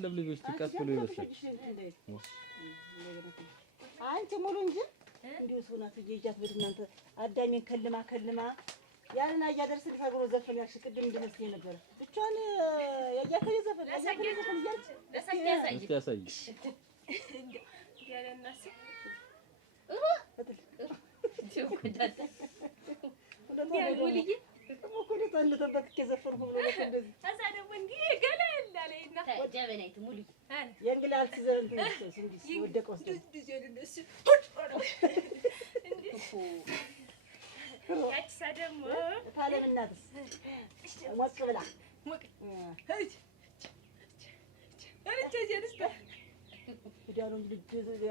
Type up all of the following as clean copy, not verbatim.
አትለብልብሽ ትቀስ ብሎ ይወሰድ አንቺ ሙሉ እንጂ እንዲሁ ሱናት ይጃት በእናንተ አዳሜን ከልማ ያንን አያደርስ ተብሎ ዘፈን ያልሽ ቅድም እንደዚህ ነበር ብቻን ያያከለ ዘፈን ያያለች ለሳያሳይ ያለናስ ወልይ ወኮደ ተንተበክ ከዘፈንኩ ብሎ እንደዚህ አዛ ደግሞ እንዴ ገላ ያላለኝና ጀበናይቱ ሙሉ የእንግላል ሲዘንት እንዴ ወደቀው እንደሱ ያቺ ደግሞ ታለምናትስ ሞቅ ብላ ሞቅ ሄድ አንተ ጀንስታ ዲያሎግ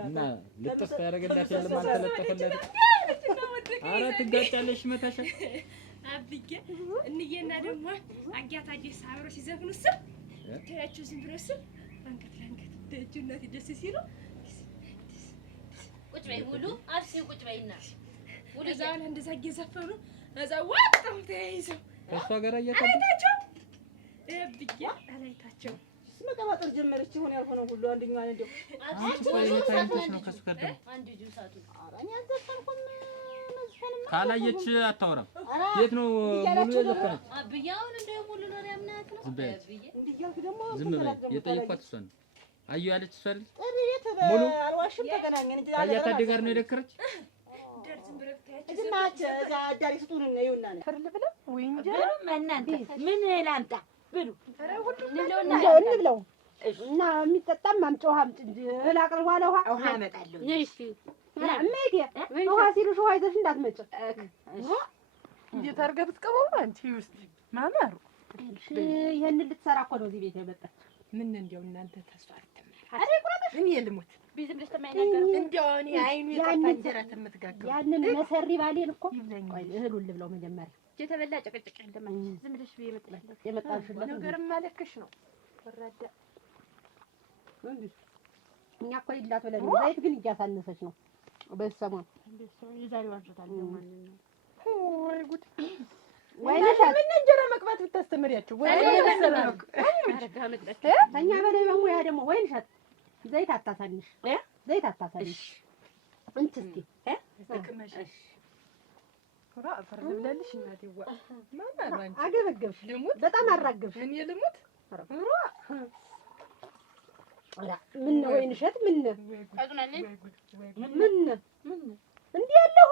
እና ልጥፍ ያደርግላት ለማን ተለጠፈለት አረ ትጋጫለሽ መታሻ አብዬ እንየና ደግሞ አጋታጄ ሳብሮ ሲዘፍኑስ ታያችሁ ዝም ብለውስ አንገት ለአንገት ደጁነት ደስ ሲሉ ቁጭ በይ ሙሉ አፍሲ ቁጭ በይና ሙሉ እዛው እንደዛ እየዘፈኑ እዛው ወጣው ተይዘው ከሷ ጋር አያታችሁ አላይታቸው አብዬ አላይታቸው መቀባጠር ጀመረች ሆነ ያልሆነ ሁሉ አንደኛው አንዴው ታይምቶስ ነው ከሱ ጋር ደግሞ አንድ ጁሳቱ አራኛ ዘፈንኩም ካላየች አታወራም የት ነው ሙሉ የዘፈነች አብያውን እንደው ሙሉ ነው ያምናት ነው አብዬ እንዲያልኩ ደግሞ ዝም በይ የጠየኳት እሷ ነው አዩ ያለች እሷ አይደል ጥሪት ሙሉ አልዋሽም ተገናኘን እንጂ አያታደ ጋር ነው የደከረች ደርዝም ብለው ታያችሁ እዝናች እዛ አዳሪ ስጡን ነው ይውና ነው ፈርል ብለው ወይ እንጂ እናንተ ምን ላምጣ ብሉ እንብለው እና የሚጠጣም አምጪ ውሃ አምጪ እንጂ እላቅል ውሃ አመጣለሁ እሺ እሜቴ ውሃ ሲሉሽ ውሃ ይዘሽ እንዳትመጭ እንዴት አድርገህ ብትቀበው አንቺ ውስጥ ማማሩ ይሄንን ልትሰራ እኮ ነው እዚህ ቤት የመጣች ምን እንደው እናንተ ተስፋ አትተማር እኔ ልሞት ቢዝም ብለሽ ተማይናገር እንደው እኔ አይኑ የጠፋ እንጀራ ተምትጋገው ያንን መሰሪ ባሌን እኮ ቆይ እህሉን ልብለው መጀመሪያ የተበላ ጨቀጨቅ እንደማኝ ዝም ብለሽ የመጣሽለት ነገርም ማለክሽ ነው ወራዳ እኛ እኮ ይላት ብለን ዘይት ግን እያሳነሰች ነው በሰሞን የዛሬው አንጀታል ማንነው ወይ ጉድ ወይኔ ምን እንጀራ መቅባት ብታስተምሪያቸው ወይኔ ተሰራው አረጋ መጥለች ተኛ በላይ በሙያ ደግሞ ወይንሸት ዘይት አታሳንሽ ዘይት አታሳንሽ እንትን እከመሽ ራ ፈርድ ብለልሽ እናቴዋ ማማ ነው አንቺ አገበገብሽ ልሙት በጣም አራገብሽ ምን ልሙት ራ ራ ምን ወይንሸት ምን አጥናለኝ ምን እንዴ ያለው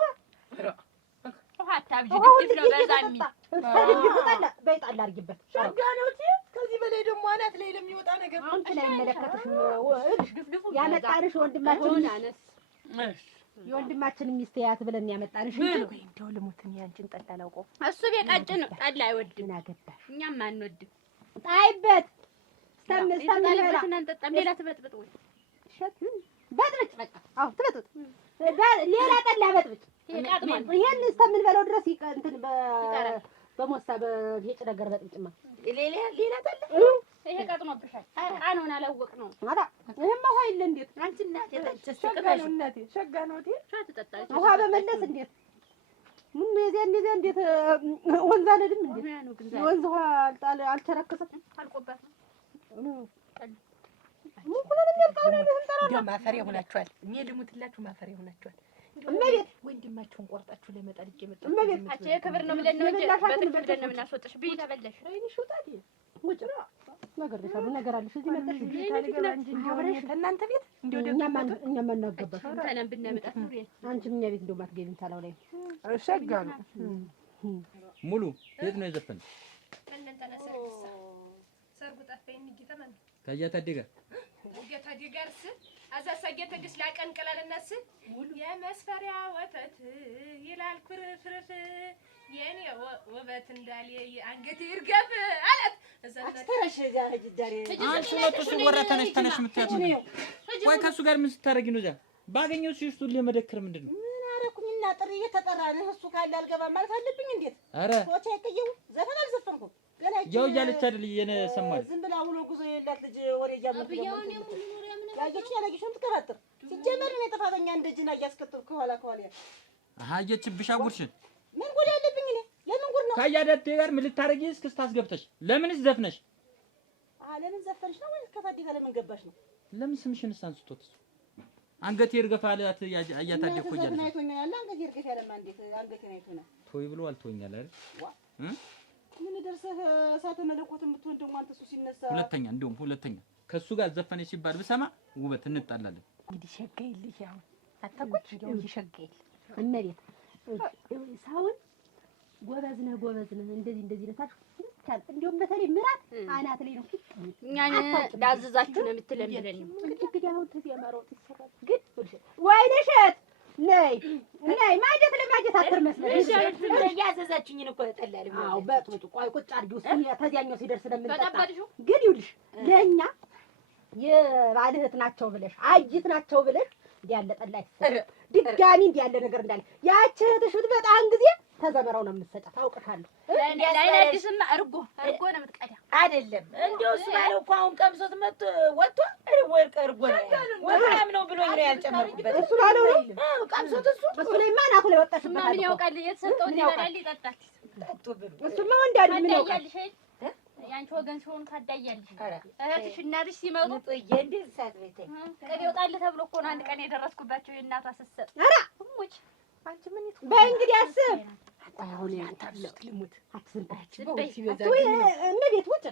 ውሃ አታብጂ ድፍድፍ ነው በዛሚ ይጣላ በይጣላ አርጊበት ሸጋኖቲ ከዚህ በላይ ደግሞ አናት ላይ ለሚወጣ ነገር አንቺ ላይ መለከተሽ ያመጣንሽ ወንድማችን አነስ የወንድማችን ሚስት ያት ብለን ያመጣንሽ ወይ እንደው ልሙትን ያንቺን ጠላ ላውቀው እሱ ቤቃጭን ጠላ አይወድም ምን አገባሽ እኛም አንወድም ጣይበትስተምስተምበላ እናንጠጣም ሌላ ትበጥብጥ ወይ ሸት በጥብጥ በቃ አዎ ትበጥብጥ ሌላ ጠላ በጥብጥ ይሄን እስከምንበለው ድረስ እንትን በሞሳ በፌጭ ነገር በጥብጥማ ሌላ ጠላ ይሄ ቀጥኖብሻል ቃኑን አላወቅ ነው አዳ ይሄማ ውሃ የለ እንዴት አንቺ እናቴ ሸጋኖ እናቴ ሸጋኖቲ ትጠጣለች ውሃ በመለስ እንዴት ምን እንደዚህ እንዴት ወንዝ አለድም እንዴ ወንዝ ውሃ አልተረከሰም አልቆባት ምን ኩለን የሚያልቀው ነው እንደው ማፈሪያ ሆናችኋል እኔ ልሙትላችሁ ማፈሪያ ሆናችኋል እመቤት ወንድማችሁን ቆርጣችሁ ለመጣል ይመጣ እመቤት አቼ ክብር ነው ብለን ነው እንጂ በጥፍ ብለን ነው የምናስወጣሽ ብይ ተበለሽ አይንሽ ወጣዲ ውጭ ነገር ደሳሉ ነገር አለሽ እዚህ መጣሽ ታልገባ እንጂ እንደው እናንተ ቤት እንደው እኛ ማናገባሽ ተነም ብናመጣት ኑሪ አንቺ እኛ ቤት እንደው ማትገቢም ታላው ላይ ሸጋኑ ሙሉ የት ነው የዘፈን እናንተና ሰርጉ ጠፋኝ እንግዲህ ታያታደ ጋር ጌታዲ ጋርስ አዛሳጌተ ድስ ላቀንቀላልናስ የመስፈሪያ ወተት ይላል ኩርፍርፍ የኔ ውበት እንዳለ አንገቴ ይርገፍ አላት አስተረሽ እዚያ ዳሪ አንቺ ወጥሽ ወራ ተነሽ ምትያት ነው ወይ ከሱ ጋር ምን ስታረጊ ነው እዛ ባገኘው ሲስቱ ለመደከር ምንድነው ምን አረኩኝና ጥሪ እየተጠራን እሱ ካለ አልገባም ማለት አለብኝ እንዴት አረ ቶቼ ከየው ዘፈን አልዘፈንኩም ገና ያው እያለች አይደል የሰማል ዝም ብላ ውሎ ጉዞ የላት ልጅ ወሬ እያመጣች አብያውን የሙሉ ኑር ያምና ያየች ያለችሽም ትከራጥር ሲጀመር እኔ ጥፋተኛ እንደጅና እያስከተልኩ ከኋላ አየችብሽ አጉርሽን ምን ጉድ ያለብኝ እኔ ለምን ጉድ ነው ካያዳቴ ጋር ምን ልታረጊ እስክስታስ ገብተሽ ለምንስ ዘፍነሽ ለምን ዘፈንሽ ነው ወይስ ከታዲ ጋር ለምን ገባሽ ነው? ለምን ስምሽን አንስቶት አንገቴ ይርገፍ አላት አያታዴ እኮ እያለ አይቶኛል አለ አንገቴ ይርገፍ ያለማ እንዴት አንገቴን አይቶና ቶይ ብሎ አልቶኛል አይደል? ምን ደርሰህ እሳተ መለኮት የምትሆን ደግሞ አንተ እሱ ሲነሳ ሁለተኛ ከሱ ጋር ዘፈነ ሲባል ብሰማ ውበት እንጣላለን። እንግዲህ ሸጋይልሽ አሁን አታቆጭ ነው ሸጋይል እመሬት ሳውን ጎበዝ ነህ እንደዚህ ነታሽ እንደውም በተለይ ምራት አናት ላይ ነው እኛን ዳዘዛችሁ ነው የምትለምደን እንግዲህ አሁን ተዚያማሮት ይሰራል ግን ወይነሸት ነይ ማጀት ለማጀት አትርመስለሽ ያዘዛችሁኝ እኮ ተጠላል። አዎ በጥብጡ ቆይ ቁጭ አድርጊው እሱ ተዚያኛው ሲደርስ ለምንጠጣ ግን ይኸውልሽ ለኛ የባልህት ናቸው ብለሽ አጅት ናቸው ብለሽ እንዲያለ ጠላ ይሰጥ ድጋሚ እንዲያለ ነገር እንዳለ ያቺ እህትሽ በጣም ጊዜ ተዘመረው ነው የምትሰጣት ታውቅሻለሁ። ላይናዲስማ እርጎ ነው የምትቀዳ አይደለም እንደው እሱ ያለው እኮ አሁን ቀምሶት መጥቶ ወጥቶ እርጎ ወራም ነው ብሎ ነው ያልጨመርኩበት። እሱ ባለው ነው ቀምሶት እሱ ላይ ማን አፍ ላይ ወጣሽበት ምን ያውቃል የተሰጠው ይበላል ይጠጣል። ጠጡ ብሎ እሱማ ወንዳል ምን ያውቃል ያንቺ ወገን ሲሆን ታዳያለሽ። እህትሽ እናትሽ ሲመጡ ጥዬ ሳት ቤቴ ቅቤው ጣል ተብሎ እኮ ነው አንድ ቀን የደረስኩባቸው የእናቷ ስትሰጥ። ኧረ ሙች አንቺ ምን በይ እንግዲህ አስብ። አሁን ያንታለሽ ልሙት አትስልባችሁ ወይ እመቤት ውጭ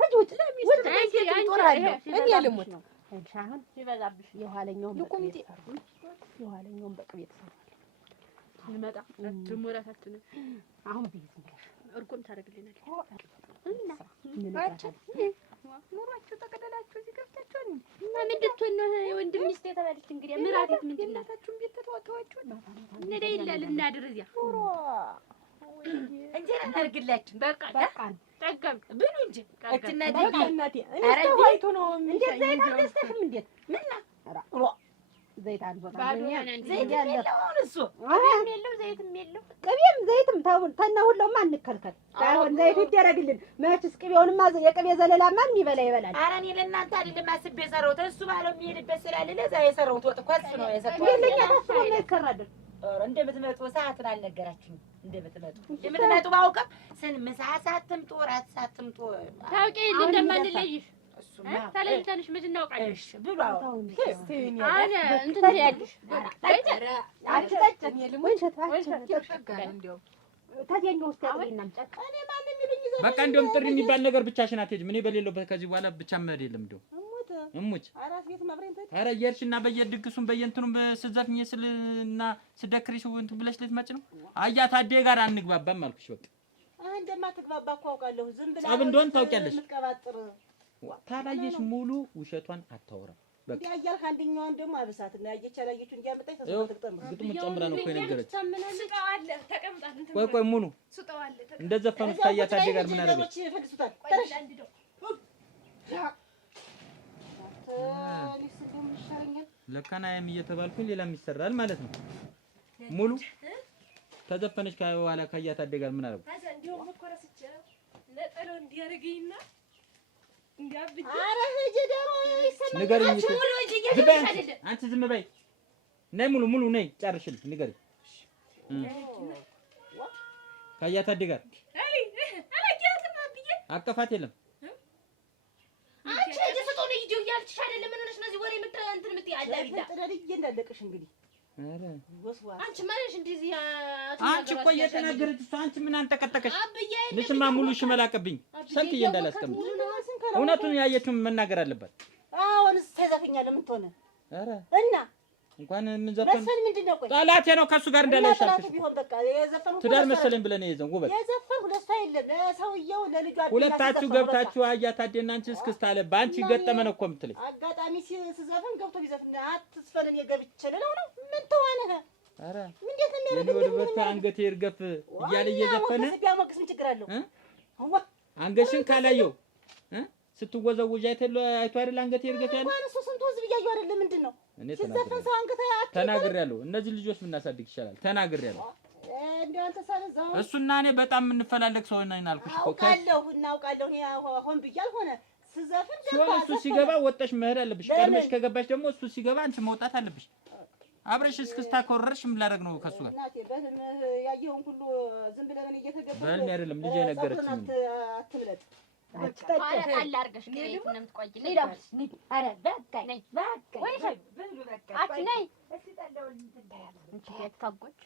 ሂጂ ውጭ ውጭ አንቺ ጦራለሁ እኔ ልሙት አሁን ይበዛብሽ የኋለኛውን በቅቤ ተሰራል ይመጣ ትሞራታችን አሁን ቢዝ እንግዲህ እርጎም ታደርግልናለች እና ኑሯችሁ ተቀደላችሁ እዚህ ገብታችሁ እና ምንድን ነው የወንድም ሚስት የተባለች እንግዲህ ምራቴት ምንድን ነው እናታችሁን ቤት ተዋተዋችሁ እንደ ይላል እናድር እዚያ እንጀራ እናድርግላችሁ። በቃ ጠገብ ብሉ እንጂ እትና እናቴ ተዋይቶ ነው እንዴት ዘይት እንዴት ምንና ዘይት አንቦታ ዘይት የለው እሱ የለው ዘይትም የለው ቅቤም ዘይትም ታውን ተናሁለውማ አንከልከል ሳይሆን ዘይት ይደረግልን መችስ ቅቤውንማ የቅቤ ዘለላማ የሚበላ ይበላል። ኧረ እኔ ለእናንተ አይደለም አስቤ የሰራሁት እሱ ባለው የሚሄድበት ስላለ ለዛ የሰራሁት ወጥ እኮ እሱ ነው የሰራሁት። ለኛ ታስቦ ነው ይሰራል። እንደምትመጡ ሰዓትን አልነገራችሁም። እንደምትመጡ ባውቅም ምሳ ሳትምጡ እራት ሳትምጡ ታውቂ እንደማንለይሽ ተለይተንሽ ምን እናውቃለን? እሺ ብሉ አሁን አለ እንትን ያልሽ አትጠጭኝ ልሙት እንደው ታዲያኛው ውስጥ ያለኝና ምጫት እኔ ማን የሚሉኝ ይዘው በቃ እንደውም ጥሪ የሚባል ነገር ብቻሽን አትሄጂም። እኔ በሌለበት ከዚህ በኋላ ብቻ መሄድ የለም። እንደው እሙች አራስ ቤት ማብረን ተይ ኧረ እየሄድሽና በየድግሱም በየእንትኑም ስትዘፍኝ ስልና ስደክሪሽ እንትን ብለሽ ልትመጪ ነው። አያታዴ ጋር አንግባባም አልኩሽ። በቃ እንደማትግባባ እኮ አውቃለሁ። ዝም ብላ ጸብ እንደሆነ ታውቂያለሽ። የምትቀባጥር ታላየሽ ሙሉ ውሸቷን አታወራም። በቃ ያያልክ አንደኛዋን ደግሞ አብሳት እና ያየች ያላየችው እንዲያመጣኝ ተሰጥተን ግጥሙ ጨምራ ነው እኮ የነገረች። ስጠዋለ ተቀምጣን ቆይ ሙሉ ስጠዋለ እንደዘፈኑት ታያታዴ ጋር ምን አደረገች? ይፈልሱታል ለካናየም እየተባልኩኝ ሌላም ይሰራል ማለት ነው። ሙሉ ተዘፈነች ከኋላ ካያታዴ ጋር ምን አደረገ? ታዛ እንዲሁ መኮረስች ለጠሎ እንዲያርገኝና እንዲያብጅ አረ ሂጂ ደሮ ይሰማል። ንገሪኝ። አንቺ ዝም በይ። ነይ ሙሉ ነይ ጨርሽልኝ። ንገሪኝ ካያታዴ ጋር አቀፋት የለም አንቺ እየሰጠው ነው ይጆ ያልችሽ አይደለም። ምን ሆነሽ ነው እዚህ ወሬ እንትን የምትይ አዳቢዳ ጥረድዬ እንዳለቅሽ እንግዲህ አረ አንቺ ማለሽ እንደዚህ አንቺ እኮ እየተናገረች እሷ አንቺ ምን አንጠቀጠቀሽ? ልሽማ ሙሉ ሽመላቀብኝ ሰልክዬ እንዳላስቀምጥ እውነቱን ያየችውን መናገር አለባት። አሁንስ ተዘፈኛለህ ምን ትሆነ? አረ እና እንኳን ምን ዘፈን ዘፈን ምንድነው? ቆይ ጠላቴ ነው ከሱ ጋር እንዳላሻልሽ ቢሆን በቃ የዘፈኑ ትዳር መሰለኝ ብለን የዘን ውበት የዘፈን ሁለት ሰው የለም ለሰውየው ለልጇ ሁለታችሁ ገብታችሁ አያታዴና አንቺ እስክስታ አለ ባንቺ ገጠመ ነው እኮ የምትለኝ። አጋጣሚ ሲዘፈን ገብቶ ቢዘፍን አትስፈልን የገብቼ ልለው ነው ምን ተዋነህ? አረ እንዴት ነው የሚያደርገው? ወደ አንገቴ ይርገፍ እያለ እየዘፈነ ቢያሞቅስ ምን ችግር አለው? አንገሽን ካላየው ስትወዘውዥ አይቶ አይደል አንገቴ ይርገፍ ያለ ማን እሱ ስንቱ ህዝብ እያየሁ አይደለም ምንድን ነው እኔ ሲዘፈን ሰው አንገት ተናግሬያለሁ። እነዚህ ልጆች ምናሳድግ ይሻላል ተናግሬያለሁ። እንደው አንተ ሳለዛው እሱና እኔ በጣም የምንፈላለግ ሰው ነን አልኩሽ እኮ እናውቃለሁ እኔ ሆን ብዬ አልሆነ ስዘፍን እሱ ሲገባ ወጣሽ መሄድ አለብሽ። ቀድመሽ ከገባሽ ደግሞ እሱ ሲገባ አንቺ መውጣት አለብሽ። አብረሽ እስክስታ ኮረርሽ ምን ላደርግ ነው ከሱ ጋር? እናቴ በህልም ያየውን ሁሉ ዝም ብለህ እየተገበረ በህልም አይደለም ልጅ የነገረችኝ። አትብለጥ ጣል አድርገሽ ከቤት ነው የምትቆይ። ሌላ ኧረ በቃ ነይ በቃ ወይ ብሉ በቃ አቺ ነይ እስቲ ጠላውን እንትን ታጎች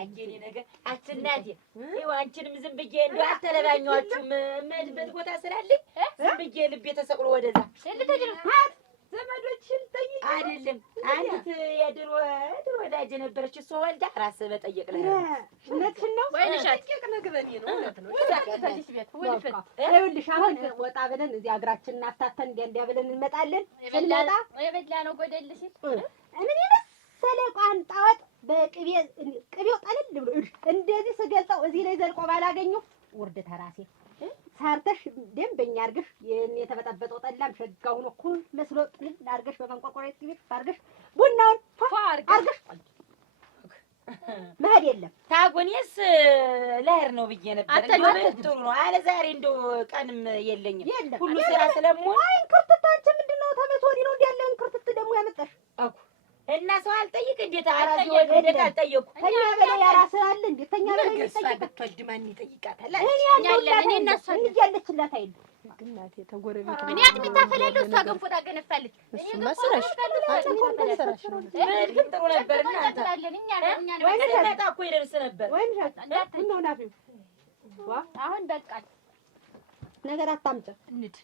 አየኔ ነገር አትናቴ ይኸው አንቺንም ዝም ብዬ እንደው አልተለባኛችሁም የምሄድበት ቦታ ስላለኝ ዝም ብዬ ልቤ ተሰቅሎ ወደዛ ዘመዶችን ጠይቅ አይደለም አንዲት የድሮ ወዳጅ ነበረች እሷ ወልዳ ራስ በጠየቅ ላይ እውነትሽን ነው ወይንሻት ጠይቅ ነግበኔ ነው እውነት ነው ታዲስ ቤት ወልፈት ይኸውልሽ አሁን ወጣ ብለን እዚህ አግራችንን አፍታተን እንዲያ ብለን እንመጣለን ስንመጣ የበላ ነው ጎደል ሲል ምን የመሰለ ቋንጣ ወጥ ቅቤው ጠልል ብሎ እንደዚህ ስገልጸው እዚህ ላይ ዘልቆ ባላገኘው ውርደት ራሴ ሰርተሽ ደንበኛ አድርገሽ የተበጠበጠው ጠላም ሸጋው ነው ኩል መስሎ ጥል አድርገሽ በመንቆርቆሪያ ጥብቅ አድርገሽ ቡናውን አድርገሽ መሄድ የለም ታጎኔስ ለህር ነው ብዬ ነበር ጥሩ ነው አለ ዛሬ እንደው ቀንም የለኝም ሁሉ ስራ ስለምሆን አይ እንክርትት አንቺ ምንድነው ተመሶኒ ነው እንዲያለ እንክርትት ደግሞ ያመጣሽ እና ሰው አልጠይቅ እንዴት አራዚ ወደደ አልጠየቁ ተኛ በላይ ያራስ አለ እንዴ ተኛ በላይ ይጠይቅ ተወድ ማን ይጠይቃታል እኔ እናሳ ይያለችላት አይደል ግናቴ ተጎረቤት እኔ አጥሚታ ፈላለው እሷ ገንፎ ታገነፋለች እኔ መስራሽ ምን ጥሩ ነበር እናንተ ወይ ተጣ እኮ ይደርስ ነበር ወይ ነው ናፊው ዋ አሁን በቃ ነገር አታምጭ እንድ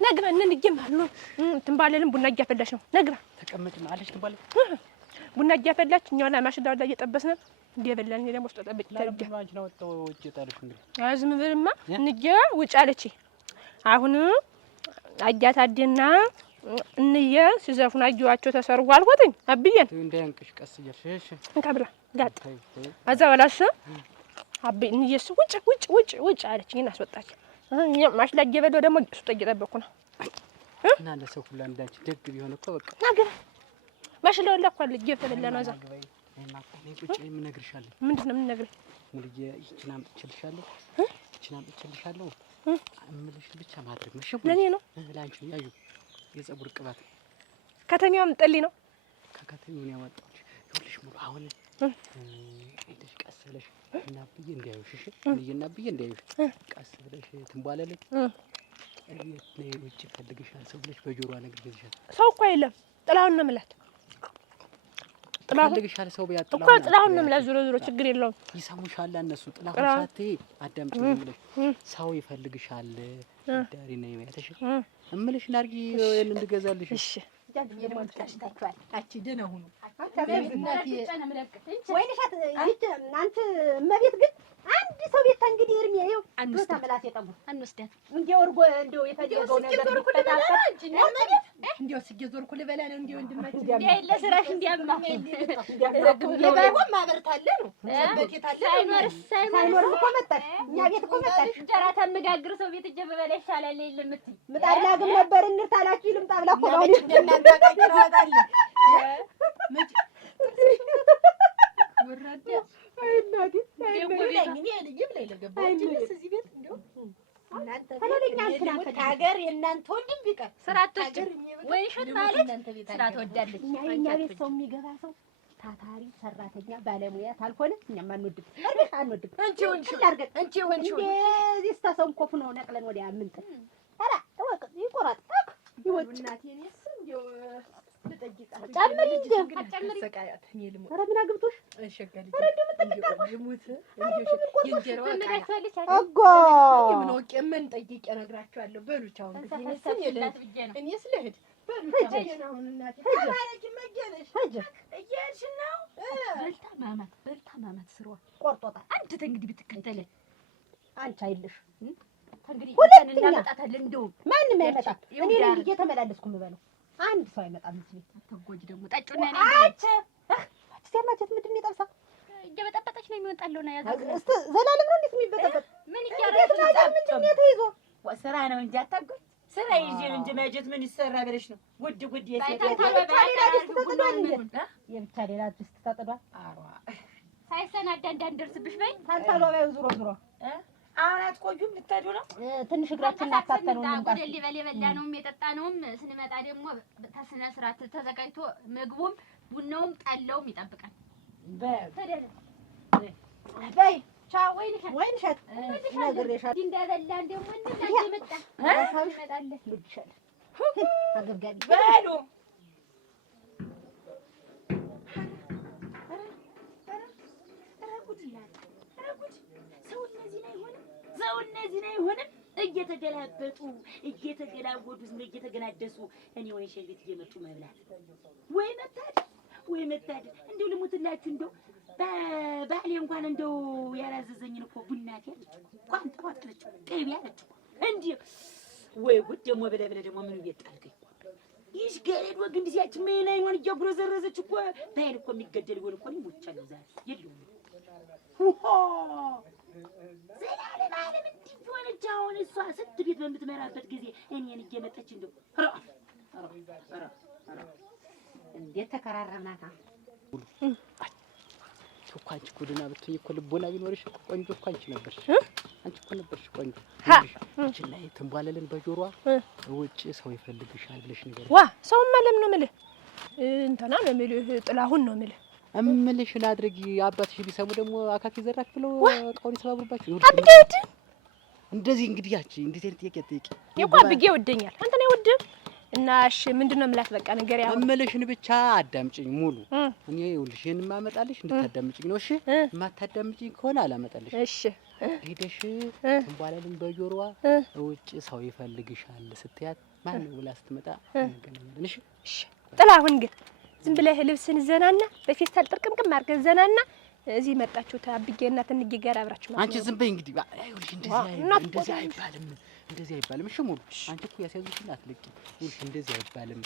ነግራ እንንጀምር ነው ትንባለልን ቡና እያፈላሽ ነው ነግራ ተቀመጭ ማለሽ ትባለ ቡና እያፈላች እኛው ላይ ማሽዳው ላይ እየጠበስን እንደበላን ደግሞ ውስጥ ጠብቅ ታዲያ አንቺ ነው ወጣው ውጭ ጣልሽ እንዴ አዝም ብርማ እንጀ ውጭ አለች አሁን አጃታደና እንየ ሲዘፉና አጅዋቸው ተሰርጓ አልወጥኝ አብየን እንዳያንቅሽ ቀስ እያልሽ እንካብላ ጋጥ አዛ ወላሽ አብ እንየስ ውጭ አለችኝ አስወጣች ማሽላ እየበለው ደግሞ እሱ እየጠበኩ ነው እና ለሰው ሁሉ አንዳች ደግ ቢሆን እኮ በቃ ነገር ማሽላው ለኳል እየፈለለ ነው አዛ እና ቁጭ የምነግርሻለሁ ምንድነው የምነግርሽ ሙልዬ ይችና አምጥቼልሻለሁ ይችና አምጥቼልሻለሁ እምልሽ ብቻ ማድረግ ነው እሺ ለኔ ነው ላንቺ ያዩ የፀጉር ቅባት ከተኛው ምጥሊ ነው ከከተኛው ነው ያወጣሁሽ ይኸውልሽ ሙሉ አሁን እሺ ቀስ ብለሽ እና ብዬ እንዳይውሽ እሺ እና ብዬ እንዳይውሽ ቀስ ብለሽ ትንቧለልኝ እቤት ላይ ውጭ ፈልግሻል ሰው ብለሽ በጆሮዋ ነግሬሻል ሰው እኮ የለም ጥላውን ነው የምላት ጥላውን ፈልግሻል ሰው ቢያጥላው እኮ ጥላውን ነው የምላት ዞሮ ችግር የለውም ይሰሙሻል እነሱ ጥላውን ሳትይ አዳምጪ ብለሽ ሰው ይፈልግሻል ዳሪ ነው የሚያተሽ እምልሽ ናርጊ እንድገዛልሽ እሺ የሞልታሽታችኋል አቺ ደህና ሁኑ ወይንሻት እናንተ እመቤት ግን አንድ ሰው ቤት እንግዲህ እርሜ ይኸው አንተ ተመላስ የጠቡ አንወስዳት እንደው እርጎ እንደው የፈለገው ነገር ቢፈታፈት እንደው ስጌዞርኩ ልበላ ነው እንደው እንድማች እንዴ ለስራሽ እንዲያማ ለባይሆን ማበርታለ ነው በቄታለ ሳይኖር እኮ መጣሽ እኛ ቤት እኮ መጣሽ እንጀራ ተመጋግር ሰው ቤት እጀበበላ ይሻላል የለምትይ ምጣድ ላግም ነበር እንርታላችሁ ልምጣ ብላ እኮ ነው እናንተ ታቀራዋታል ወራደ አይናዲ አይናዲ ልጅም ላይ ለገባች እዚህ ቤት እንደው እናንተ ተለለኛ አንተ ሀገር የእናንተ ወንድም ቢቀር ስራቶች ወይ ሸት ማለት ስራ ተወዳለች እኛ ቤት ሰው የሚገባ ሰው ታታሪ ሰራተኛ ባለሙያ ታልሆነ እኛም አንወድም አንወድም እንቺ ወንሽው እንደዚህ ተሰው ኮፍ ነው ነቅለን ወዲያ ምንጥ አራ ተወቅ ይቆራጥ ይወጭ እናቴ እኔስ እንደው ጠይቃት ጨምሪ እንጂ አጨምሪ ሰቃያት እኔ ልሞት ኧረ ምን አግብቶሽ እሸጋለሁ ኧረ እንደው የምትጠይቃት ልሞት የእንጀራው አጎ ምን ወቄ ምን ጠይቄ እነግራቸዋለሁ በሉች አሁን እኔ ስለሄድ በልታ ማማት ስሯ ቆርጦታል። አንተ እንግዲህ ብትከተለኝ አንቺ አይልሽ እንግዲህ ሁለተኛ እናመጣታለን። እንደውም ማንም አይመጣም። እኔ ነኝ እየተመላለስኩ የምበለው። አንድ ሰው አይመጣም እዚህ ቤት። ተጎጂ ደግሞ ጠጩና እኔ አንቺ ሲያማቸት ምንድን ነው የጠብሳ እየበጠበጠች ነው የሚወጣለው ነው ያዛት። እስቲ ዘላለም ነው እንዴት የሚበጠበጥ ምን ምንድን ነው የተይዞ ስራ ነው እንጂ አታውቅም። ስራ ይዤ ነው እንጂ ማጀት ምን ይሰራ ብለሽ ነው? ጉድ ጉድ የብቻ ሌላ ድስት ተጥዷል። ሳይሰናዳ እንዳንደርስብሽ በይ። ታንታሏ ባዩ ዙሮ ዙሮ አሁን አትቆዩም? ልትሄዱ ነው? ትንሽ እግራችን እናካተሉ ነው ወደ ሊበል የበላነውም የጠጣነውም ስንመጣ ደግሞ ተስነ ስርዓት ተዘጋጅቶ ምግቡም ቡናውም ጠላውም ይጠብቃል። በይ ቻው። ወይን ሸት ነግሬሻለሁ። እንደበላን ደግሞ እንላለን ይመጣ ይመጣል ልብሻል አገብጋቢ በሉ ሰው እነዚህን አይሆንም። እየተገላበጡ እየተገላወዱ ዝም እየተገናደሱ እኔ ወይ ሸቤት እየመጡ መብላት ወይ መታደል ወይ መታደል። እንደው ልሙትላችሁ እንደው በባህሌ እንኳን እንደው ያላዘዘኝን እኮ ቡናት ያለች እንኳን ጠዋጥለች ቅቤ ያለች እንዴ ወይ ጉድ ደግሞ ብለህ ደግሞ ምን ቤት ጣልከኝ። ይሽ ገሬድ ወግ እንዲያች ምን አይሆን እያጉረዘረዘች እኮ ባይል እኮ የሚገደል ይሆን እኮ ሞቻለሁ ዛሬ የለውም ዘላለም ዓለም እንዲህ ሆነች። አሁን እሷ ስንት ቤት በምትመራበት ጊዜ እኔን እየመጣች እንደው እንዴት ተከራረምናታ እኮ አንቺ እኮ ደህና ብትሆኝ እኮ ልቦና ቢኖርሽ እኮ ቆንጆ እኮ አንቺ ነበርሽ። አንቺ እኮ ነበርሽ ቆንጆ። አንቺ ላይ ትንቧለልን በጆሮዋ ውጭ ሰው ይፈልግሻል ብለሽ ነገር ዋ ሰውማ ለምን ነው የምልህ እንትና ነው የምልህ ጥላሁን ነው የምልህ እምልሽን አድርጊ። አባትሽ ቢሰሙ ደግሞ አካኪ ዘራሽ ብለው እቃውን ይሰባብሩባችሁ። አብጌውድ እንደዚህ እንግዲህ ያቺ እንደዚህ አይነት ጥያቄ ጠይቂ። እኮ አብጌ ወደኛል አንተ ነው ወደ እና እሺ ምንድነው የምላት? በቃ ነገር ያው እምልሽን ብቻ አዳምጪኝ ሙሉ። እኔ ይኸውልሽ ይሄን ማመጣልሽ እንድታዳምጪኝ ነው። እሺ የማታዳምጪኝ ከሆነ አላመጣልሽ። እሺ ሄደሽ ትንቧለልን በጆሮዋ ውጭ ሰው ይፈልግሻል ስትያት ማን ነው ብላ ስትመጣ እንገናኛለን። እሺ እሺ ጥላሁን ግን ዝም ብለህ ልብስን ዘናና በፌስታል ጥርቅምቅም አድርገህ ዘናና እዚህ መጣችሁት አብጌ እና ትንጌ ጋር አብራችሁ ማለት ነው። አንቺ ዝም በይ እንግዲህ አይውልሽ እንደዚህ አይባልም። እንደዚህ አይባልም። እሺ ሙሉ አንቺ እኮ ያስያዙሽን አትለቂ። ይኸውልሽ እንደዚህ አይባልም።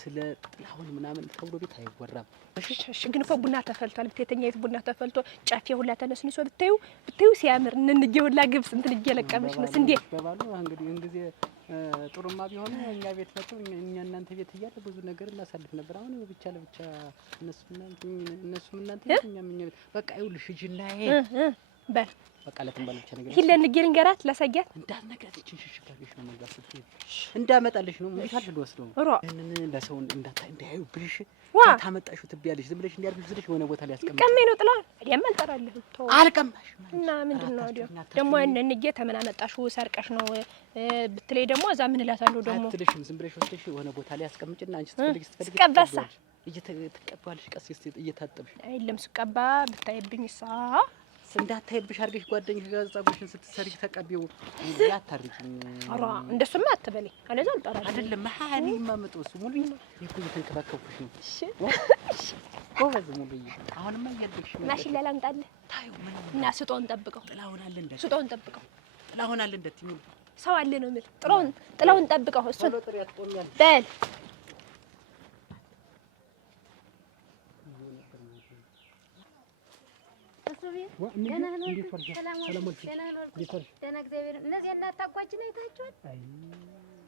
ስለ ጥላሁን ምናምን ተብሎ ቤት አይወራም። እሺ ግን እኮ ቡና ተፈልቷል። ቤተኛይቱ ቡና ተፈልቶ ጫፌ ሁላ ተነስንሶ ብታዩ ሲያምር እንንጌ ሁላ ግብስ እንትን እየለቀመች ነው እንዴ ባባሉ እንግዲህ እንግዲህ ጥሩማ ቢሆን እኛ ቤት መጥቶ እኛ እናንተ ቤት እያለ ብዙ ነገር እናሳልፍ ነበር። አሁን ብቻ ለብቻ እነሱም እናንተ እኛም እኛ ቤት በቃ ይኸውልሽ ሂጂና በል በቃ ለትንባል ብቻ ነገር ሂድ ለንጌ ልንገራት ላሳያት እንዳትነግራት እቺን ሽሽጋሽ ነው መግባት ስትይ እንዳመጣልሽ ነው ምንታል ልወስደው እነን ለሰው እንዳያዩ ብልሽ ታመጣሽው ትብያለሽ። ዝም ብለሽ እንዲያርግሽ ዝልሽ የሆነ ቦታ ላይ ያስቀምጥ ቀመኝ ነው ጥላሁን አዲያም አልጠራለሁ ተው አልቀማሽ እና ምንድነው ደግሞ እንንጌ ተመና መጣሽው ሰርቀሽ ነው ብትለይ ደግሞ እዛ ምን እላታለሁ ደግሞ አትልሽም። ዝም ብለሽ ወስደሽ የሆነ ቦታ ላይ ያስቀምጭና አንቺ ስትፈልጊ ቀባሳ እየተቀባልሽ ቀስ እየታጠብሽ አይደለም ስቀባ ብታይብኝሳ እንዳታይብሽ አድርገሽ ጓደኛሽ ጋር ጸጉርሽን ስትሰሪ ተቀቢው ያታርቂኝ። አራ እንደሱማ አትበለኝ አለዛ አልጠራሽ አይደለም ማሃኒ ማመጣው እሱ ሙሉ ይኩ እየተንከባከብኩሽ ነው። እሺ ጎበዝ ሙሉ አሁንማ እያልኩሽ ነው። ማሽላ ላምጣልህ ታዩ ምን እና ስጦን ጠብቀው ጥላሁን አለ እንደ ስጦን ጠብቀው ጥላሁን አለ እንደ ሙሉ ሰው አለ ነው የምልህ። ጥላሁን ጠብቀው እሱ በል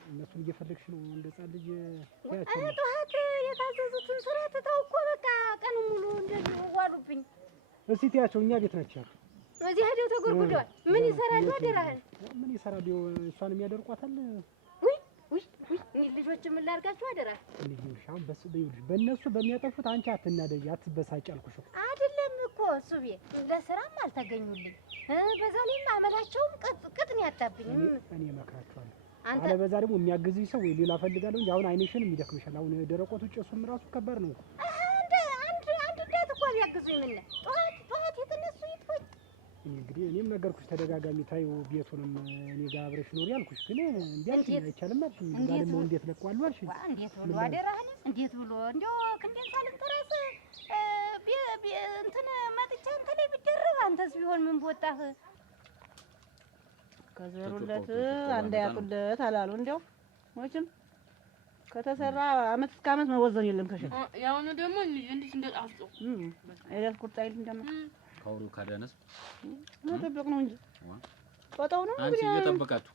እነሱን እየፈለግሽ ነው እንደ ሕፃን ልጅ ያቸው ጠዋት የታዘዙትን ስራ ትተው እኮ በቃ ቀኑን ሙሉ እንደዚህ ዋሉብኝ። እስቲ ትያቸው እኛ ቤት ናቸው ያሉ እዚህ ሄደው ተጎርጉደዋል። ምን ይሰራሉ? አደራህን ምን ይሰራሉ? እሷን የሚያደርቋታል። እኒህ ልጆች ምን ላድርጋቸው? አደራህ ልጅሻም በእነሱ በሚያጠፉት አንቺ አትናደጂ፣ አትበሳጭ አልኩሽ። አይደለም እኮ እሱ ቤት ለስራም አልተገኙልኝ። በዛ ላይም አመላቸውም ቅጥን ያጣብኝ። እኔ እመክራቸዋለሁ አለበዛ ደግሞ የሚያግዝኝ ሰው ወይ ሌላ ፈልጋለሁ እንጂ አሁን አይነሽንም ይደክምሻል። አሁን ደረቆቱ ጭሱም ራሱ ከባድ ነው። አንድ ዳት እኮ ቢያግዙኝ ምን ጠዋት የተነሱ ይጥፋኝ። እንግዲህ እኔም ነገርኩሽ ተደጋጋሚ ታዩ ቤቱንም እኔ ጋር አብረሽ ኖሪ ያልኩሽ ግን እንዴት አይቻልም ማለት ነው። ደግሞ እንዴት ለቋሉ አልሽ? እንዴት ብሎ አደራህን እንዴት ብሎ እንደው ክንዴን ሳልንተራስ እንትን መጥቻ እንትን ላይ ቢደረብ አንተስ ቢሆን ምን ቦጣህ? ከዘሩለት አንድ ያጡለት አላሉ። እንደው ወጭም ከተሰራ አመት እስከ አመት መወዘን የለም ከሸ ያውኑ ደግሞ እንዴት እንደጣፍጦ አይደል ቁርጣይል እንደማ ካውሩ ካዳነስ መጠበቅ ነው እንጂ ቆጣው ነው አንቺ እየጠበቃችሁ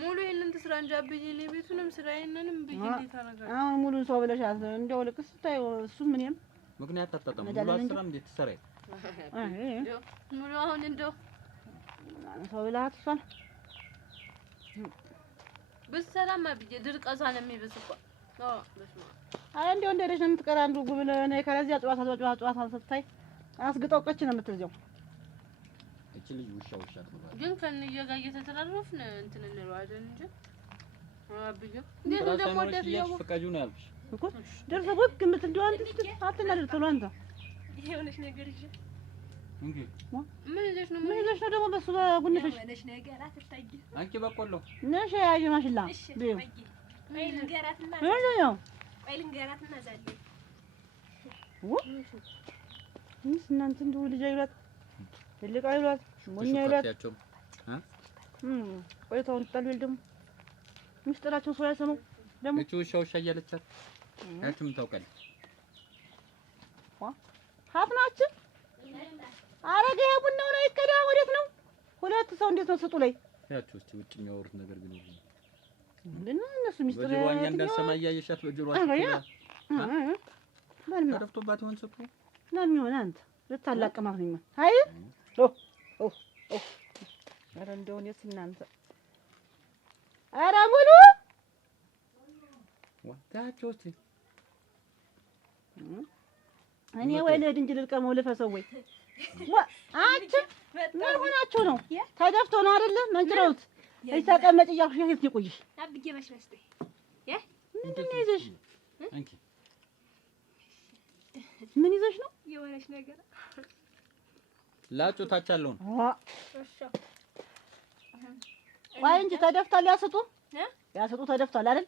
ሙሉ ይሄንን ትስራ እንጂ አብዬ እኔ ቤቱንም ስራዬንንም ብዬ እንዴት አረጋለሁ? አሁን ሙሉ ሰው ብለሻት እንደው ልክስ ታይ እሱ ምንም ምክንያት አጣጣም ሙሉ አስራ እንዴት ትሰራይ? ሙሉ አሁን እንደው ሰው ብላት እሷን ብትሰራማ ብዬ ድርቀቷን የሚብስባ በስመ አብ። አይ እንደው እንደደሽ ነው የምትቀር አንዱ ጉብል ነው ከለዚያ ጨዋታ ስታይ አስግጠውቀች ነው የምትልጀው። እቺ ልጅ ውሻ ትብሏል። ግን ከእንየ ጋር እየተተራረፍን እንትን እንለዋለን እንጂ አብዬ እንዴት እንደምወዳት እያወቅሁ ፈቃጁ ነው ያልኩሽ እኮ ደርሰህ ወግ የምትል እንደው አንተ አትናደድ ቶሎ አንተ ይሄ ሆነሽ ነገር ይዤ እንዴ ምን ይዘሽ ነው ምን ይዘሽ ነው ደግሞ በሱ በጉንፍሽ ሆነሽ ነገር አትታይ አንቺ በቆሎ ነሽ ያዩ ማሽላ እሺ ወይ ልንገራትና ነው ወይ ልንገራትና ዛሬ ይስ እናንተ እንደው ልጅ አይሏት ትልቅ አይሏት ሞኛ አይሏት ቆይታውን ተጣልበል ደግሞ ምስጢራቸው ሰው ያሰማው ደግሞ እቺ ውሻ እያለቻት ያቺም ታውቃለች። ሀፍናችን አረገ ቡናው ነው ይከዳ ወዴት ነው? ሁለት ሰው እንዴት ነው ስጡ ላይ ያቺው እስቲ ውጭ የሚያወሩት ነገር ግን ምንድነው እነሱ ምስጢር በጆሮኛ እንዳሰማ እያየሻት በጆሮአችሁ ማን ነው ተደፍቶባት ይሆን ስጡ ማን ነው አንተ ልታላቀማት ነው አይ ኦ ኧረ እንደው እኔስ እናንተ ኧረ ሙሉ ወጣችሁ እስቲ እኔ ወይ ልሂድ እንጂ ልልቀመው ልፈሰው ወይ አንቺ ምን ሆናችሁ ነው? ተደፍቶ ነው አይደለ? መንጭረውት ተቀመጭ እያልኩሽ የት ይቆይሽ? አብጌ ማሽላስተ ምንድን ነው ይዘሽ? አንቺ ምን ይዘሽ ነው? የሆነሽ ነገር ላጩ ታቻለውን ቆይ እንጂ ተደፍቷል። ያስጡ ተደፍቷል አይደል?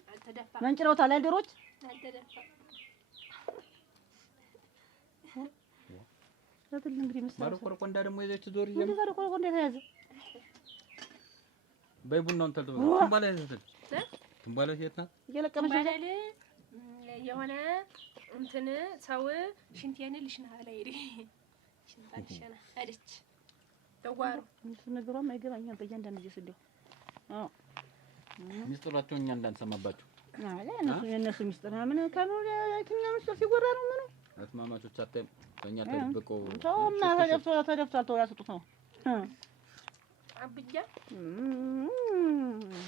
መንጭረውታል አይደል? ዶሮች ለምን እንግዲህ መስራት ማረቆርቆንዳ ደግሞ ይዘች ዞር ይዘም ምን ማረቆርቆንዳ ተያዘ በይ ቡናውን ተልተው ትንባላ ይዘት ትንባላ የት ናት? እየለቀመሽ ባላለ የሆነ እንትን ሰው ሽንቴን ልሽና ላይ ሪ ሽንታሽና አለች ተጓሩ እሱ ነገሯም አይገባኛል። በእያንዳንዱ ጊዜ ስደው ሚስጥራቸው እኛ እንዳንሰማባቸው አለ የእነሱ ሚስጥር ምን ከምን የትኛው ሚስጥር ሲወራ ነው? ምን አትማማቾች አታይም ከእኛ ተደብቀው ተውና ተደፍቷል ተው ያስጡት ነው አብጃ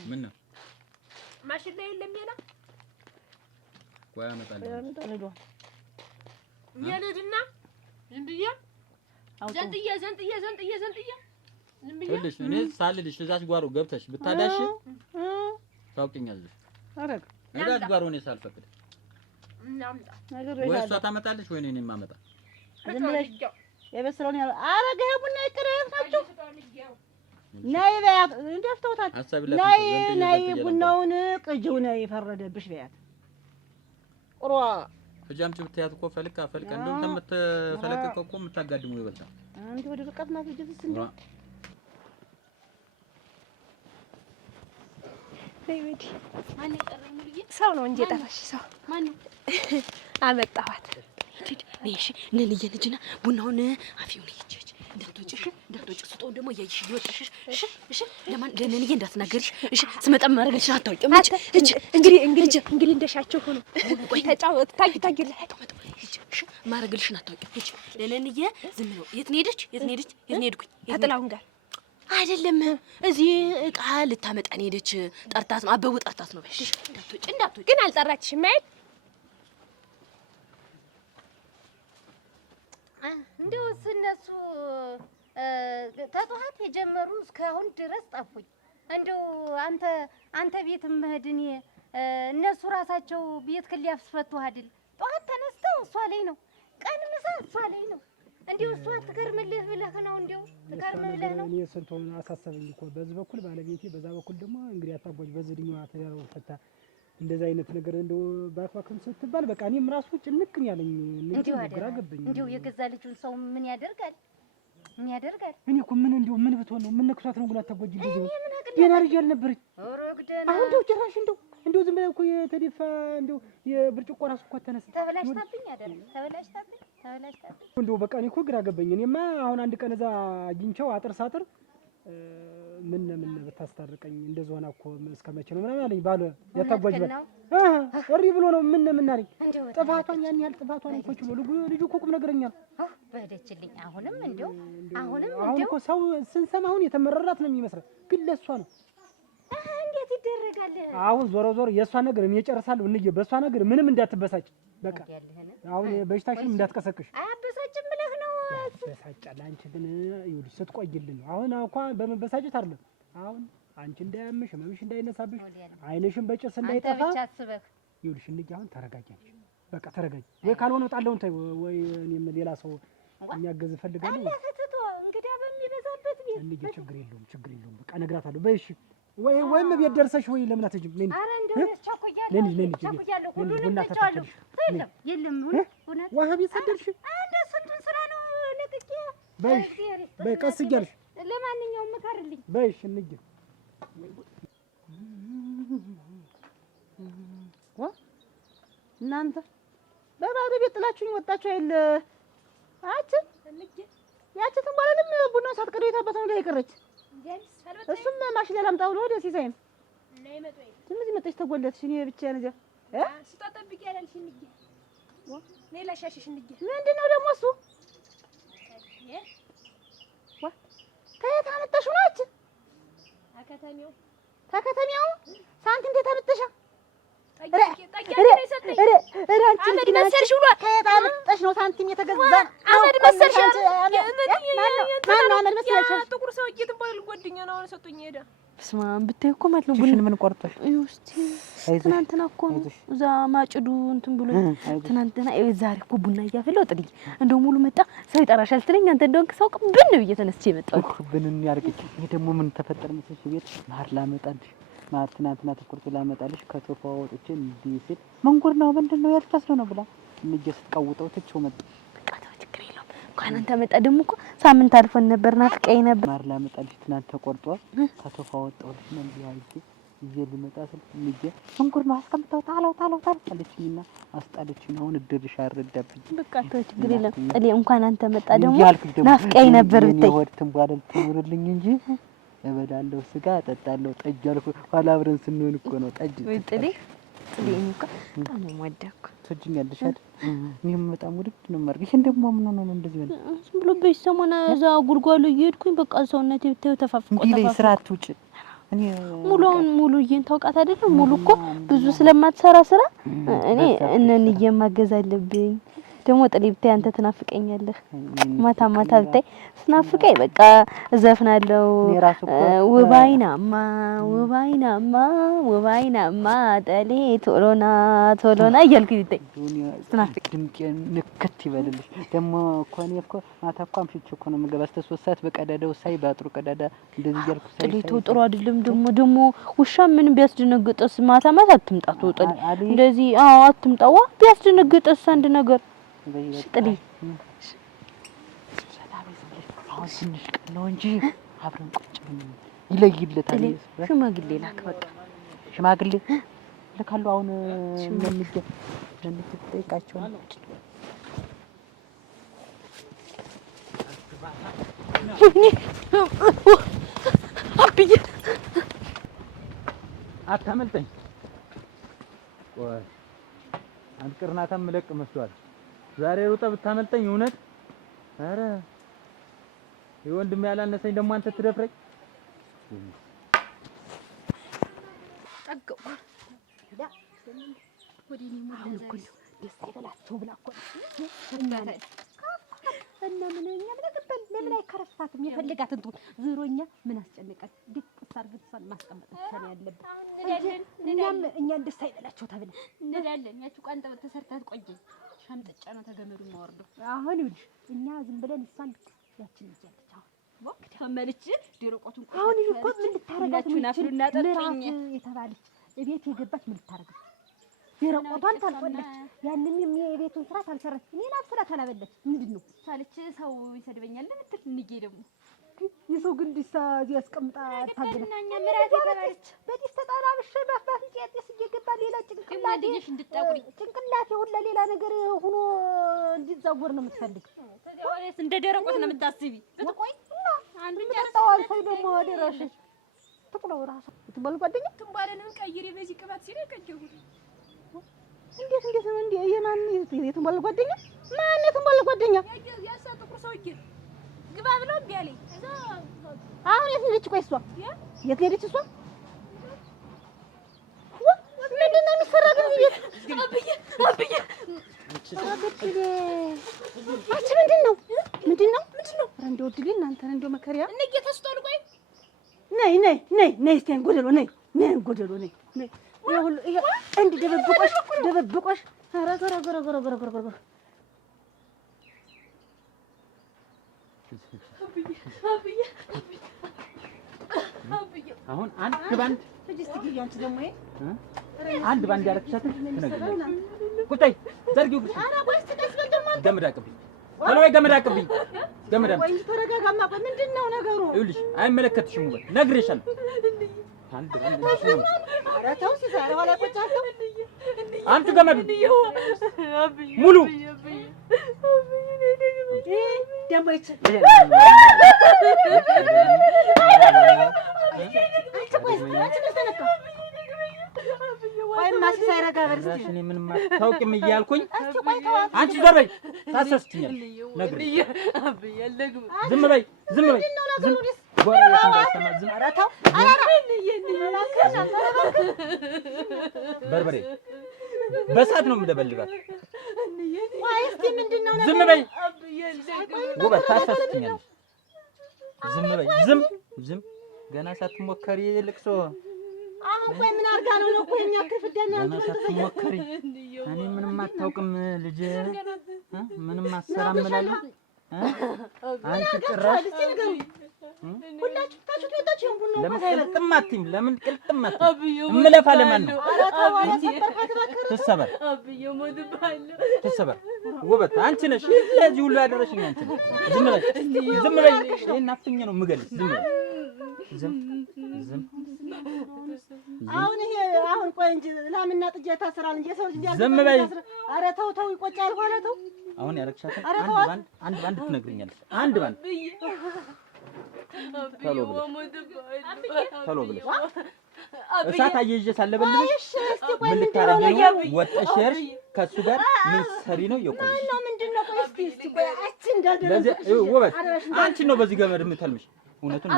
ምን ነው ማሽን ላይ የለም ያላ ቆይ አመጣለሁ የልድና ዝም ብዬ ዘንጥዬ ዝም ብዬ ልሽ እኔ ሳልልሽ እዛች ጓሮ ገብተሽ ብታዳሽ ታውቂኛለሽ። አረግ እዛች ጓሮ እኔ ሳልፈቅድ እናምጣ ነገር ወይ ይላል እሷ ታመጣለች ወይ እኔ ማመጣ ዝም ብለሽ የበሰለውን ያለ አረግ ቡና ይቀረፍ ናቸው ናይ በያት እንደፍተውታል ናይ ቡናውን ቅጂው ነው የፈረደብሽ በያት ቁሯ እጃምጭ ብትያት እኮ ፈልቃ እንደውም ተመተፈለቀቀው እኮ የምታጋድሙ ይበልጣል። አንተ ወደ ርቀት ናት ልጅስ እንዴ ዘይዲ ማን ይቀረኝ ልጅ ሰው ነው እንጂ የጠፋሽ ሰው ማን አመጣኋት ነሽ ነልየ ልጅና ቡናውን አፊውን ይጭጭ እንዳትወጪ ስጦን ደግሞ እያይሽ ይወጣሽ እሺ ለማን ለነልየ እንዳትናገሪሽ እሺ ስመጣ ማረጋልሽ አታውቂም እሺ እንግዲህ እንደሻቸው ሆኖ ቆይ ተጫወት ታጊ እሺ ማረጋልሽን አታውቂም እሺ ለነልየ ዝም ነው የት ሄድኩኝ ከጥላሁን ጋር አይደለም እዚህ እቃ ልታመጣን ሄደች ጠርታት ነው አበቡ ጠርታት ነው በሽ እንዳትወጪ ግን አልጠራችሽም አይደል እንደውስ እነሱ ተጧት የጀመሩ እስካሁን ድረስ ጠፉኝ እንደው አንተ ቤት መሄድ እኔ እነሱ ራሳቸው ቤት ክሊያስፈቱ አይደል? ጠዋት ተነስተው እሷ ላይ ነው፣ ቀን ምሳ እሷ ላይ ነው። እንዲሁ እሷ ትገርምልህ ብለህ ነው? እንዲሁ ትገርም ብለህ ነው? እኔ ስንቱን አሳሰበኝ እኮ በዚህ በኩል ባለቤቴ፣ በዛ በኩል ደግሞ እንግዲህ አታጓጅ በዚህ ድኛዋ ተያው ፈታ እንደዛ አይነት ነገር እንደው ባቷከም ስትባል በቃ እኔም ራሱ ጭንቅ ያለኝ እንዲሁ ግራ ገባኝ። እንዲሁ የገዛ ልጁን ሰው ምን ያደርጋል? ምን ያደርጋል? እኔ እኮ ምን እንደው ምን ብትሆን ነው ምን ነክቷት ነው ብላ ታጓጅ እንደዚህ ነው? ገና ልጅ አልነበረች። አሁን እንደው ጭራሽ እንደው ዝም ብለህ እኮ የተደፋ እንደው የብርጭቆ ራሱ እኮ ተነሳ ተበላሽታብኝ አይደል? ተበላሽታብኝ እንደው በቃ እኔ እኮ ግራ ገባኝ። እኔማ አሁን አንድ ቀን እዛ አግኝቼው አጥር ሳጥር ምን ብታስታርቀኝ እንደዚህ ሆና እኮ እስከ መቼ ነው ምናምን አለኝ። ባለ ያታጓጅባል እሪ ብሎ ነው ምን አለኝ። ጥፋቷን ያን ያህል ጥፋቷን እኮ ችሎ ልጁ እኮ ቁም ነገረኛ ነው። በደችልኝ አሁንም እኮ ሰው ስንሰማ አሁን የተመረራት ነው የሚመስለው፣ ግን ለሷ ነው። እንዴት ይደረጋል? አሁን ዞሮ የሷ ነገር እኔ እጨርሳለሁ። እንዬ በሷ ነገር ምንም እንዳትበሳጭ በቃ። አሁን በሽታሽም እንዳትቀሰቅሽ። አያበሳጭም ብለህ ነው? ያበሳጫል። አንቺ ግን ይኸውልሽ ስትቆይልን አሁን እንኳን በመበሳጨት አይደለም። አሁን አንቺ እንዳያምሽ ህመምሽ እንዳይነሳብሽ አይንሽን በጭስ እንዳይጠፋ አንተ ብቻ አስበህ ይኸውልሽ እንዬ አሁን ተረጋጊ። በቃ ተረጋጊ። ወይ ካልሆነ ጣለውን ታይ ወይ እኔም ሌላ ሰው የሚያገዝ እፈልጋለሁ። አለ ስትቶ እንግዲያ በሚበዛበት ቤት እንዬ ችግር የለውም በቃ እነግራታለሁ። በይ እሺ ወይም ቤት ደርሰሽ ወይ ለምን አትሄጂም? ነኝ ኧረ እንደው ቸኩያለሁ። ሁሉንም ትቼዋለሁ። የለም እውነት ዋህ ቤት ሰደርሽ እንደ ስንቱን ስራ ነው ለቅቄ። በይ ቀስ እያልሽ ለማንኛውም ምከርልኝ። በይ እሺ እንዬ እናንተ በባዶ ቤት ጥላችሁኝ ወጣችሁ አይደል? ያቺ ትንባለልም ቡናውን ሳትቀዱ የታበት ነው ላይ የቀረች። እሱም ማሽላ ላምጣ ብሎ ወደ ሲሳይም ዝም እዚህ መጣች ተጎለትሽ። እኔ ብቻዬን እዚያ ስጠብቂ ያላልሽኝ እንጂ ሌላ ሻሽሽ እንጂ ምንድን ነው ደግሞ እሱ? ከየት አመጣሽው ነው? ተከተሚው ሳንቲም እንዴት አመጣሽ? አመድ መሰልሽ ብሏል። ከየት አመጣሽ ነው ሳንቲም የተገዛ? አመድ መሰልሽ ማነው አመድ መሰልሽ? ጥቁር ሰውዬ ትንባል ጓደኛ ነው አሁን ሰጡኝ ሄዳ። በስመ አብ ብታይ እኮ ማለት ነው ቡና ምን ቆርጠሽ? እስቲ ትናንትና እኮ ነው እዛ ማጭዱ እንትን ብሎ ትናንትና ዛሬ እኮ ቡና እያፈላው ጥልኝ እንደው ሙሉ መጣ ሰው ይጠራሻል ትለኝ አንተ እንደውም ከሰው ብን ብዬ ተነስቼ መጣሁ እኮ ብንን ያርግኝ። ይሄ ደግሞ ምን ተፈጠረ መሰለሽ? ቤት ማር ላመጣልሽ ማር ትናንትና ተቆርጦ ላመጣልሽ ከቶፋ ወጥቼ እንዲህ ሲል መንጉር ነው ምንድነው ያልታስሮ ነው ብላ እንጀ ስትቀውጠው ትቼው መጣ። በቃ ተው ችግር የለውም እንኳን አንተ መጣ ደግሞ እኮ ሳምንት አልፎን ነበር ናፍቀኝ ነበር። ማር ላመጣልሽ ትናንት ተቆርጦ ከቶፋ ወጣሁልሽ ምን ቢያይሽ ይዤ ልመጣ ስል እንጀ መንጉር ነው አስቀምጠው ታለው አለችኝና አስጣለችኝ። አሁን እድርሽ አረዳብኝ። በቃ ተው ችግር የለም ጥሌ እንኳን አንተ መጣ ደግሞ ናፍቀኝ ነበር ብታይ ወድተን ባደል ትኖርልኝ እንጂ እበላለሁ ስጋ እጠጣለሁ ጠጅ አልኩ። ኋላ አብረን ስንሆን እኮ ነው ጠጅ ወይ ጥሌ እንኳ በጣም ወደኩ ትወጂኛለሽ አይደል? እኔም በጣም ውድድ ነው ማርገ። ይሄን ደግሞ ምን ሆነ ነው እንደዚህ ሆነ? ዝም ብሎ በሰሞና እዛ ጉርጓሉ እየሄድኩኝ በቃ ሰውነቴ ብታዩ ተፋፍቆ እንዴ ላይ ስራ አትውጭ። እኔ ሙሉዬን ታውቃት አይደል? ሙሉ እኮ ብዙ ስለማትሰራ ስራ እኔ እነንዬ ማገዝ አለብኝ። ደግሞ ጥሌ ብታይ አንተ ትናፍቀኛለህ። ማታ ብታይ ስናፍቀኝ በቃ እዘፍናለሁ። ውባይናማ ጠሌ ቶሎና እያልኩ ብታይ ስናፍቅ ድምጤ ንክት ይበልልሽ። ደግሞ እኮ እኔ እኮ ማታ እኮ አምሽቼ እኮ ነው የምገባ እስከ 3 ሰዓት በቀዳዳው ሳይ ባጥሩ ቀዳዳ እንደዚህ እያልኩ ሳይ ጥሌ ጥሩ አይደለም። ደግሞ ውሻ ምን ቢያስደነግጥስ ማታ አትምጣት ጥሌ እንደዚህ አትምጣዋ ቢያስደነግጥስ አንድ ነገር ጥሌ አሁን ትንሽ ቀን ነው እንጂ አብረን ቁጭ ብለን ይለይለታል። ሽማግሌ ላክ በቃ ሽማግሌ ልካለሁ። አሁን ጠይቃቸው አብዬ አታመልጠኝ። ቆይ አንተ ቅርናታም መለቅ መስሏል። ዛሬ ሩጣ ብታመልጠኝ እውነት አረ የወንድም ያላነሰኝ ደግሞ አንተ ትደፍረኝ። ጠገቁ ወዲኒ ሙሉ ደስ ይበላቸው ብላ እኮ እና ምን ለምን አይከረፋትም? የፈልጋትን ትሁን ዞሮኛ ምን አስጨነቀን? ድቅስ አድርገን እሷን ማስቀመጥ ብቻ ነው ያለብን። እኛን ደስ አይበላቸው ተብለን እንሄዳለን። ያቺ ቋንጣ ተሰርታ ቆየ ሻምጥጫ ነው ተገመዱ ማወርደው። አሁን ይኸውልሽ እኛ ዝም ብለን እሷን ያችን ልጅ አለች አሁን ተመልች ደረቆቱን አሁን እኮ ምን ልታረጋት ምራት የተባለች እቤት የገባች ምን ልታረጋት ደረቆቷን ታልቆለች። ያንንም የቤቱን ስራ ታልሰራች እኔን አብስላ ታላበለች። ምንድን ነው ሳለች ሰው ይሰድበኛል ለምትል እንጌ ደግሞ የሰው ግን ዲሳ እዚህ አስቀምጣ ታገናኛ ምራት የተባለች በዲስ ተጣላብሽ ባፋት ጤስ እየገባ ሌላ ጭንቅላቴ ሁላ ሌላ ነገር ሆኖ እንዲዛወር ነው የምትፈልግ። ወይስ እንደ ደረቆት ነው የምታስቢ? ብትቆይ አንዱ ጨጣዋል ሰው ደግሞ ደረሽ ትቁለው ራሱ ትባል ጓደኛ ትንባለንም ቀይሬ በዚህ ቅባት ሲል ቀጀው እንዴት ነው እንዴ? የማን የትንባል ጓደኛ ማን የትንባል ጓደኛ? ያሳ ጥቁር ሰውዬ ግባ ብለው እምቢ አለኝ። አሁን የት ሄደች? ቆይ እሷ የት ሄደች? እሷ ምንድን ነው የሚሰራ ግን ቤት? አብዬ አንቺ ምንድን ነው? ኧረ እንደው ድል እናንተን እንደው መከሪያ እንዴ ተስቷል። ቆይ ነይ እስኪ ጎደሎ ነይ ጎደሎ ነይ ይሁን ይሄ እንደ ደበብቆሽ ኧረ ገረ አሁን አንድ ባንድ አንድ ባንድ ያረክሻት ትነግሪኝ። ቁጣይ ዘርጊው ግሽ ገመድ አቅብኝ ቶሎ በይ ገመድ አቅብኝ። ገመድ አቅብኝ። ቆይ ተረጋጋማ። ቆይ ምንድን ነው ነገሩ? ይኸውልሽ አይመለከትሽም። ወይ ነግሬሻለሁ። አንድ ባንድ ኧረ ተው ሲዛሬ ኋላ ቆጫለሁ። አንቺ ገመድ ሙሉ ደሞ ይች እኔ ምንም አታውቂም እያልኩኝ አንቺ ዞር በይ። ታሰስትኛለሽ። ነግሬሽ ዝም በይ። ጎረቤት እንዳይሰማ ዝም። ኧረ ተው በርበሬ በሳት ነው የምደበልባት። ዝም በይ ውበት፣ ታሰስትኛለሽ። ዝም በይ። ዝም ገና ሳትሞከሪ ልቅሶ አሁን ቆይ ምን አድርጋ ነው እኮ የሚያክል ፍዳና ገና ሳትሞከሪ እኔ ምንም አታውቅም ልጅ ምንም አሰራም እላለሁ። አንቺ ጭራሽ ሁላችሁ ታችሁ ቡና ለምን ቅልጥም አትይም? ለምን ቅልጥም አትይም? እምለፋ ለማን ነው? ትሰበር ውበት አንቺ ነሽ ለዚህ ሁሉ ያደረሽኝ አንቺ ነሽ። ዝም በይ። ይሄን አፍኜ ነው የምገልሽ። ዝም አሁን ቆይ እንጂ ላምና ጥጃ ታሰራል እንጂ ሰው ልጅ ዝም በይ። ኧረ ተው ይቆጫል። ኋላ ተው። አሁን ያረክሻትን አንድ ባንድ ትነግሪኛለሽ። አንድ ባንድ ቶሎ ብለሽ እሳት አየዤ ሳለበልብሽ ምን ልታረጊ ነው? ወጥተሽ ሄድሽ ከእሱ ጋር ምን ሰሪ ነው የቆየሽ? ምንድነው? ቆይ እስኪ ቆይ አቺ እንዳልደረሰ ውበት አንቺ ነው በዚህ ገመድ የምትልምሽ። እውነቱን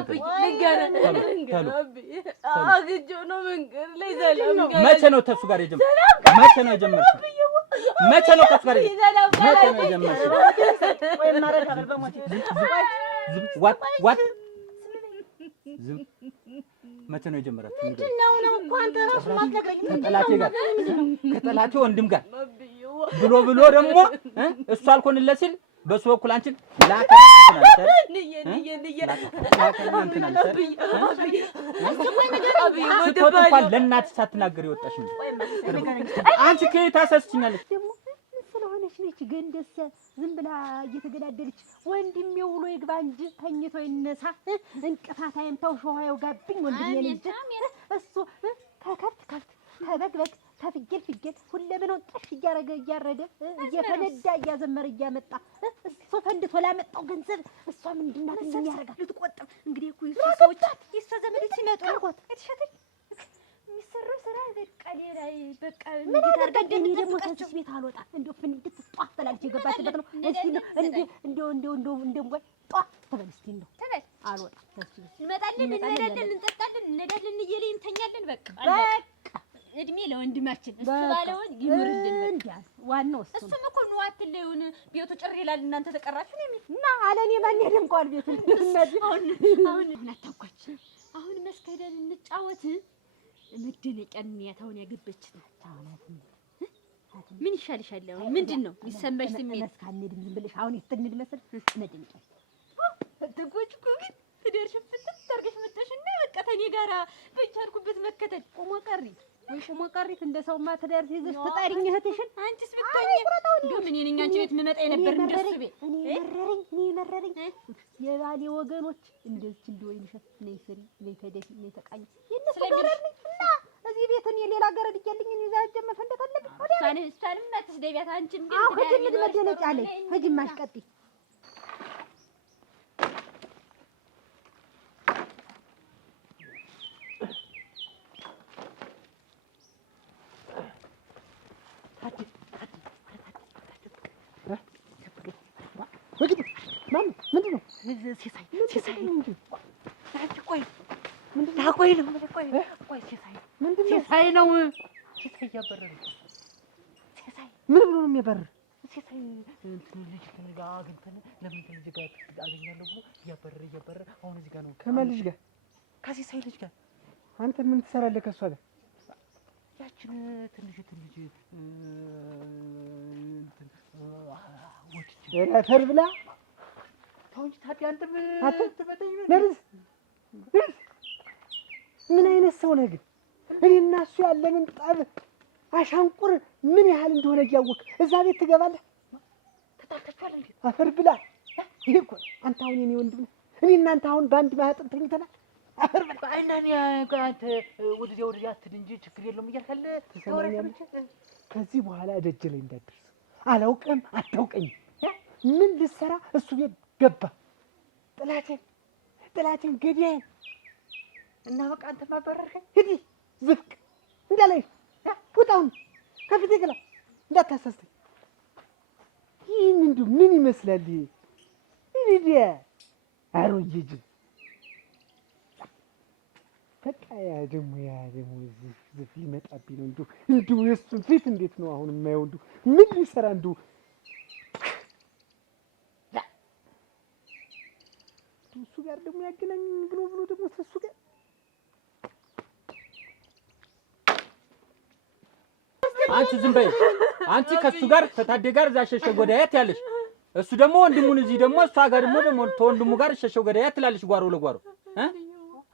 ነገር መቼ ነው ተሱ ጋር የጀመርሽው? መቼ ነው የጀመርሽው? መቼ ነው ተሱ ጋር የጀመርሽው? ዋት መቼ ነው የጀመራችሁ? ነው እኮ አንተ ራሱ ማጥለቀኝ ከጠላቴ ወንድም ጋር ብሎ ደግሞ እሱ አልኮንለት ሲል በሱ በኩል አንቺን ለእናትሽ ሳትናገር የወጣሽ አንቺ ከየት አሳስችኛለሽ? ስለሆነች ነች ገንደሰ ዝም ብላ እየተገዳደለች ወንድሜ ውሎ ይግባ እንጂ ተኝቶ ይነሳ እንቅፋት አይምታው ሾሃ ይውጋብኝ ወንድሜ ልጅ እሱ ከከብት ተበግበግ ተፍጌል ሁለመናውን ጠሽ እያረደ እየፈነዳ እያዘመረ እያመጣ እሱ ፈንድቶ ላመጣው ገንዘብ እሷ ምንድን ናት እንደሚያረጋት ልትቆጥብ እንግዲህ እኮ ሰዎች የእሷ ዘመዶች ሲመጡ አልኳት እትሸተል የሚሰራው ስራ በቃ ሌላ በቃ ምን አደርጋለሁ። እኔ ደግሞ ከዚህ ቤት አልወጣም። እንደው ፍንድት ጧፍ ተላልች የገባችበት ነው። እስኪ እንደው ጧፍ ተበል እስኪ እንደው ተበል አልወጣም። እንመጣለን፣ እንጠጣለን፣ እንሄዳለን፣ እየለኝ እንተኛለን። በቃ እድሜ ለወንድማችን እሱ ባለውን ይኑርልን። ዋናው እሱም እኮ አትለዩን ቤቱ ጭር ይላል እናንተ ተቀራችሁ ነው የሚል እና አለኔ ማን ያደምቀዋል ቤቱን አሁን አታውቋች አሁን መስከደን እንጫወት መደነቂያ እንያታውን ያገበች ምን ይሻልሻል አሁን ምንድነው ይሰማሽ ስሜት መስካኔ ዝም ብለሽ አሁን ይስተንድ መስል መደነቂያ ተጎጅኩ ግን ትደርሽም ፍትታርገሽ መጣሽና በቃ ተኔ ጋራ በቻልኩበት መከተል ቆሞ ቀሪ ወይ ቆሞ ቀሪት እንደ ሰውማ ትዳር ይዘሽ ተጣሪኝ እህትሽን አንቺስ ብትሆኚ እንደው ምን የኔ አንቺ ቤት መመጣ ነበር እንደሱ ቤት እኔ መረረኝ የባሌ ወገኖች እንደዚህ እንደወይንሸት ነይ ስሪ ነይ ተደፊ ነይ ተቃኝ የነሱ ገረድ እና እዚህ ቤት እኔ ሌላ ገረድ ይገልኝ እኔ ዛጀ መፈንደት አለብኝ እሷንም አትስደቢያት አንቺም ግን አሁን ምን መደነቂያ አለኝ ህጅማሽ ቀጥ ምንድነው ሲሳይ እንጂ ቆይ ምንድነው ቆይ ሲሳይ ነው ሲሳይ እያበረረ ሲሳይ ምን ብሎ ነው የሚያበረር ሲሳይ እንትን ልጅ ከነጋ አግኝተን ለምን ልጅ ጋር አገኛለሁ ብሎ እያበረረ አሁን እዚህ ጋር ነው ከማን ልጅ ጋር ከሲሳይ ልጅ ጋር አንተ ምን ትሰራለህ ከሷ ጋር ያችን ትንሽ እንትን ወጥቼ ብላ ታውንጂ ታዲያ አንተም ትመጣኝ ነው ነርስ ምን አይነት ሰው ነህ ግን እኔና እሱ ያለንን ጠብ አሻንቁር ምን ያህል እንደሆነ እያወቅህ እዛ ቤት ትገባለህ ተጣጣቻለህ እንዴ አፈር ብላ ይሄ እኮ አንተ አሁን የኔ ወንድም እኔ እናንተ አሁን በአንድ ማህፀን ተኝተናል አፈር ብላ አይናኒ አንተ ወዲያ አትድ እንጂ ችግር የለውም እያልካለ ተሰማኛለህ ከዚህ በኋላ ደጅ ላይ እንዳትደርስ አላውቅም አታውቀኝም ምን ልትሰራ እሱ ቤት ገባ ጥላቴን ገዳዬን እና በቃ አንተ ማባረርከኝ ሂድ ዝፍቅ እንዳላይ ውጣውን ከፊቴ ገላ እንዳታሳስተኝ ይህን እንደው ምን ይመስላል ይሄ አሮዬ ጅብ በቃ ያ ደግሞ ዝፍ ሊመጣብኝ ነው እንደው የእሱን ፊት እንዴት ነው አሁን የማየው እንደው ምን ሊሰራ እንደው እሱ ጋር ደግሞ ያገናኘኝ ብሎ ደግሞ እሱ ጋር አንቺ ዝም በይ አንቺ ከሱ ጋር ከታዴ ጋር እዛ ሸሸው ገዳያት ያለሽ እሱ ደግሞ ወንድሙን እዚህ ደግሞ እሷ ጋር ደግሞ ተወንድሙ ጋር ሸሸው ገዳያት ትላለሽ ጓሮ ለጓሮ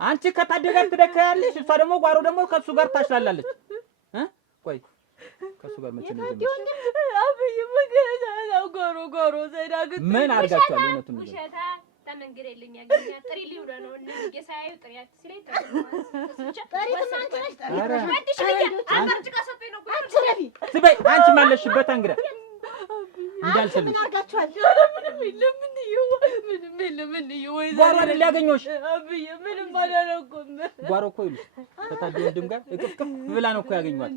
አንቺ ከታዴ ጋር ትደካያለሽ እሷ ደግሞ ጓሮ ደግሞ ከሱ ጋር ታሽላለች ቆይ ከሱ ጋር መቼ ነው አብይ መገናው ጓሮ ዘዳግት ምን አርጋችኋል እውነቱን ነው ተመንገር የለኝ ያገኛ ጥሪ ሊውለ ነው እንዴ የሳዩ ጥሪያት ሲለኝ ጥሪ ማንተሽ ጥሪ ወድሽ ልጅ አማርጭቃ ሰፈይ ነው ስበይ አንቺ ማለሽበት አንግራ እንዳልሰልሽ ምን አርጋችኋል ምንም የለም ወይ ጓሮ አይደል ያገኘሁሽ አብይ ምንም አላረኩም ጓሮ እኮ ይሉሽ ከታዴ ወንድም ጋር እቅፍቅፍ ብላ ነው እኮ ያገኘዋል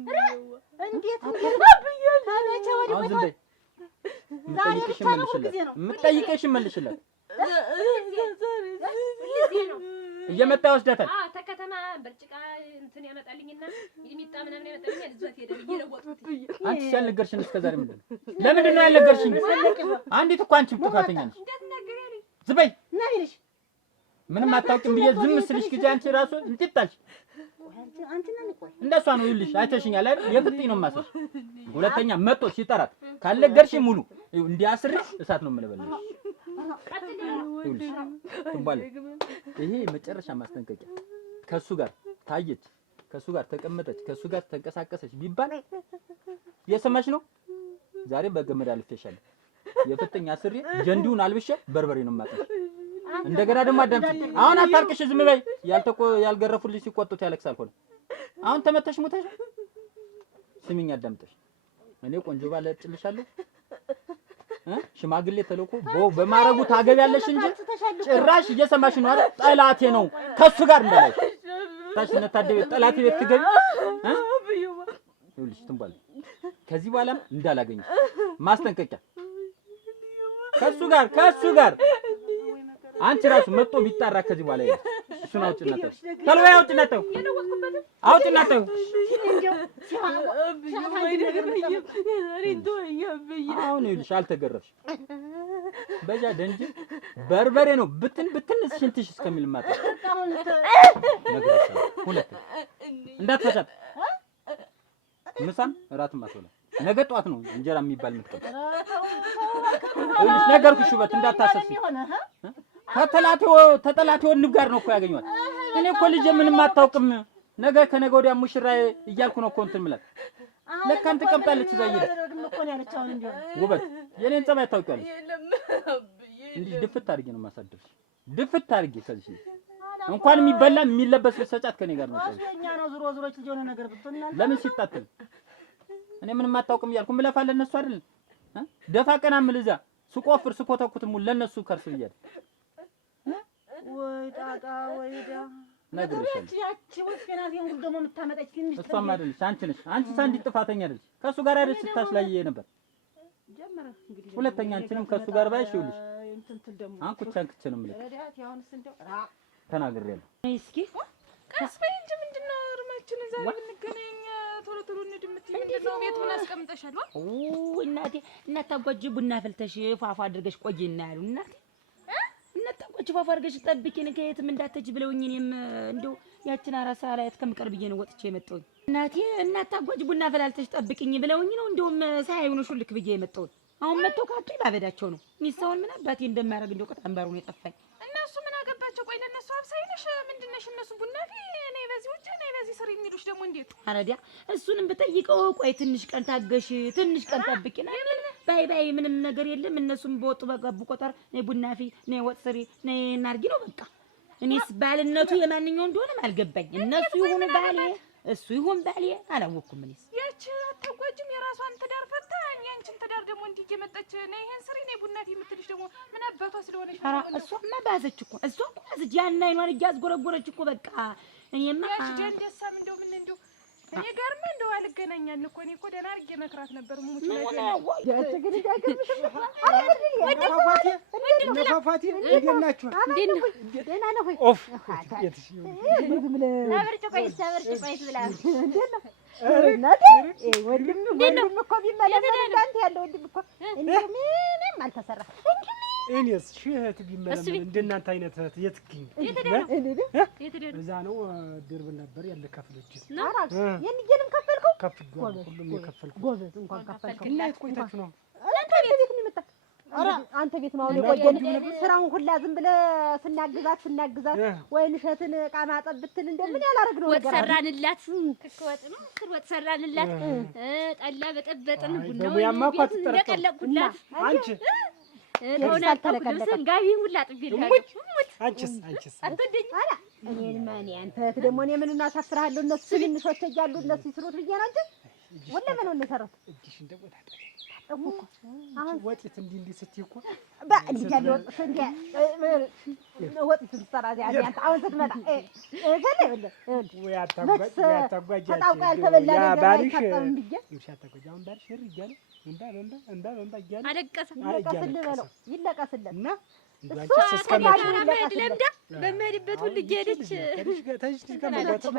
እንዴት አብይ ታለቻ ወዲ አሁን ዝም በይ የምትጠይቅሽ መልሽላት እየመጣ ወስደታል ተከተማ በርጭቃ እንትን ያመጣልኝና የሚጣ ምናምን ያመጣልኝ እዛት ሄደኝ ይለወጥኩት አንቺ ያልነገርሽኝ እስከዛሬ ለምንድን ነው ያልነገርሽኝ አንዲት እኮ አንቺ ጥፋተኛ ነሽ ዝም በይ ምንም አታውቂም ብዬ ዝም ስልሽ ጊዜ አንቺ ራሱ እንጥጣልሽ እንደሷ ነው ይልሽ አይተሽኛል አይደል የፍጥኝ ነው ማሰሽ ሁለተኛ መጥቶ ሲጠራት ካልነገርሽኝ ሙሉ እንዲያስርሽ እሳት ነው የምለበልሽ ትንባል ይሄ መጨረሻ ማስጠንቀቂያ ከሱ ጋር ታየች ከሱ ጋር ተቀመጠች ከሱ ጋር ተንቀሳቀሰች ቢባል የሰማሽ ነው ዛሬ በገመድ አልፈሻለሁ የፍጥኝ አስሬ ጀንዲውን አልብሼ በርበሬ ነው ማጣሽ እንደገና ደግሞ አዳምጪ አሁን አታልቅሽ ዝም በይ ያልገረፉልሽ ሲቆጡት ያለቅሳል ሆነ አሁን ተመተሽ ሞተሽ ስሚኝ አዳምጠሽ እኔ ቆንጆ ባለ እጭልሻለሁ ሽማግሌ ተልኮ በማረጉ ታገቢያለሽ እንጂ ጭራሽ እየሰማሽ ነው አይደል ጠላቴ ነው ከሱ ጋር እንዳለሽ ታሽ ነታደብ ጠላቴ ቤት ትገቢ ይኸውልሽ ትንባል ከዚህ በኋላ እንዳላገኝ ማስጠንቀቂያ ከሱ ጋር አንቺ ራሱ መጥቶ ቢጣራ ከዚህ በኋላ እሱን አውጭናተው ተልበይ አውጭናተው አሁን ይኸውልሽ አልተገረፍሽ በጃ ደንጅ በርበሬ ነው ብትን ሽንትሽ እስከሚል ማጣ ነግረሻለሁ። ሁለት እንዳትፈሻት ምሳም እራትም አትበላ። ነገ ጧት ነው እንጀራ የሚባል የምትቀር ይኸውልሽ ነገርኩሽ። ውበት እንዳታሰብሽ ተጠላቴው ንብ ጋር ነው እኮ ያገኘዋል። እኔ እኮ ልጄ ምንም አታውቅም። ነገ ከነገ ወዲያ ሙሽራዬ እያልኩ ነው እኮ እንትን የምላት። ለካም ትቀምጣለች እዛ እየሄደ ውበት የኔን ጸባይ ታውቂያለሽ። እንዲህ ድፍት አድርጌ ነው የማሳድርሽ። ድፍት አድርጌ ከዚህ እንኳን የሚበላ የሚለበስ ልትሰጫት ከኔ ጋር ነው። እኛ ነው ዙሮ ዙሮች ልጅ ሆነ ነገር ብትሆንና ለምን ሲጣጥል እኔ ምንም አታውቅም እያልኩ ምለፋለ እነሱ አይደል ደፋ ቀና ምልዛ ስቆፍር ስኮተኩት ሙሉ ለነሱ ከርስ ይያል ወይ ጣጣ ወይዳ ነግሬሻለሁ። ያቺ ወስከናት የሁሉ ደግሞ የምታመጣች ትንሽ እሷም አይደለሽ አንቺ ነሽ። አንቺ ሳንዲ ጥፋተኛ አይደለሽ። ከሱ ጋር አይደል ስታስላየ ነበር። ጀመረ እንግዲህ ሁለተኛ አንቺንም ከሱ ጋር ባይሽ ይውልሽ እንትን ደግሞ አንኩቻን ክቸ ነው የምልህ። ረዳት ያውንስ እንደው ተናግሬያለሁ። እስኪ ቀስ በይ እንጂ ምንድነው እርማችን ዛሬ ብንገናኝ ቶሎ እንድምትይ ምንድነው ቤት ምን አስቀምጠሻል? እናቴ እናታጓጅ ቡና ፈልተሽ ፏፏ አድርገሽ ቆይና ያሉ እናቴ እናታጓጅ ፏፏ አድርገሽ ጠብቂኝ ከየትም እንዳትጂ ብለውኝ እኔም እንደው ያችን አራሳ ላይ እስከምቀር ብዬ ነው ወጥቼ የመጣሁኝ። እናቴ እናታጓጅ ቡና ፈላልተሽ ጠብቂኝ ብለውኝ ነው እንደውም ሳይሆን ሹልክ ብዬ የመጣሁኝ። አሁን መጥተው ካጡ ባበዳቸው ነው ሚሳውን ምን አባቴ እንደማያደርግ እንደው ቀጣምባሩ ነው የጠፋኝ። እነሱ ምን አገባቸው? ቆይ ለነሱ አብሳይነሽ ምንድነሽ? እነሱ ቡና እኔ በዚህ ውጭ እኔ በዚህ ስር የሚሉሽ ደግሞ እንዴት? አረዲያ እሱንም ብጠይቀው ቆይ ትንሽ ቀን ታገሽ፣ ትንሽ ቀን ጠብቂና ባይ ምንም ነገር የለም። እነሱም በወጡ በገቡ ቆጠር ነይ ቡና ፊ ነይ ወጥ ስሪ ነይ እናርጊ ነው በቃ። እኔስ ባልነቱ የማንኛው እንደሆነም አልገባኝ። እነሱ ይሁን ባሌ እሱ ይሁን ባሌ አላወኩም። እኔስ ያቺ አታጓጅም የራሷን ትዳር ፈታ ያንቺን ትዳር ደግሞ እንዲህ እየመጣች ነይ ይሄን ስሪ ነይ ቡና ፊ የምትልሽ ደግሞ ምን አባቷ ስለሆነሽ? ኧረ እሷማ ባዘች እኮ እሷ እኮ ባዘች። ያን አይኗን እያዝጎረጎረች እኮ በቃ እኔማ ያቺ ደንደሳም እንደው ምን እንደው እኔ ጋርማ እንደው አልገናኛን እኮ እኔ እኮ ደህና አድርጌ መክራት ነበር። ሙሙት ነው እኔስ ሸህት ቢመለመል እንደናንተ አይነት እህት የት ትገኝ? እዛ ነው ድርብ ነበር ያለ ከፍለች የንየንም ከፈልከው ከፍጓል ሁሉም የከፈልኩ ጎበዝ እንኳን ከፈልከው እና ቆይታችሁ ነው አንተ ቤት ነው የመጣ አንተ ቤት ነው የቆየን ስራውን ሁላ ዝም ብለህ ስናግዛት ወይን እሸትን ዕቃ ማጠብ ብትል እንደምን ያላረግነው ነገር ሰራንላት ክክ ወጥ ነው ክር ወጥ ሰራንላት ጠላ በጠበጥን ቡናው እንደቀለቁላት አንቺ ተለቀለቀ ጋቢ ሁላ ጥቢልሃለሁ። አንቺስ አትወደኝ አላ እኔን ማን አንተ ደግሞ እኔ ምን እናሳፍርሃለሁ? እነሱ ትንሾች እያሉ እነሱ ይስሩት ብዬ ነው እንጂ ወለ ምን ነው የሰራሁት? እጅሽ እንደው ታጠቁ አሁን ወጥት እንዲህ ስትይ እኮ እንዲህ ያለ ወጥት ስትሰራ ያለ አንተ አሁን ስትመጣ ገለ ወይ አታጓጅ ታውቃ ያልተበላ ነገር ባልሽ ብዬ አሁን ባልሽ ይርጋል እንዳ እያለ አለቀሰ ይለቀስለት እና እንዳንቺስ እስከመቼ ለምዳ በመሄድበት ሁሉ እየሄደች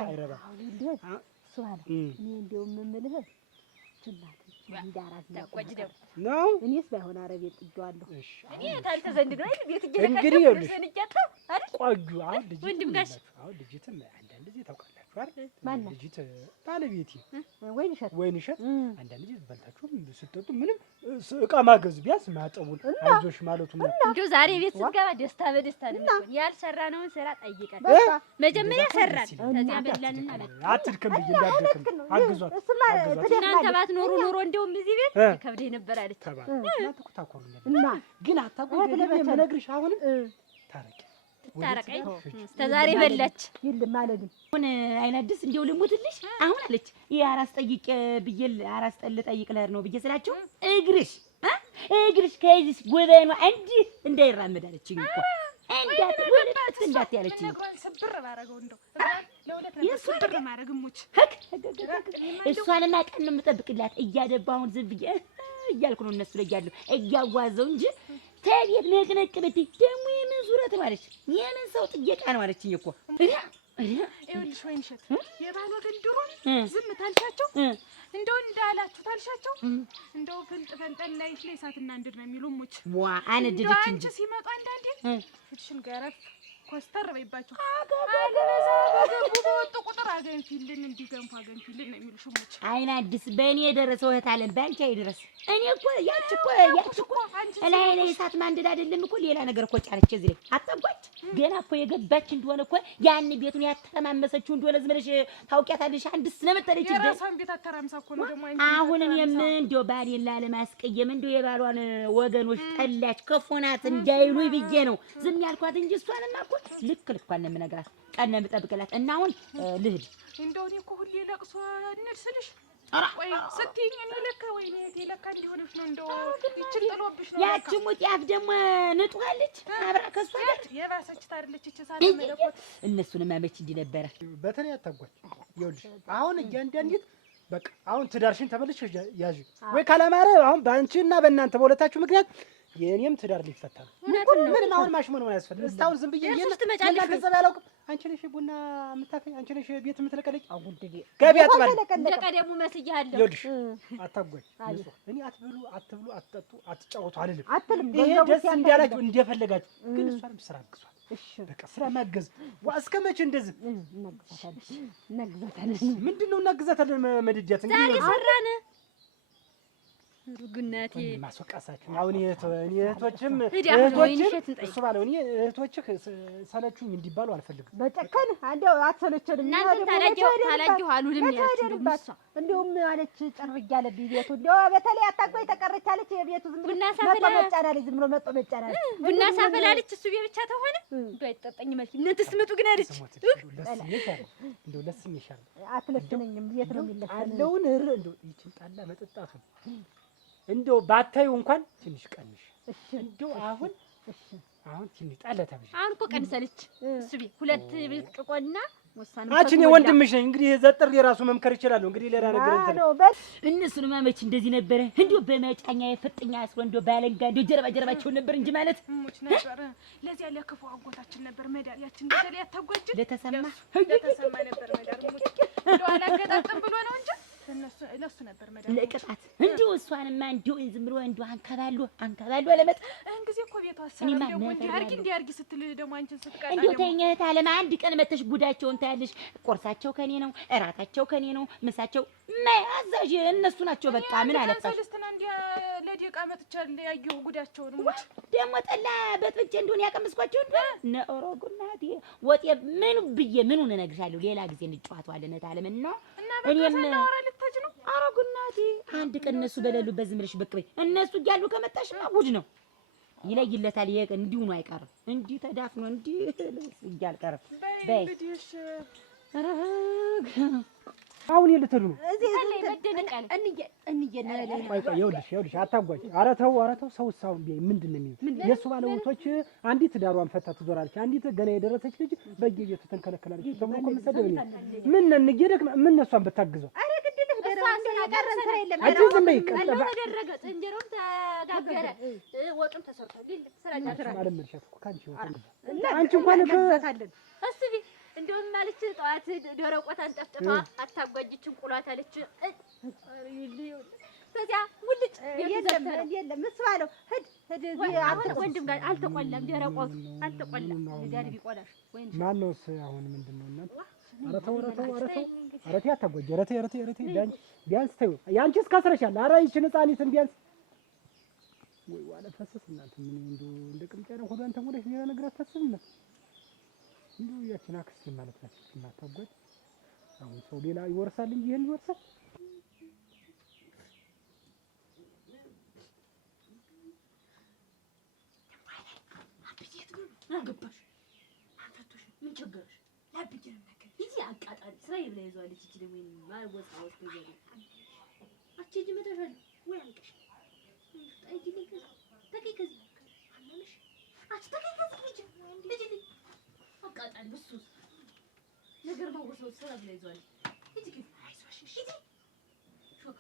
አይረባ እሱ አለ እኔ እንደውም የምልህ ችላት እንዳራስ ነው እኔስ ባይሆን አረብ ጥጃለሁ። እኔ ታንተ ዘንድ ነው አይደል ቤት እንግዲህ እየለቀቀ አይደል ቆዩ አሁን ልጅ ወንድም ጋሽ አሁን ልጅትም አንዳንድ ጊዜ ታውቃላችሁ አይደል ማን ልጅት ባለቤቴ ወይን እሸት አንዳንድ ጊዜ በልታችሁም ስትጠጡ ምንም ዕቃ ማገዝ ቢያንስ ማጠቡን አይዞሽ ማለቱ ነው። እንደው ዛሬ ቤት ስትገባ ደስታ በደስታ ነው ያልሰራነውን ስራ ጠይቀን መጀመሪያ ሰራን ከዚያ በላንና አትድከም ብዬ እንዳትደክም አግዟት እናንተ ባትኖሩ ኖሮ እንደውም እዚህ ቤት ከብዴ ነበር አለች እና ግን አታቆይ ለነግርሽ አሁንም ታረቀኝ ተዛሬ በላች ይልም ማለት አሁን አይናድስ እንደው ልሙትልሽ አሁን አለች የአራስ ጠይቅ ብዬ አራስ ጠይቅ ለር ነው ብዬ ስላችሁ እግርሽ ከይዝሽ ጎበኑ አንዲ እንዳይራመድ አለችኝ እኮ እንዳት ያለችኝ ስብር ባረገው እንደው ለሁለት ማረግ ሙች እሷንማ ቀን ነው የምጠብቅላት እያደባሁ አሁን ዝም ብዬ እያልኩ ነው እነሱ ላይ ያለው እያዋዘው እንጂ ተቤት ነቅነቅ ብትይ ደግሞ የምን ዙረት ማለች የምን ሰው ጥየቃ ነው አለችኝ እኮ ይኸውልሽ ወይን እሸት የባል ወገን ድሮን ዝም ታልቻቸው እንደው እንዳላችሁ ታልሻቸው እንደው ፈንጠን ላይ እሳትና እንድር ነው የሚሉ ሙች ዋ አነደደች እንጂ ሲመጡ አንዳንዴ ፍትሽን ገረፍ ኮስተር በይባቸው አገበዛ በገቡ በወጡ ቁጥር አገንፊልን እንዲገንፉ አገንፊልን ነው የሚሉ ሽሙች። አይን አዲስ በእኔ የደረሰው እህት አለም ባንቺ አይደረስ። እኔ እኮ ያቺ እኮ ላይ እሳት ማንደድ አይደለም እኮ ሌላ ነገር እኮ ጫረች እዚህ ላይ አጣጓች። ገና እኮ የገባች እንደሆነ እኮ ያን ቤቱን ያተማመሰችው እንደሆነ ዝም ብለሽ ታውቂያታለሽ። አንድስ ስለመጠለች የራሷን ቤት አተራምሳ እኮ ነው ደግሞ አሁንም እንደው ባሌን ላለማስቀየም እንደው የባሏን ወገኖች ጠላች ከፎናት እንዳይሉኝ ብዬ ነው ዝም ያልኳት እንጂ እሷንማ እኮ ልክ ልኳን ነው የምነግራት። ቀን ነው የምጠብቅላት እና አሁን ልሂድ። እንደው እኔ እኮ ሁሌ ለቅሶ እንሂድ ስልሽ ወይ ስትይኝ እኔ ለካ ወይኔ ለካ እንዲሆነሽ ነው እንደው ይችል ጥሎብሽ ነው። ያቺ ሙጢያፍ ደግሞ ንጡሃለች አብራ ከሷ ጋር የባሰች ታርለች እቺ ሳለ መለኮት እነሱንም አመች እንዲ ነበረ። በተለይ አታጓኝ። ይኸውልሽ አሁን እያንዳንዲት በቃ አሁን ትዳርሽን ተመልሽ ያዥ ወይ ካላማረ አሁን ባንቺና በእናንተ በሁለታችሁ ምክንያት የኔም ትዳር ሊፈታ ነው። ምንም አሁን ማሽሞን ነው ያስፈልግ። እስካሁን ዝም ብዬ ገንዘብ ያላውቅም። አንቺ ነሽ ቡና የምታፈኝ፣ አንቺ ነሽ ቤት የምትለቀለኝ። አጉድዴ ገበያ አጥባል እንደቀደሙ መስያለሁ። ይኸውልሽ አታጓኝ። እኔ አትብሉ፣ አትብሉ፣ አትጠጡ፣ አትጫወቱ አልልም። አትልም። ይሄ ደስ እንዲያላችሁ እንደፈለጋችሁ፣ ግን እሷንም ስራ አግዟል። እሺ በቃ ስራ ማገዝ እስከ መቼ እንደዚህ እናግዛታለን? ምንድነው እናግዛታለን? መድጃት እንግዲህ ሰራን ሩግናቴ ማስወቃሳችሁ አሁን እህቶችም እሱ ባለው እኔ እህቶችህ ሰለቹኝ እንዲባሉ አልፈልግም። በጨከን እንደው አትሰለቸንም። እናንተ ታላጅሁ አሉልም ያለች እንደውም አለች ጨርግ ያለብኝ ቤቱ እንደው በተለይ አታጓይ ተቀረች አለች። የቤቱ ዝም ብሎ መጫናለች፣ ዝም ብሎ መጫናለች። ቡና ሳፈላለች እሱ ቤት ብቻ ተሆነ እንደው አይጠጣኝ ማለት እናንተ ስትመጡ ግን አለች እንደው ለስም ይሻል አትለፍነኝም። ቤት ነው የሚለፈን አለውን እንደው ይችን ጣላ መጠጣቱ እንደው ባታዩ እንኳን ትንሽ ቀንሽ። እንደው አሁን ትንሽ ጣላ ተብሽ አሁን እኮ ቀንሰለች እሱ ቤት ሁለት ብቅቆና ወሳን አንቺ ነው ወንድምሽ ነኝ እንግዲህ ዘጥር የራሱ መምከር ይችላል። እንግዲህ ሌላ ነገር እንትን እነሱን ማመች እንደዚህ ነበረ። እንደው በመጫኛ የፍጥኛ አስሮ እንደው ባለንጋ እንደው ጀርባቸው ነበር እንጂ ማለት ሙች ነበር። ለዚያ ለክፉ አጎታችን ነበር መዳር ያችን እንደዚህ ያታጓጅ ለተሰማ ነበር መዳር ሙች እንደው አላገጣጥም ብሎ ነው እንጂ ለሱ ነበር መዳር ለቅጣት እንደው እሷንማ እንደው ዝም ብሎ እንደው አንከባሉ አለመጥ ጊዜ እኮ ቤቷ አሰራም ደግሞ እንዲያርጊ ስትል ደግሞ አንቺን ስትቀጣ እንደው ተኛት አለማ አንድ ቀን መተሽ ጉዳቸውን ታያለሽ። ቆርሳቸው ከኔ ነው፣ እራታቸው ከኔ ነው፣ ምሳቸው አዛዥ እነሱ ናቸው። በቃ ምን አለፋሽ ሰልስትና እንዲያ ለዲቃ መጥቻለሁ ያየሁ ጉዳቸውን ሙች ደግሞ ጠላ በጥብጬ እንደሆነ ያቀመስኳቸው እንደሆነ ነኦሮጉናቴ ወጤ ምኑን እነግርሻለሁ። ሌላ ጊዜ እንጫወተዋለን ታለምና እኔም አሮጉናቴ አንድ ቀን እነሱ በሌሉበት ዝም ብለሽ በቅበይ እነሱ እያሉ ከመጣሽማ ጉድ ነው። ይለይለታል። እንዲሁ ነው አይቀርም። እንዲህ ተዳፍኖ እንዲህ እያልቀርም በይ አሁን የልትሉ ነው እዚህ መደነቃለ ይኸውልሽ አታጓጅ። ኧረ ተው ሰው ሳውን ምንድን ነው የሚለው የእሱ ባለቤቶች አንዲት ዳሯን ፈታ ትዞራለች፣ አንዲት ገና የደረሰች ልጅ በየቤቱ ተንከለከላለች ተብሎ እኮ መሰደብ ነው። ምን እንግዲህ ምን እሷን ብታግዘው እንደውም ማለች ጠዋት ደረቆት አንጠፍጥፋ አታጓጅችን ቁሏት አለች። ከዚያ ሙልጭ የለም እሱ አለው ሂድ አሁን ወንድም ጋር አልተቆላም፣ ደረቆቱ አልተቆላም። ጋር ቢቆላሽ ወይ ማነው አሁን ምንድነው እናት? ኧረ ተው ኧረ ተይ አታጓጅ። ኧረ ተይ ቢያንስ ተይው። ያንቺስ ከስረሻል። ኧረ ይችን ህፃኒትን ቢያንስ ወይ ዋለ ፈሰስ እናንተ ምን እንደ ቅምጫ ነው ሆዷን ተሞለሽ ሌላ ነገር አታስብም። እንደው ያችን አክስቴ ማለት ናት እናታጓጅ። አሁን ሰው ሌላ ይወርሳል እንጂ ይሄን ይወርሳል። አገባሽ አንተቶሽ ምን ቸገረሽ? ላብጅ ነው ነገር እዚህ አቃጣሪ ስራ ይብላ ይዟለች። እቺ ደግሞ ማልወጣው ነው አቺ ጅመተሻል ወይ አንቀሽ ታይጂ ከዚህ ተከይ ከዚህ አማምሽ አስተከይ ከዚህ ልጅ አቃጣሪ ብሱ ነገር ማወሰው ስራ ይብላ ይዟለች። እዚህ አይዞሽ እሺ ሾክ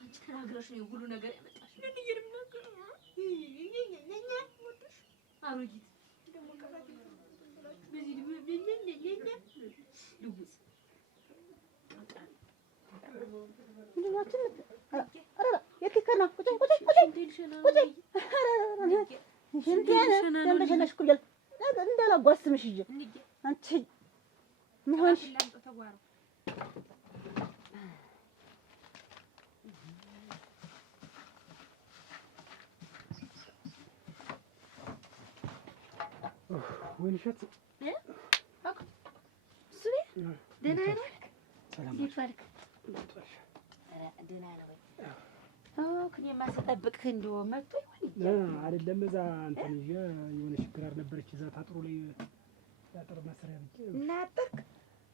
አንቺ ተናግረሽ ነው ሁሉ ነገር ያመጣሽ። ምን ይርም ነገር ነኛ ወጥሽ አሮጊት ደግሞ ቀባቂ በዚህ ልብስ እንዳላጓስምሽ ሂጂ አንቺ ምን ሆንሽ? ወይንሸት ደህና ነህ? ሰላም እንዴት ዋልክ? ደህና ነው ወይ? እኔማ ስጠብቅህ እንደው መጥቶ ይሆን አይደለም። እዛ እንትን ይዤ የሆነች ግራር ነበረች እዛ ታጥሮ ላይ ታጥሮ መስሪያ ብቻ እና አጠርክ?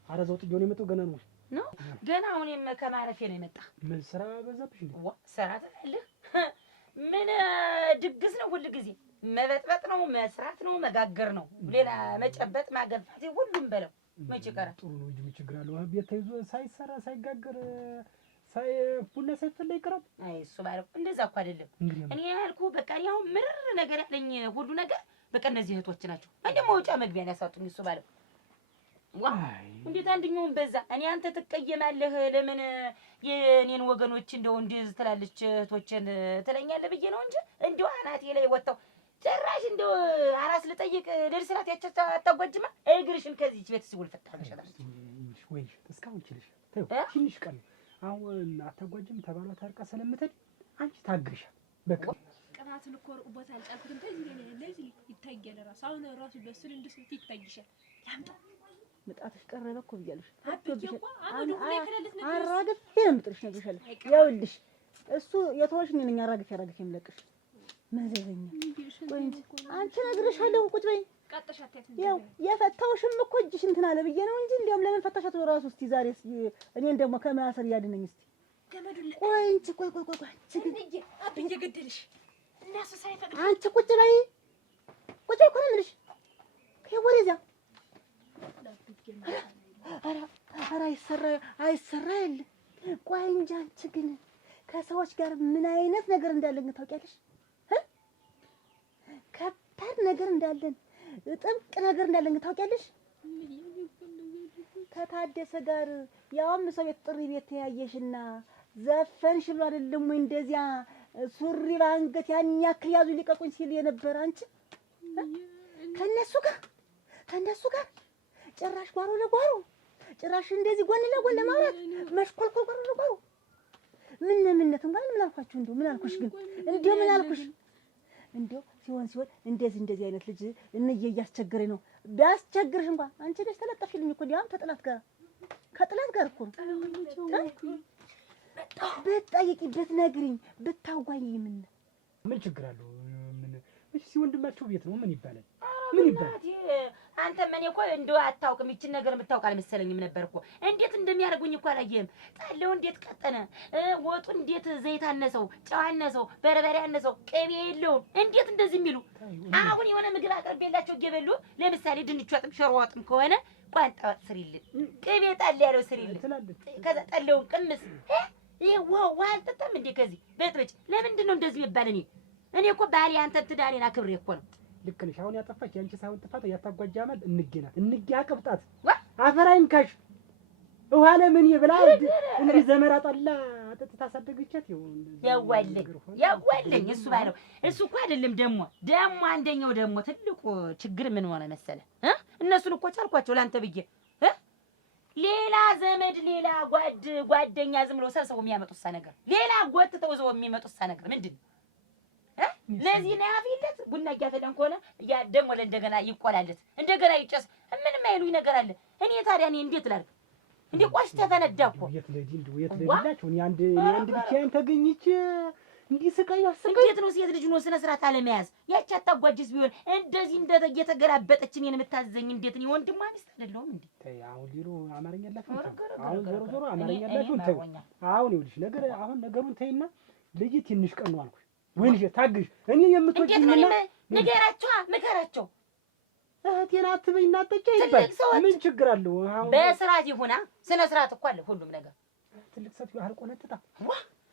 ኧረ እዛው ጥዬው ነው የመጣው። ገና ነው ነው ገና እኔም ከማረፌ ነው የመጣ። ምን ስራ በዛብሽ እንዴ? ስራ ትላለህ? ምን ድግስ ነው ሁሉ ጊዜ? መበጥበጥ ነው፣ መስራት ነው፣ መጋገር ነው። ሌላ መጨበጥ ማገፋት ሁሉም በለው መቼ ቀረ? ጥሩ ነው እንጂ ምን ችግር አለው? ቤት ተይዞ ሳይሰራ ሳይጋገር ቡና ሳይፈላ ይቀራል? አይ እሱ ባለው እንደዛ እኮ አይደለም። እኔ ያልኩህ በቃ እኔ አሁን ምርር ነገር ያለኝ ሁሉ ነገር በቃ እነዚህ እህቶች ናቸው። እንደ መውጫ መግቢያ ያሳጡኝ። እሱ ባለው ዋይ እንዴት አንደኛውን በዛ። እኔ አንተ ትቀየማለህ ለምን የኔን ወገኖች እንደው እንዲህ ትላለች እህቶችን ትለኛለህ ብዬ ነው እንጂ እንደው አናቴ ላይ ወጣው ጭራሽ እንደው አራስ ልጠይቅ ልርስላት ያቻታ አታጓጅማ እግርሽን ከዚህ ቤት ሲውል ፈታለሽ አላልኩ ወይ? እስካሁን ችልሽ ተይው ትንሽ ቀን አሁን አታጓጅም ተባሏ ታርቃ ስለምትል አንቺ ታግሻል። በቃ ቅናትን እኮ ርቁበት አልጫልኩትም። ለዚህ ይታያል ራሱ አሁን ራሱ በስል እንድስት ይታይሻል። ያምጣ ምጣትሽ ቀረበ እኮ ብያለሽ። አትብየው አሁን ሁሌ ከለለት ነው አራግፌ ነው የምጥልሽ ነግሬሻለሁ። ይኸውልሽ እሱ የተወሽ እኔ ነኝ አራግፌ የምለቅሽ መዘዘኛ። አንቺ ነግሬሻለሁ ቁጭ በይ። ያው የፈታውሽም እኮ እጅሽ እንትን አለ ብዬ ነው እንጂ እንዲያውም ለምን ፈታሻት ነው ራሱ። እስቲ ዛሬ እኔን ደግሞ ከማሰር ያድነኝ እስቲ። ቆይ እንጂ ቆይ አብዬ ገደልሽ እናሱ ሳይፈቅድ አንቺ ቁጭ በይ እኮ ነው የምልሽ። ወደዚያ ኧረ አይሰራ የለ። ቆይ እንጂ አንቺ ግን ከሰዎች ጋር ምን አይነት ነገር እንዳለን ታውቂያለሽ? ከባድ ነገር እንዳለን ጥብቅ ነገር እንዳለን ታውቂያለሽ? ከታደሰ ጋር ያውም ሰው ቤት ጥሪ ቤት ተያየሽና ዘፈንሽ ብሎ አይደለም ወይ እንደዚያ ሱሪ ባንገት ያን ያክል ያዙ ሊቀቁኝ ሲል የነበረ አንቺ ከነሱ ጋር ጭራሽ ጓሮ ለጓሮ ጭራሽ እንደዚህ ጎን ለጎን ለማውራት መሽኮልኮል ጓሮ ለጓሮ ምንነት እንኳን ምን አልኳችሁ? እንደው ምን አልኩሽ? ግን እንደው ምን አልኩሽ? እንደው ሲሆን እንደዚህ አይነት ልጅ እንዬ እያስቸገረኝ ነው። ቢያስቸግርሽ እንኳን አንቺ ነሽ ተለጠፍሽልኝ እኮ እንዲያውም ከጥላት ጋር እኮ ነው። ብትጠይቂ ብትነግሪኝ ብታዋኝ ምን ችግር አለው? እሺ ወንድማቸው ቤት ነው ምን ይባላል? አንተ ምን እኮ እንደው አታውቅም። ይችን ነገር የምታውቅ አልመሰለኝም ነበር እኮ። እንዴት እንደሚያደርጉኝ እኮ አላየህም? ጣለው እንዴት ቀጠነ፣ ወጡ እንዴት ዘይት አነሰው፣ ጨው አነሰው፣ በርበሬ አነሰው፣ ቅቤ የለውም። እንዴት እንደዚህ የሚሉ አሁን የሆነ ምግብ አቅርቤላቸው እየበሉ ለምሳሌ ድንች ወጥም ሽሮ ወጥም ከሆነ ቋንጣ ወጥ ስሪልን፣ ቅቤ ጣል ያለው ስሪልን፣ ከዛ ጣለውን ቅምስ ይሄ ውሃ አልጠጣም እንዴ? ከዚህ በጥብጭ ለምንድን ነው እንደዚህ የሚባል? እኔ እኮ ባሌ አንተን ትዳሬን አክብሬ እኮ ነው። ልክ ነሽ። አሁን ያጠፋች ያንቺ ሳይሆን ጥፋት ያታጓጃ ማለት እንጌ አቅብጣት አፈራይም ካሽ ውሃ ለምን ይብላ እንዴ ዘመራ ጠላ አጥጥታ አሳደገቻት። ያዋለኝ እሱ ባለው እሱ እኮ አይደለም። ደግሞ አንደኛው ደግሞ ትልቁ ችግር ምን ሆነ መሰለ? እነሱን እኮ ቻልኳቸው ላንተ ብዬ ሌላ ዘመድ ሌላ ጓደኛ ዝም ብሎ ሰብስበው የሚያመጡት ነገር ሌላ ጎትተው ዘው የሚመጡት ነገር ምንድን ነው? ለዚህ ነው ያፊለት ቡና እያፈላን ከሆነ ያ ደግሞ ለእንደገና ይቆላለት እንደገና ይጨስ ምንም አይሉኝ ነገር አለ። እኔ ታዲያ እንዴት ላድርግ? እንዴ ቆሽ ተፈነዳ እኮ የት ለዲላችሁ እኔ አንድ ብቻዬን ተገኝቼ እንዲህ ስቃይ እንዴት ነው ሴት ልጅ ነው ስነ ስርዓት አለመያዝ? ያቺ አታጓጅስ ቢሆን እንደዚህ እየተገላበጠች እኔን የምታዘኝ እንዴት ነው? ወንድሟ ሚስት አይደለሁም እንዴ? ተይ አሁን ሊሩ አማርኛ ያላችሁ አሁን ዞሮ አማርኛ ያላችሁ ተይ። አሁን ይኸውልሽ ነገሩን ተይና ልጅ ትንሽ ቀን ነው አልኩሽ። ወንጀ ታግሽ እኔ የምትወጪኝና ምከራቸው እህቴን አትበይና አትጠጪ ይባል ምን ችግር አለው? አሁን በስርዓት ይሁና ስነ ስርዓት እኮ አለ ሁሉም ነገር። ትልቅ ሰው አልቆ ነጥታ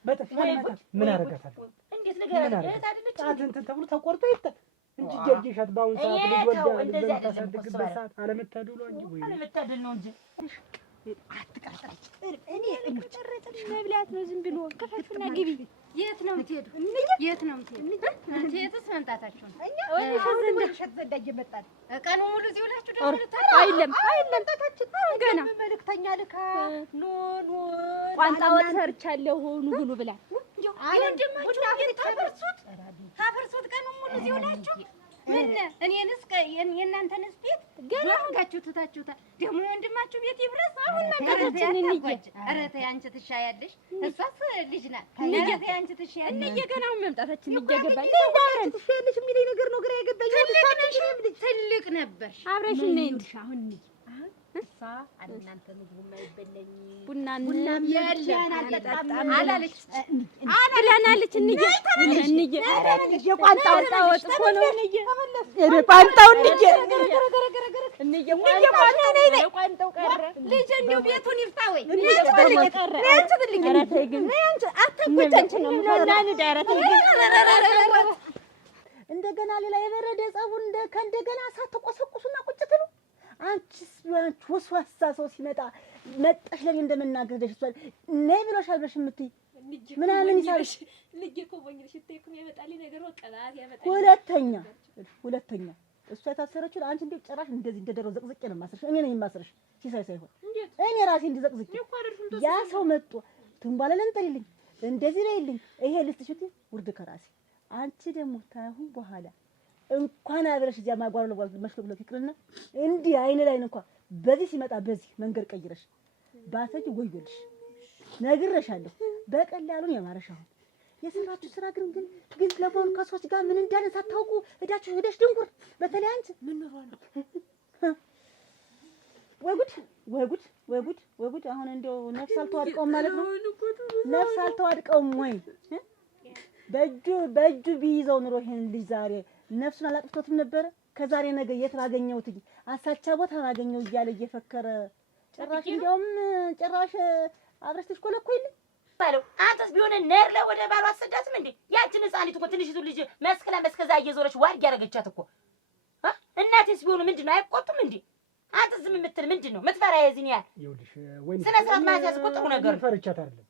በጥፊ ምን አረጋታለሁ? እንዴት ነገር እህት አይደለች እንትን ተብሎ ተቆርጦ ይጣል እንጂ ጀርጂሻት ባውን ሰዓት ልጅ ወልዳ በታሳድግበት ሰዓት አለመታደሉ እንጂ ወይ አለመታደል ነው እንጂ አትቀርጠኝ። እኔ እጨረጥልሽ መብላ ክፈችና ግቢ። የት ነው የምትሄዱ? የት ነው የምትሄዱ? የትስ መምጣታችሁ ነው? እኛ ወልሸት ዘንዳ እየመጣን ቀኑ ሙሉ እዚህ ውላችሁ ደግሞ አይለም ገና መልእክተኛ ልካ ኑ ቋንጣ ወጥ ሰርቻለሁ ኑ ብሉ ብላ ወንድማችሁ ቤት ታፈርሱት ቀኑ ሙሉ እዚህ ውላችሁ ምን እኔንስ የእናንተንስ ቤት ገና አድርጋችሁ ትታችሁታል። ደግሞ ወንድማችሁ ቤት ይብረስ። አሁን ነገራችን እንዬ ኧረ ተይ አንቺ ትሻያለሽ። እሷስ ልጅ ናት። እንዬ ተይ አንቺ ትሻያለሽ። እንዬ ገና አሁን መምጣታችን እየገባኝ አንቺ ትሻያለሽ የሚለኝ ነገር ነው ግራ የገባኝ። ትልቅ ነበር አብረሽ ነይ እንጂ አሁን እንዬ እሷ እናንተ ምግቡ የማይበላኝ ቡናም ያለን አልጠጣም አላለች አላለች እንዬ ቋንጣው ወጥ እኮ ነው እንዬ ቋንጣው እንዬ ቋንጣው ቀረ ልጅ እንደው ቤቱን ይፍታ ወይ እንደገና ሌላ የበረደ ጸቡን ከእንደገና እሳት ተቆሰቁሱና ቁጭ ትሉ። አንቺስ ቢሆንች ወስዋሳ ሰው ሲመጣ መጣሽ ለኔ እንደመናገር ደሽ ይችላል ነይ ብሎሻል ብለሽ የምትይ ምናምን ይሳልሽ ልጅ እኮ ወንግልሽ ተይኩም ያመጣልኝ ነገር ወቀላት ያመጣልኝ። ሁለተኛ እሷ የታሰረችው አንቺ እንዴት ጭራሽ እንደዚህ እንደደረው ዘቅዝቄ ነው ማስረሽ። እኔ ነኝ ማስረሽ ሲሳይ ሳይሆን እኔ ራሴ እንዲዘቅዝቄ ያ ሰው መጥቶ ትንባለለን ጥሪልኝ እንደዚህ ነይልኝ ይሄ ልትሽት ውርድ ከራሴ አንቺ ደግሞ ታሁን በኋላ እንኳን አብረሽ እዚያ ማጓሩ ለጓሩ መስሎ ብሎ ይቅርና እንዲህ አይነ ላይ እንኳን በዚህ ሲመጣ በዚህ መንገድ ቀይረሽ ባሰጅ ወይልሽ ነግሬሻለሁ። በቀላሉን ያማረሻው የሰራችሁ ስራ ግን ለቦን ከሶች ጋር ምን እንዳለ ሳታውቁ ሄዳችሁ ሄደሽ ድንጉር በተለይ አንቺ ምን ነው ወጉድ አሁን እንደው ነፍስ አልተዋድቀውም ማለት ነው። ነፍስ አልተዋድቀውም ወይ በእጁ ቢይዘው ኑሮ ይሄን ልጅ ዛሬ ነፍሱን አላጥፍቶትም ነበረ። ከዛሬ ነገ የት ባገኘሁት አሳቻ ቦታ ባገኘው እያለ እየፈከረ ጭራሽ እንደውም ጭራሽ አብረሽ ትሽኮለኮይልኝ ባለው አንተስ ቢሆን ነርለ ወደ ባሏ አሰዳትም እንዴ? ያችን ህፃኒት እኮ ትንሽቱ ልጅ መስከላ መስከዛ እየዞረች ዋርግ ያረገቻት እኮ እናቴስ ቢሆኑ ምንድነው አይቆጡም እንዴ? አንተ ዝም የምትል ምንድነው የምትፈራ? የዚህን ያህል ይኸውልሽ ወይ ስነ ስርዓት ማስያዝ እኮ ጥሩ ነገር ነው። ፈርቻት አይደለም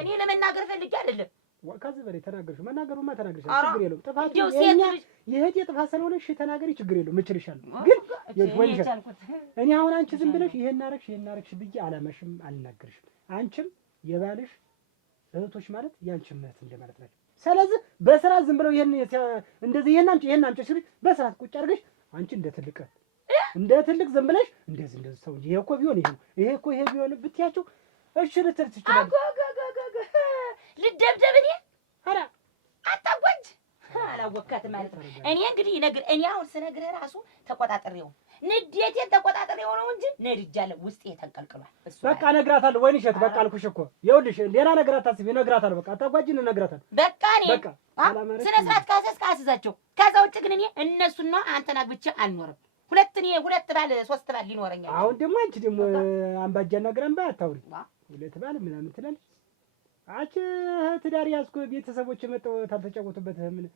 እኔ ለመናገር ፈልጌ አይደለም። ከዚህ በላይ ተናገርሽ መናገሩማ ተናገርሽ ችግር የለውም። ጥፋቱ የእህቴ ጥፋት ስለሆነ እሺ ተናገሪ ችግር የለውም እችልሻለሁ። ግን ወንጀል እኔ አሁን አንቺ ዝም ብለሽ ይሄን አረግሽ ብዬ አላመሽም አልናገርሽም። አንቺም የባልሽ እህቶች ማለት ያንቺም እህት እንደማለት ናቸው። ስለዚህ በስራ ዝም ብለው ይሄን እንደዚህ ይሄን አምጪ ሲሉ በስርዓት ቁጭ አድርገሽ አንቺ እንደ ትልቅ ዝም ብለሽ እንደዚህ ሰው ይሄ እኮ ቢሆን ይሄ እኮ ቢሆን ብትያቸው እሺ ልትል ትችላለሽ። ልደብደብ እኔ ኧረ አታጓጅ አላወካት ማለት ነው። እኔ እንግዲህ እኔ አሁን ስነግርህ ራሱ ተቆጣጥሬው ንዴቴን ተቆጣጥሬው ነው እንጂ ነድጃለሁ። ውስጤ ተንቀልቅሏል። በቃ እነግራታለሁ። ወይን እሸት በቃ አልኩሽ እኮ ይኸውልሽ፣ ሌላ ነገር አታስቢ። እነግራታለሁ። በቃ አታጓጅን፣ እነግራታለሁ። በቃ እኔ ስነ ስርዓት ካስይዛቸው። ከዛ ውጭ ግን እኔ እነሱና አንተን አግብቼ አልኖርም። ሁለት ባል ሶስት ባል ሊኖረኛል። አሁን ደግሞ አንቺ ደግሞ አምባጃና ግራምባ አታውሪ። ሁለት ባል ምናምን ትላለች። አንቺ ትዳር ያዝኩ ቤተሰቦች መጥተው ታልተጫወቱበት ምን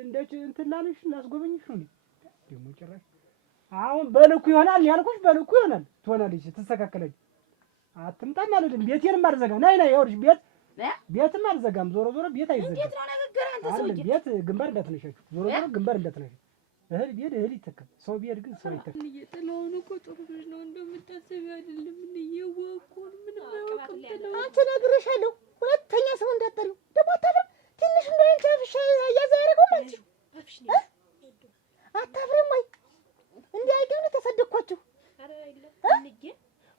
እንደች እንትን ላለሽ እናስጎበኝሽ ነው ደግሞ ጭራሽ። አሁን በልኩ ይሆናል ያልኩሽ በልኩ ይሆናል ትሆናለች፣ ትስተካከለች። አትምጣም አልልም። ቤቴንም አልዘጋም። ናይ ይኸውልሽ ቤትም አልዘጋም። ዞሮ ቤት አይዘጋም። እንዴት ነው ነገር አንተ ሰውዬ? ቤት ግንባር እንዳትነሻችሁ። ዞሮ ግንባር እንዳትነሻችሁ። እህል ቤት እህል ይተካል። ሰው ቤት ግን ሰው ይተካል። ጥላውን እኮ ጥሩ ልጅ ነው እንደምታስቢው አይደለም። እየወቁን ምንም አይወቅም። አንቺ ነግሬሻለሁ። ሁለተኛ ሰው እንዳትጠሪው ደግሞ አታፍርም። ትንሽ እንደሆነ አፍሽ ያዘ ያደረገው ማለት ነው። አታፍርም ወይ? እንዲህ አይደል ተሰደኳችሁ?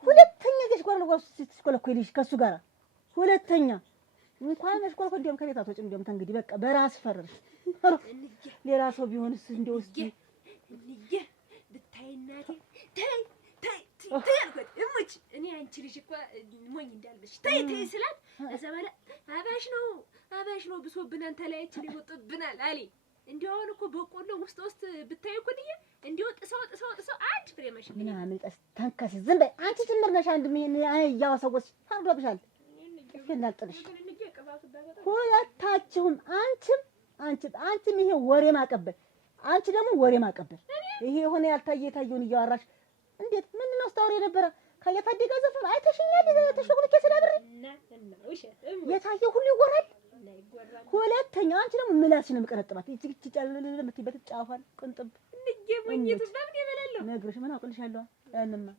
ሁለተኛ ተሽኮለኮይልሽ ከሱ ጋር ሁለተኛ እንኳን መሽኮልኮ እንደም ከቤት አትወጪም። እንደም ተንግዲህ በቃ በራስ ፈረርሽ። ሌላ ሰው ቢሆንስ እንደው እስኪ እንዬ ብታይ እናቴ ተይ አልኩት። እሙች እኔ አንቺ ልጅ እኮ ሞኝ እንዳልበሽ ተይ ስላት እዛ በኋላ አባሽ ነው ብሶብናል፣ ተለያይችን ይወጡብናል አለ። እንዲያው አሁን እኮ በቆሎ ውስጥ ብታይ እኮ ድዬ እንዲያው ጥሰው አንድ ፍሬ ማሽን ምናምን ተንከስ ዝም በይ አንቺ ጭምር ነሽ። አንድ ምን ያው ሰዎች ፈርዶብሻል። እናልጥልሽ ሁለታችሁም አንቺም ይሄ ወሬ ማቀበል፣ አንቺ ደግሞ ወሬ ማቀበል። ይሄ የሆነ ያልታየ የታየውን እያወራሽ እንዴት ምን ነው ስታወሪ የነበረ ከየታደጋ ዘፈን አይተሽኛል። ተሽጉልኬ ስለብር ምላስሽን የምቀነጥባት እቺ ጫለለ የምትይበት ጫፏን ቅንጥብ ሙኝቱ በምን ይበላለሁ ነግርሽ ምን አውቅልሻለሁ።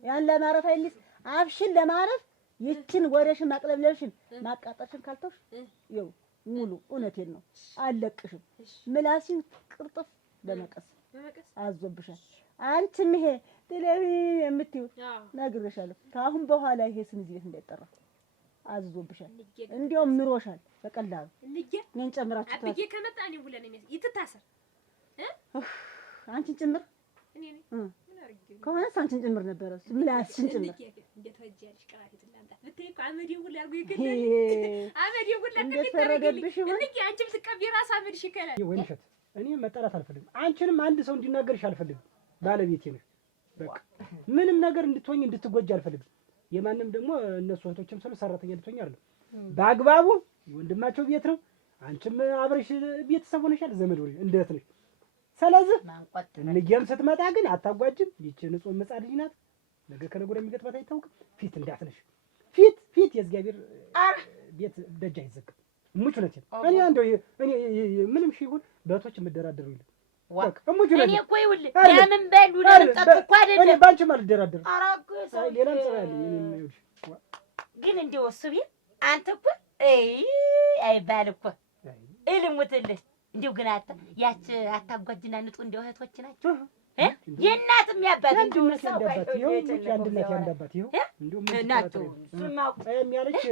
ያን ለማረፍ አይልስ አፍሽን ለማረፍ ይችን ወደሽን ማቅለብለብሽን ማቃጠርሽን ካልተውሽ ይው ሙሉ እውነቴን ነው አለቅሽም። ምላስሽን ቅርጥፍ በመቀስ አዞብሻል። አንቺም ይሄ ትለቢ የምትይው ነግርሻለሁ። ከአሁን በኋላ ይሄ ስም እዚህ ቤት እንዳይጠራ አዝዞብሻል። እንዲያውም ምሮሻል በቀላሉ እኔን ጨምራችሁ አብዬ ከመጣ እኔ ሁለን ይትታሰር አንቺን ጭምር ከሆነስ አንቺን ጭምር ነበረ ምላስሽን ጭምር እንዴት ወጃለሽ ቀራፊት ላምጣ ብታይ እኮ አመዴ ሁሉ አርጎ ይገላል። አመዴ ሁሉ እንደፈረደብሽ ይሆን እንዴ አንቺም ትቀቢ ራስ አመድሽ ይከላል። ወይንሸት እኔ መጣላት አልፈልግም። አንቺንም አንድ ሰው እንዲናገርሽ አልፈልግም። ባለቤቴ ነሽ። በቃ ምንም ነገር እንድትሆኝ እንድትጎጂ አልፈልግም። የማንም ደግሞ እነሱ እህቶችም ስለ ሰራተኛ እንድትሆኝ አይደለም። በአግባቡ የወንድማቸው ቤት ነው። አንቺም አብረሽ ቤተሰብ ሆነሻል፣ ዘመድ ሆነሽ እንደ እህት ነሽ። ስለዚህ እንጀም ስትመጣ ግን አታጓጅም። ይቺ ንጹህ ምጻ ልጅ ናት። ነገ ከነገ ወዲያ የሚገጥማት አይታወቅም። ፊት እንዳትነሽ። ፊት የእግዚአብሔር ቤት ደጅ አይዘጋም። እሙች ነች። እኔ እንደው እኔ ምንም ሺህ ይሁን በእህቶች የምደራደረው የለም። እኔ እኮ ይኸውልህ ለምን በሉ ለምጠጥ እኮ አይደለም። እኔ ባንቺም አልደራደርም። ሌላም ስራ ያለኝ እኔም ይኸውልሽ ግን እንደው እሱ ቤት አንተ እኮ አይባል እኮ እልሙትልህ እንደው ግን ያች አታጓጅና ንጡ እንደው እህቶች ናቸው። የእናትም ያባት እንደው ሰው አንድ እናት ያንድ አባት ይኸው እንደው ምን ናቸው የሚያለች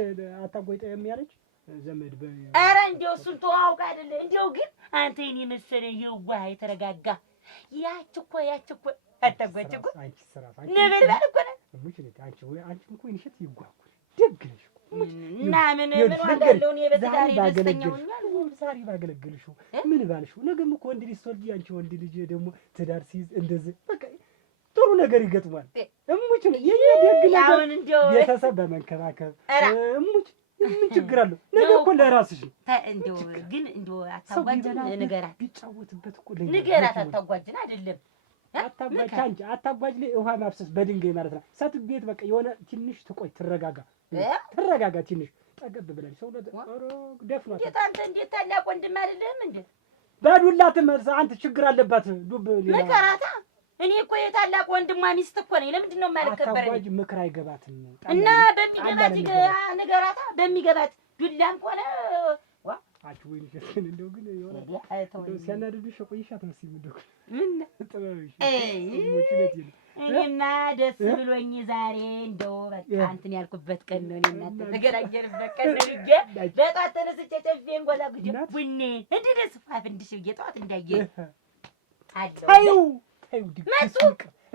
አታጓይጣ የሚያለች ዘመድ ኧረ እንደው እሱን ተዋውቅ አይደለ እንደው ግን አንተ የኔ መሰለህ የዋህ የተረጋጋ ያች እኮ አታጓጅ እኮ ነበልባል እኮ ነህ አንቺም እኮ ይንሸት ይጓጉ ደግ ነሽ እና ምን ዋጋ አለው? እኔ በትዳሬ ደስተኛ ሆኛል። ዛሬ ባገለገልሽው ምን ባልሽው ነገም እኮ ወንድ ልጅ ስትወልጂ አንቺ ወንድ ልጅ ደግሞ ትዳር ሲይዝ እንደዚህ በቃ ጥሩ ነገር ይገጥማል። እሙች የኛ ደግ ነገር ቤተሰብ በመንከባከብ እሙች ምን ችግር አለው? ነገ እኮ ለራስሽ ነው። እንደው ግን እንደው አታጓጅን ንገራት፣ ቢጫወትበት እኮ ንገራት። አታጓጅን አይደለም አታጓጅ አንቺ አታጓጅ ላይ ውሃ ማፍሰስ በድንጋይ ማለት ነው። ሰት ቤት በቃ የሆነ ትንሽ ትቆይ ትረጋጋ ትንሽ ጠገብ ብለን ሰው ደፍኗት። እንዴት አንተ እንዴት ታላቅ ወንድም አይደለም እንዴ? በዱላ ትመርሳ አንተ ችግር አለባት ዱብ ምከራታ። እኔ እኮ የታላቅ ወንድሟ ሚስት እኮ ነኝ። ለምንድን ነው የማልከበረኝ? አታጓጅ ምክር አይገባትም እና በሚገባት ንገራታ። በሚገባት ዱላም ሆነ አችሁ ወይ ልጅን እንደው ግን የሆነ ሲያናድዱሽ ቆይሻት ነው ሲምደው ምን ጥበብሽ እኔማ ደስ ብሎኝ ዛሬ እንደው በቃ እንትን ያልኩበት ቀን ነው። እናንተ ተገናኘንበት ቀን ነው። ልጄ በጧት ተነስቼ ጨልፌን ጎላጉጄ ቡኔ እንዲህ ደስ ፋፍ እንዲሽ የጧት እንዳየ አለው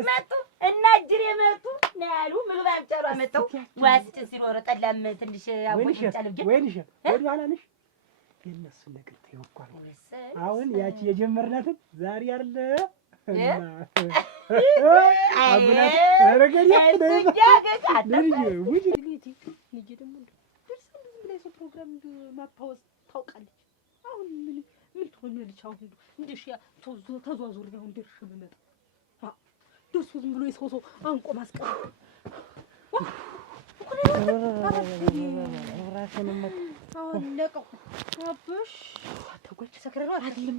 መጡ እና እጅሬ መጡ ነው ያሉ። ምግብ አምጫሉ አመጣው ዋስጭ ሲኖር ጠላም ትንሽ አወጭ ጫልብጌ ወይንሽ ወደ ኋላ ነሽ የነሱ ነገር ተይወቋል። አሁን ያቺ የጀመርናትን ዛሬ አይደለ አቡላት አረጋኝ ልጅ ደግሞ እንደዚህ ሰው ፕሮግራም ማፓወዝ ታውቃለች። አሁን ምን ትሆኛለች? አሁን እንደሽ ተዟዙር ነው እንደሽ ብመጣ ደርሶ ዝም ብሎ የሰው አንቆ ማስቀር ለቀው አብሽ ተጓጭ ሰክረው አይደለም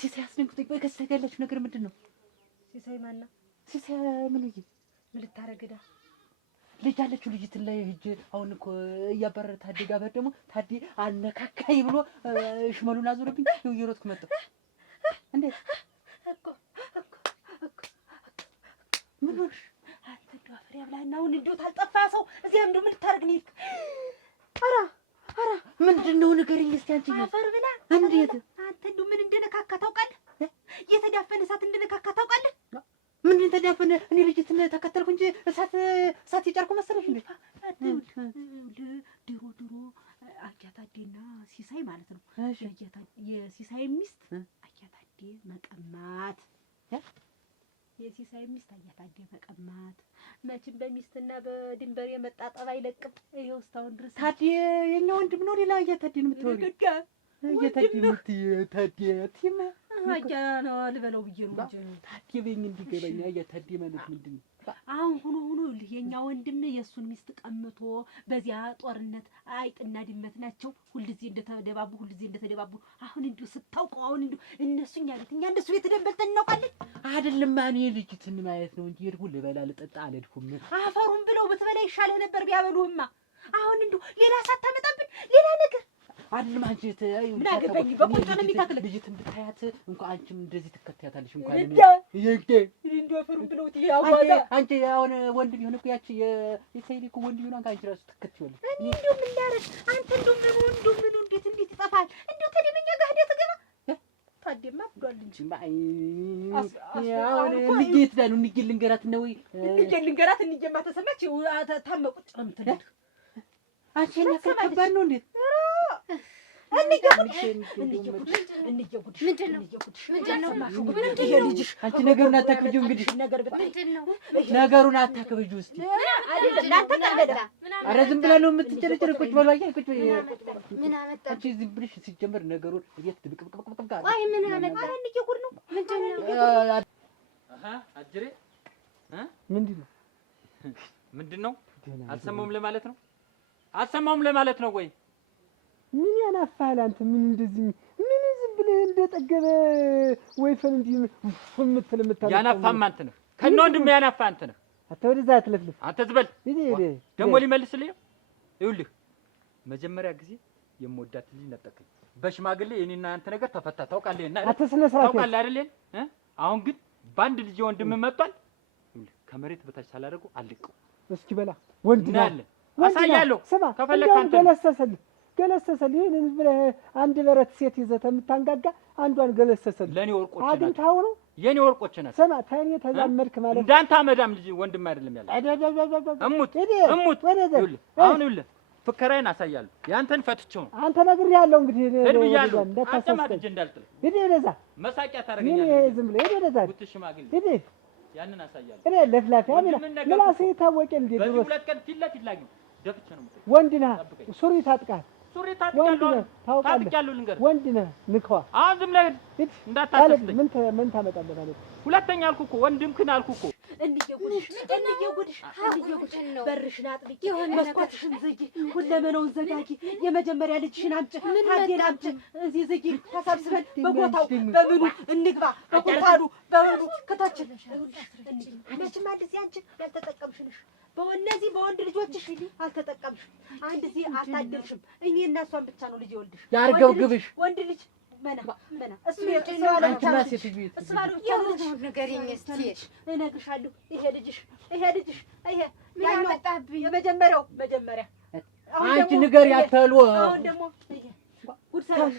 ሲሳይ አስደንግጦኝ ቆይ ከሲሳይ ጋር ያለችው ነገር ምንድን ነው? ሲሳይ ማና ሲሳይ ምን ይይ ምን ልታረግዳ ልጅ አለችው። ልጅትን ላይ ሂጅ አሁን እኮ እያበረረ ታዴ ጋር ደግሞ ታዴ አነካካይ ብሎ ሽመሉን አዞረብኝ። ይኸው እየሮጥኩ መጣሁ። እንዴት እኮ ምን ሆንሽ አንተ? እንደው አፈር ያብላና አሁን እንደው ታልጠፋ ሰው እዚያ እንደው ምን ልታረግ ነው? ኧረ ምንድነው ንገሪኝ እስኪ አንቺ። አፈር ብላ እንዴት አንተ እንደው ምን እንደነካካ ታውቃለህ? የተዳፈነ እሳት እንደነካካ ታውቃለህ? ምን ተዳፈነ? እኔ ልጅትን ተከተልኩ እንጂ እሳት የጫርኩ መሰለሽ እንዴ? ድሮ አያታዴና ሲሳይ ማለት ነው። የሲሳይ ሚስት አያታዴ መቀማት የሲሳይ ሚስት አያታዴ መቀማት። መቼም በሚስትና በድንበር የመጣ ጠብ አይለቅም። ይኸው እስካሁን ድረስ ታዴ የኛ ወንድም ነው። ሌላ አያታዴን የምትወሪ አያ ነው ልበለው ብዬ ነው እንጂ ታዴ በይኝ እንዲገባኝ። አያታዴ ማለት ምንድን ነው? አሁን ሁኖ የኛ ወንድም የእሱን ሚስት ቀምቶ በዚያ ጦርነት አይጥና ድመት ናቸው። ሁልጊዜ እንደተደባቡ አሁን እንዲሁ ስታውቀው አሁን እንዲሁ እነሱ እኛ እንደሱ ቤት ደንበልተን እናውቃለን አይደለም። እኔ ልጅትን ማየት ነው እንጂ ሄድኩ ልበላ ልጠጣ አልሄድኩም። አፈሩን ብለው ብትበላ ይሻልህ ነበር ቢያበሉህማ። አሁን እንዲሁ ሌላ ሳታመጣብን ሌላ ነገር አይደለም። አንቺ ምን አገባኝ በቆንጆ ነው የሚታክልህ። ልጅትን ብታያት እንኳን አንቺም እንደዚህ ትከታያታለሽ። እንኳን እንዲሁ አፈሩን ብለው ያዋዳ አንቺ አሁን ወንድ ቢሆን እኮ ያቺ የሰይሊኩ ወንድ ቢሆን አንቺ ራሱ ትከታያለሽ። እኔ እንዲሁ ምን ላደርግ አንተ እንዲሁ ምኑ እንዴት ይጠፋል? እንዲሁ ተደመኛ ጋር ሄደህ ትገባ ታደማ ብሏል እንጂ አሁን ልጅት ዳሉ እንጂ ልንገራት ነው ወይ ልንገራት እንጀማ ተሰማች ታመቁጭ ነው የምትልህ አንቺ ከባድ ነው እንዴት አንቺ ነገሩን አታክብጂው። እንግዲህ ነገሩን አታክብጂው። እስኪ ኧረ ዝም ብላ ነው የምትጨረጨር። ቁጭ በሉ አየህ፣ ቁጭ አንቺ ዝም ብለሽ ሲጀመር ነገሩን እቤት ብቅብቅብቅብቅ ቆይ ምን አመጣ? እንዴ ጉድ ነው። ምንድን ነው አጅሬ ምንድን ነው አልሰማሁም ለማለት ነው? አልሰማሁም ለማለት ነው ወይ? ምን ያናፋል አንተ? ምን እንደዚህ ምን ዝም ብለህ እንደጠገበ ወይፈን እንዲህ የምትል ያናፋም አንተ ነህ። ከእነ ወንድምህ ያናፋ አንተ ነህ። አንተ ወደዛ አትለፍልፍ። አንተ ዝበል ደግሞ ሊመልስልህ ነው። ይኸውልህ መጀመሪያ ጊዜ የምወዳት ልጅ ነጠቀኝ በሽማግሌ። እኔና አንተ ነገር ተፈታ ታውቃለህ። እና አንተ ስነ ስርዓት ታውቃለህ አይደል? አሁን ግን በአንድ ልጅ ወንድም መጥቷል። ከመሬት በታች ሳላደርገው አልቀው። እስኪ በላ ወንድ ነው አሳያለሁ። ከፈለክ አንተ ገለሰሰልህ። ይሄን ብለህ አንድ በረት ሴት ይዘህ የምታንጋጋ አንዷን ገለሰሰልህ። ለኔ ወርቆች ናቸው። አግኝታው ነው የኔ ወርቆች ናቸው። ስማ ታኔ ተዛመድክ ማለት እንዳንተ አመዳም ልጅ ወንድም አይደለም ያለ እሙት አሁን ይኸውልህ ፍከራዬን አሳያለሁ። ያንተን ፈትቼው ነው አንተ ነግሬሃለሁ። እንግዲህ እድብያለሁ አተማድጄ እንዳልጥል ሂድ ወደዛ መሳቂያ ታረጋኛለህ። ምን ዝም ብለህ ሂድ ወደዛ ጉት ሽማግሌ ሂድ ያንን አሳያለሁ። እኔ ለፍላፊያ ምላሴ ታወቀ እንዴ? በዚህ ሁለት ቀን ፊት ለፊት ላግኝ ደፍቼ ነው የምትል ወንድ ነህ። ሱሪ ታጥቃል። ሱሪ ታጥቃለሁ ታውቃለህ። ወንድ ነህ። ንከዋ አሁን ዝም ብለህ እንዳታሰስተኝ። ምን ታመጣለህ ማለት ሁለተኛ አልኩህ እኮ ወንድምክን አልኩህ እኮ። እንየጉድሽ በርሽን አጥብቂ፣ መስኮትሽን ዝጊ፣ ሁለመናውን ዘጋጊ፣ የመጀመሪያ ልጅሽን አምጪ፣ ታዴን አምጪ፣ እዚህ ዝጊ። ተሰብስበን በቦታው በምኑ እንግባ፣ በቁጣሉ በምኑ ከታችን መቼም አንድ አንቺ ያልተጠቀምሽ ነሽ። በእነዚህ በወንድ ልጆችሽ አልተጠቀምሽም። አንድ ጊዜ አታደርሽም። እኔ እና እሷን ብቻ ነው ልጅ ይወልድሽ ያርገው ግብሽ ወንድ ልጅ መና እሱ እነግርሻለሁ። ይሄ ልጅሽ ይሄ የመጀመሪያው መጀመሪያ አንቺ ንገር ያተሉ አሁን ደግሞ ይሄ ጉድ ሰራሽ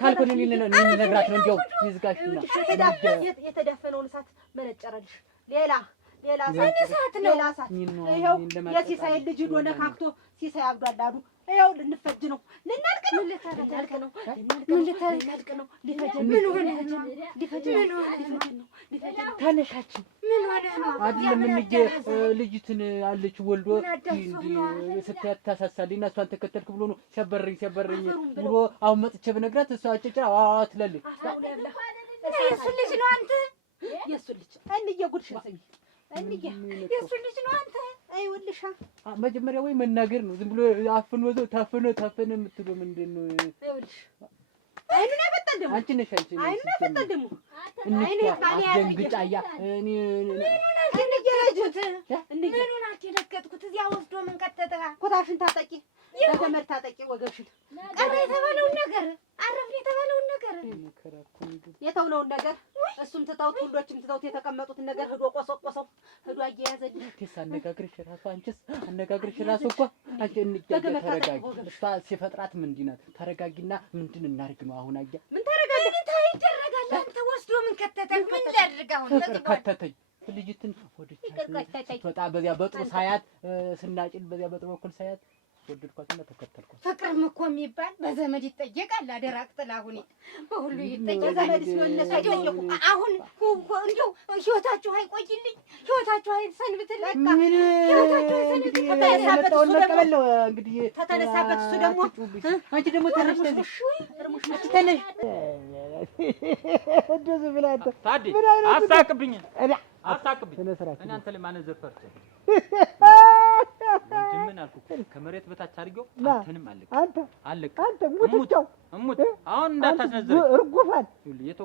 ካልኩን ነግራት ነው እንዲያው ይዝጋሽና የተዳፈነውን እሳት መነጨረልሽ። ሌላ እሳት ነው። ይኸው የሲሳይ ልጅ ሄዶ ነካክቶ ሲሳይ አብዷል አሉ። ይኸው ልንፈጅ ነው፣ ልናልቅ ነው። ተነሻችን አይደለም እንጂ ልጅትን አለች ወልዶ እንዲህ ስታያት ታሳሳልኝ እና እሷን ተከተልክ ብሎ ነው ሲያበረኝ ብሎ አሁን መጥቼ ብነግራት እሷ አጭጫ ትላለች። የእሱ ልጅ ነው አንተ? የእሱ ልጅ እንዬ ጉድሽን ስሚ እንዬ የእሱ ልጅ ነው አንተ? አይወልሻ መጀመሪያ ወይ መናገር ነው። ዝም ብሎ አፍኖ ታፈነ የምትለው ምንድን ነው? አይወልሽ አይኑን ያፈጣል ደግሞ አንቺ ነሽ አይኑን ያፈጣል ደግሞ አስደንግጫያ እኔ ምኑን አትለቀጥኩት? እዚያ ወስዶ ምን ከተተህ? ኮታሽን ታጠቂ፣ በገመድ ታጠቂ ወገብሽን። ቀረ የተባለውን ነገር አረፍን የተባለውን ነገር የተውነውን ነገር እሱም ትተውት ሁሎችም ትተውት የተቀመጡትን ነገር ሂዶ ቆሰቆሰው ሂዶ አያያዘልኝ። አንቺስ አነጋግርሽ ራሱ እኮ አንቺ ተረጋጊ። እሷ ሲፈጥራት ምንድን ናት? ተረጋጊና ምንድን እናድርግ ነው አሁን? አያ ምን ታረጋለህ? ይደረጋል። አንተ ወስዶ ምን ከተተህ? ምን ላድርግ አሁን? ከተተኝ ልጅትን ወደቻት ስትወጣ በዚያ በጥሩ ሳያት ስናጭል በዚያ በጥሩ በኩል ሳያት ወደድኳትና ተከተልኳት። ፍቅርም እኮ የሚባል በዘመድ ይጠየቃል። አደራ ቅጥል አሁን በሁሉ ይጠየቃል። ዘመድ ሲሆን እነሱ አይጠየቁ። አሁን እንደው ህይወታችሁ አይቆይልኝ፣ ህይወታችሁ አይሰንብትልኝ። ህይወታችሁ አይሰንብትልኝ። እንግዲህ ተተነሳበት እሱ ደግሞ አንቺ ደግሞ ተነሽ ተነሽ እንደዚህ ብላ ታዲ አሳቅብኝ አሳቅብኝ። እኔ አንተ ላይ ማንን ዘፈርኩ? ምን አልኩ? ከመሬት በታች አድርገው አንተንም አለቅ አንተ ሙትቻው እሙት አሁን እንዳታስነዘር እርጉፋን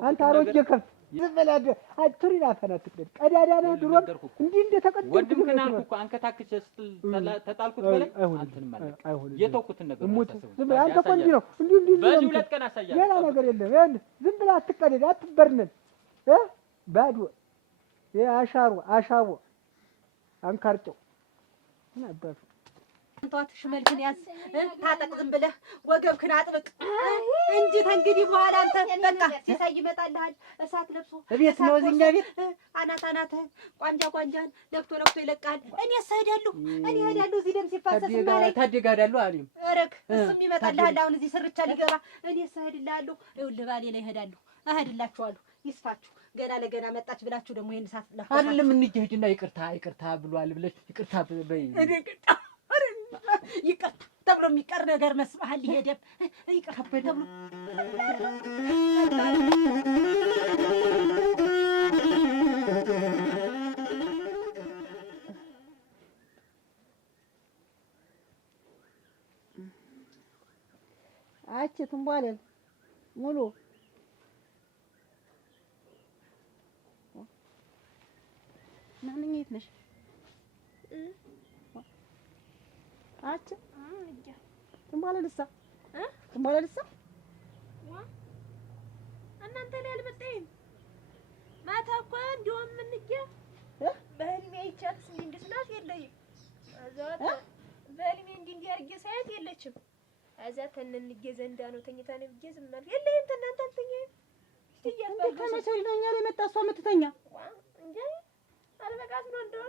አንተ አሮጌ ከፍ ዝበላደ አትሪና ፈናትክ ቀዳዳ ነው ድሮ እንዲህ እንደተቀጠለ ወንድም ግን አልኩ እኮ አንከታክቼ ስትል ተጣልኩት በላይ አንተንም አለቅ የተውኩትን ነገር ዝም አንተ እኮ እንዲህ ነው እንዲህ በዚህ ሁለት ቀን አሳያለሁ። ሌላ ነገር የለም። ይሄን ዝም ብለህ አትቀደድ፣ አትበርነን ባዶ አሻቦ አንካርጨው ምን አባቱ አንተዋት ሽመልክን ያዝ ታጠቅ፣ ዝም ብለህ ወገብክን አጥብቅ እንጂ ተንግዲህ በኋላ አንተ በቃ ሲሳይ ይመጣልሃል። እሳት ለብሶ እቤት ነው እኛ ቤት አናትህን ቋንጃን ነክቶ ይለቃል። እኔ እሄዳለሁ እዚህ ደም ሲፋሰስ ማለት ታደጋዳለሁ አለኝ። እረክ እሱም ይመጣልሃል። አሁን እዚህ ስርቻ ሊገባ እኔ እሄድልሃለሁ። ይኸውልህ ባሌ ላይ እሄድላችኋለሁ። ይስፋችሁ ገና ለገና መጣች ብላችሁ ደግሞ ይሄን ሰዓት ለፋ አይደለም እንሂድና ይቅርታ ብሏል ብለሽ ይቅርታ በይ። ይቅርታ ተብሎ የሚቀር ነገር መስማሃል? ይሄ ደም ይቅርታ ተብሎ አቺ ትንቧለን ሙሉ ማንኛ የት ነሽ? አቺ ትንቧለልሳ ትንቧለልሳ እናንተ ላይ አልመጣኝም። ማታ እኮ እንደውም ምንኛ በህልሜ አይቻትስ እንዲህ ስላት የለኝም። አዛት በህልሜ እንዲህ አድርጌ ሳያት የለችም። አዛት ተነንጌ ዘንዳ ነው ተኝታ ነው ብዬ ዝም አልኩ። የለኝም ተናንተ አልተኛም። እንዴት ከመቼ ነው እኛ ላይ መጣ እሷ የምትተኛ እንዴ? አልበቃት ነው እንደው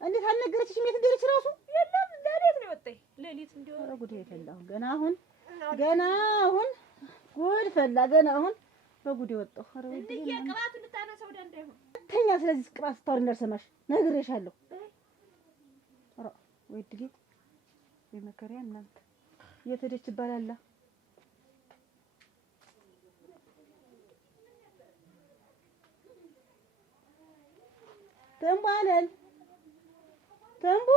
እንዴት አልነገረችሽም? የት እንደሄደች እራሱ የለም ሌሊት ነው የወጣኝ። ሌሊት እንደው ኧረ ጉድ ፈላ። ገና አሁን ጉድ ፈላ። ገና አሁን በጉድ የወጣሁ። ኧረ እንዴ ቅባቱን ልታነሳው ወደ እንዳይሆን ተኛ። ስለዚህ ቅባት ስታወሪ እንዳልሰማሽ ነግሬሻለሁ። ኧረ ወይ ድጌ ወይ መከሪያ እናንተ የት ሄደች ይባላል? ተንቧለል ተንቡ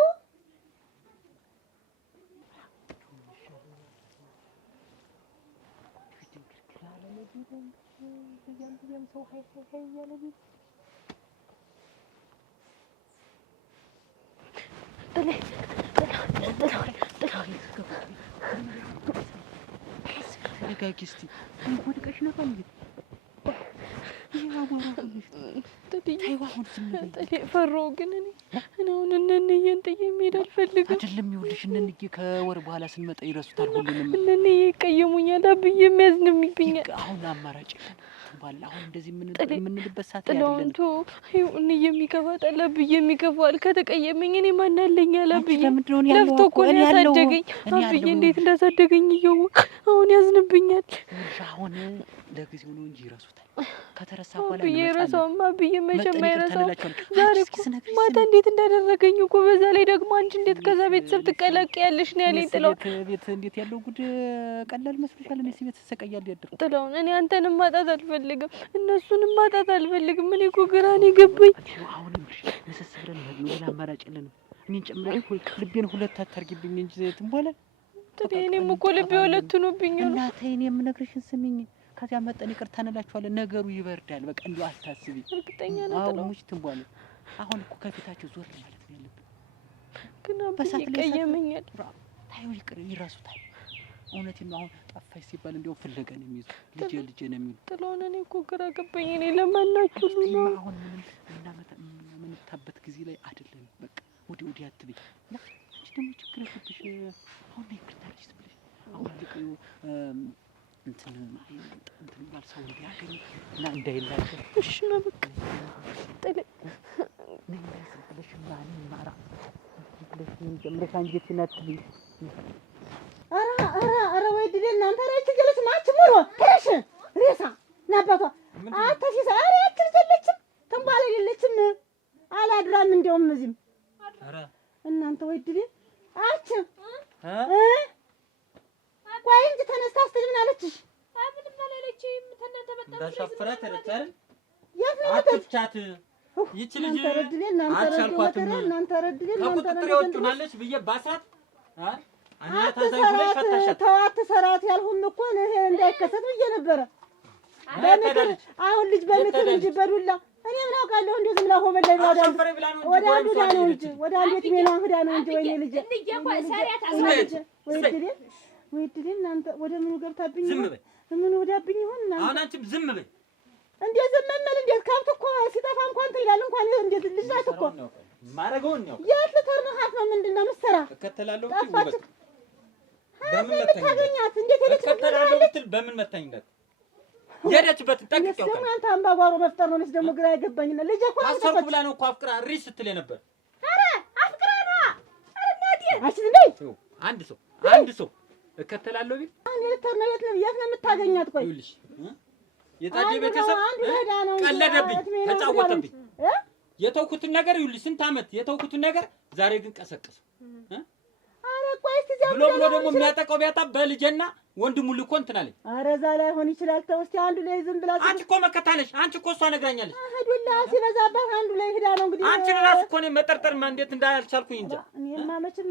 ተረጋጊ እስኪ። ወድቀሽ ነበር እንዴ? ፈራሁ ግን እኔ አሁን እነንዬን ጥዬ መሄድ አልፈልግም። አይደለም ይኸውልሽ፣ እነንዬ ከወር በኋላ ስንመጣ ይረሱታል ሁሉንም። እነንዬ ይቀየሙኛል፣ አብዬ የሚያዝንብኛል። አሁን አማራጭ ባለ አሁን እንደዚህ የምንልበት ሰዓት ጥለውን ቶ እንዬ የሚከፋታል፣ አብዬ የሚከፋዋል። ከተቀየመኝ እኔ ማን አለኛል? አብዬ ለፍቶ እኮ ነው ያሳደገኝ። አብዬ እንዴት እንዳሳደገኝ እያወቅህ አሁን ያዝንብኛል። አሁን ለጊዜው ነው እንጂ ይረሱታል። ከተረሳ በኋላ ብዬ ረሳውማ ብዬ መቼም አይረሳውም። ዛሬ እኮ ማታ እንዴት እንዳደረገኝ እኮ፣ በዛ ላይ ደግሞ አንቺ እንዴት ከዛ ቤተሰብ ትቀላቀያለሽ ነው ያለኝ። ጥላውን ቤት እንዴት ያለው ጉድ ቀላል መስሎሻል? እኔ ቤት ተሰቃያለሁ ያደረ ጥላውን። እኔ አንተንም ማጣት አልፈልግም፣ እነሱንም ማጣት አልፈልግም። እኔ እኮ ግራ ነው የገባኝ። አሁን መሰስ ብለን ነው ሌላ አማራጭ የለንም። እኔን ጨምረሽ ልቤን ሁለት አታርጊብኝ እንጂ ትንቧለ። እኔም እኮ ልቤ ሁለት ሆኖብኝ ነው። እናቴ እኔ የምነግርሽን ስሚኝ። ከዚያ መጠን ይቅርታ እንላችኋለን። ነገሩ ይበርዳል። በቃ እንደው አታስቢ። እርግጠኛ ነኝ ጥላው። ሙች ትንቧለ። አሁን እኮ ከፊታቸው ዞር ማለት ነው ያለብን። ግን አብዬ ይቀየመኛል። ታዩ ይቅር ይረሱታል። እውነቴን ነው። አሁን ጠፋሽ ሲባል እንደው ፍለጋ ነው የሚይዙ። ልጄ ነው የሚሉ ጥላውን። እኔ እኮ ግራ ገባኝ። እኔ ለማናችሁ ነው አሁን የምንታበት ጊዜ ላይ አይደለም። በቃ ወዲህ አትበይ። አንቺ ደግሞ ችግር የለብሽ። አሁን ይቅርታ ልጅ ትብለሽ አሁን ልቀዩ እንትን ባል ሰው እንዲያገኝ እና እንዳይላቸው። እሺ ነው በቃ ጥል ነኝ ብለሽ ማራ ብለሽ ጀምረሽ አንጀት ናት ኧረ ወይ ድል እናንተ ራይት ገለች ማች ሙሉ ትረሽ ሬሳ ናባቷ አተሲሳ ኧረ ያክል ዘለችም ተንባለ የለችም አላድራም እንደውም እዚህም ኧረ እናንተ ወይ ድል አች ቆይ እንጂ ተነስታ ስትል ምን አለችሽ? ምንም አላለችም። ተናንተ በጣም እንዳሻፈራት አይደል? የት ነው አትፍቻት። ይቺ ልጅ አልቻልኳትም። ከቁጥጥር የወጡናለች ብዬ ባሳት ተዋት ሰራት ያልሁም እኮ ይሄ እንዳይከሰት ብዬ ነበረ። በምክር አሁን ልጅ በምክር እንጂ በዱላ እኔ ምን አውቃለሁ። እንደው ዝም ብላ ሆበል ላይ ወደ አንዱ ዳ ነው እንጂ ወደ አንዱ ቤት ነው ህዳ ነው እንጂ ወይኔ ልጅ ወይ ድል እናንተ ወደ ምኑ ገብታብኝ ዝም በይ። ምኑ ወዳብኝ ይሆን እናንተ አሁን አንቺም ዝም በይ። እንዴ ዝም መመል እንዴት ከብት እኮ ሲጠፋ እንኳን ትይላል እንኳን እንዴት ልጅ ናት እኮ ማረገውን ነው የት ልተርነሃት ነው ምንድነው ምሰራ እከተላለሁ ጠፋች። በምን መታገኛት እንዴት ሄደች እከተላለሁ ብትል በምን መታኝ እንዳት የሄደችበትን ጠቅቅ ያውቃል። አንተ አምባጓሮ መፍጠር ነው ደግሞ ግራ ያገባኝና ልጅ እኮ አሰርኩ ብላ ነው እኮ አፍቅራ እሪ ስትል ነበር። ኧረ አፍቅራ ነው። ኧረ እናቴ አቺ እንደይ አንድ ሰው እከተላለሁ ቢል አሁን ልተርነ የት ነው የምታገኛት? ቆይ ይኸውልሽ የታዴ ቤተሰብ ቀለደብኝ፣ ተጫወተብኝ። የተውኩትን ነገር ይኸውልሽ ስንት ዓመት የተውኩትን ነገር ዛሬ ግን ቀሰቀሰ። ኧረ ቆይ እስኪ እዚያ ብሎ ደግሞ የሚያጠቀው ቢያጣ በልጄና ወንድሙ ልኮ እንትን አለኝ። ኧረ እዛ ላይ ሆን ይችላል። ተው እስኪ አንዱ ላይ ዝም ብላ አንቺ እኮ መከታለሽ። አንቺ እኮ እሷ ነግራኛለች። አህዱላ ሲበዛባት አንዱ ላይ ሄዳ ነው እንግዲህ። አንቺ ራስ እኮ ነው መጠርጠርማ እንዴት እንዳልቻልኩኝ እንጃ። እኔማ መቼም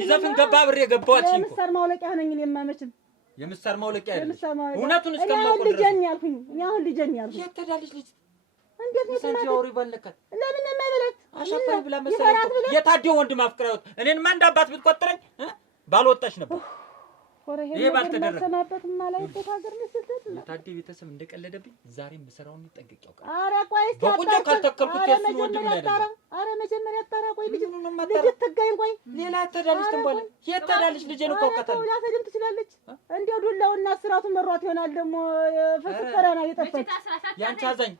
ሊዘፍን ገባ ብሬ ገባዋት ሲንኩ የምሳር ማውለቂያ ነኝ። እኔማ መቼም የምሳር ማውለቂያ አይደለም። ማውለቂያ እውነቱን እስከማውቀው ድረስ ልጄን ያልኩኝ እኔ አሁን ልጄን ያልኩኝ የተዳለች ልጅ እንዴት ነው ሰንጂ አውሪ ባልነካት ለምን ነው የማይበላት? አሻፈሪ ብላ መሰለኝ። የታዴው ወንድም አፍቅራውት እኔንማ እንዳባት ብትቆጥረኝ ባልወጣሽ ነበር። ይሄ ባልተደረገ ሰማበት ማላይበት ሀገር መስጠት የታዴ ቤተሰብ እንደቀለደብኝ ዛሬም በሰራው እንጠንቀቅ ያውቃል። ኧረ ቆይ እስኪ በቁንጆ ካልተከልኩት የእሱን ወንድም ላይ ነበር። ኧረ መጀመሪያ አጣራ። ቆይ ልጅ ትገኝ። ቆይ ሌላ የተዳለች ትንባለ የተዳለች ልጄን እኮ አውቃታለሁ። ላሰድም ትችላለች። እንዲያው ዱላውና ስራቱን መሯት ይሆናል። ደግሞ ፈስፈራና የጠፋች ያንቺ አዛኝ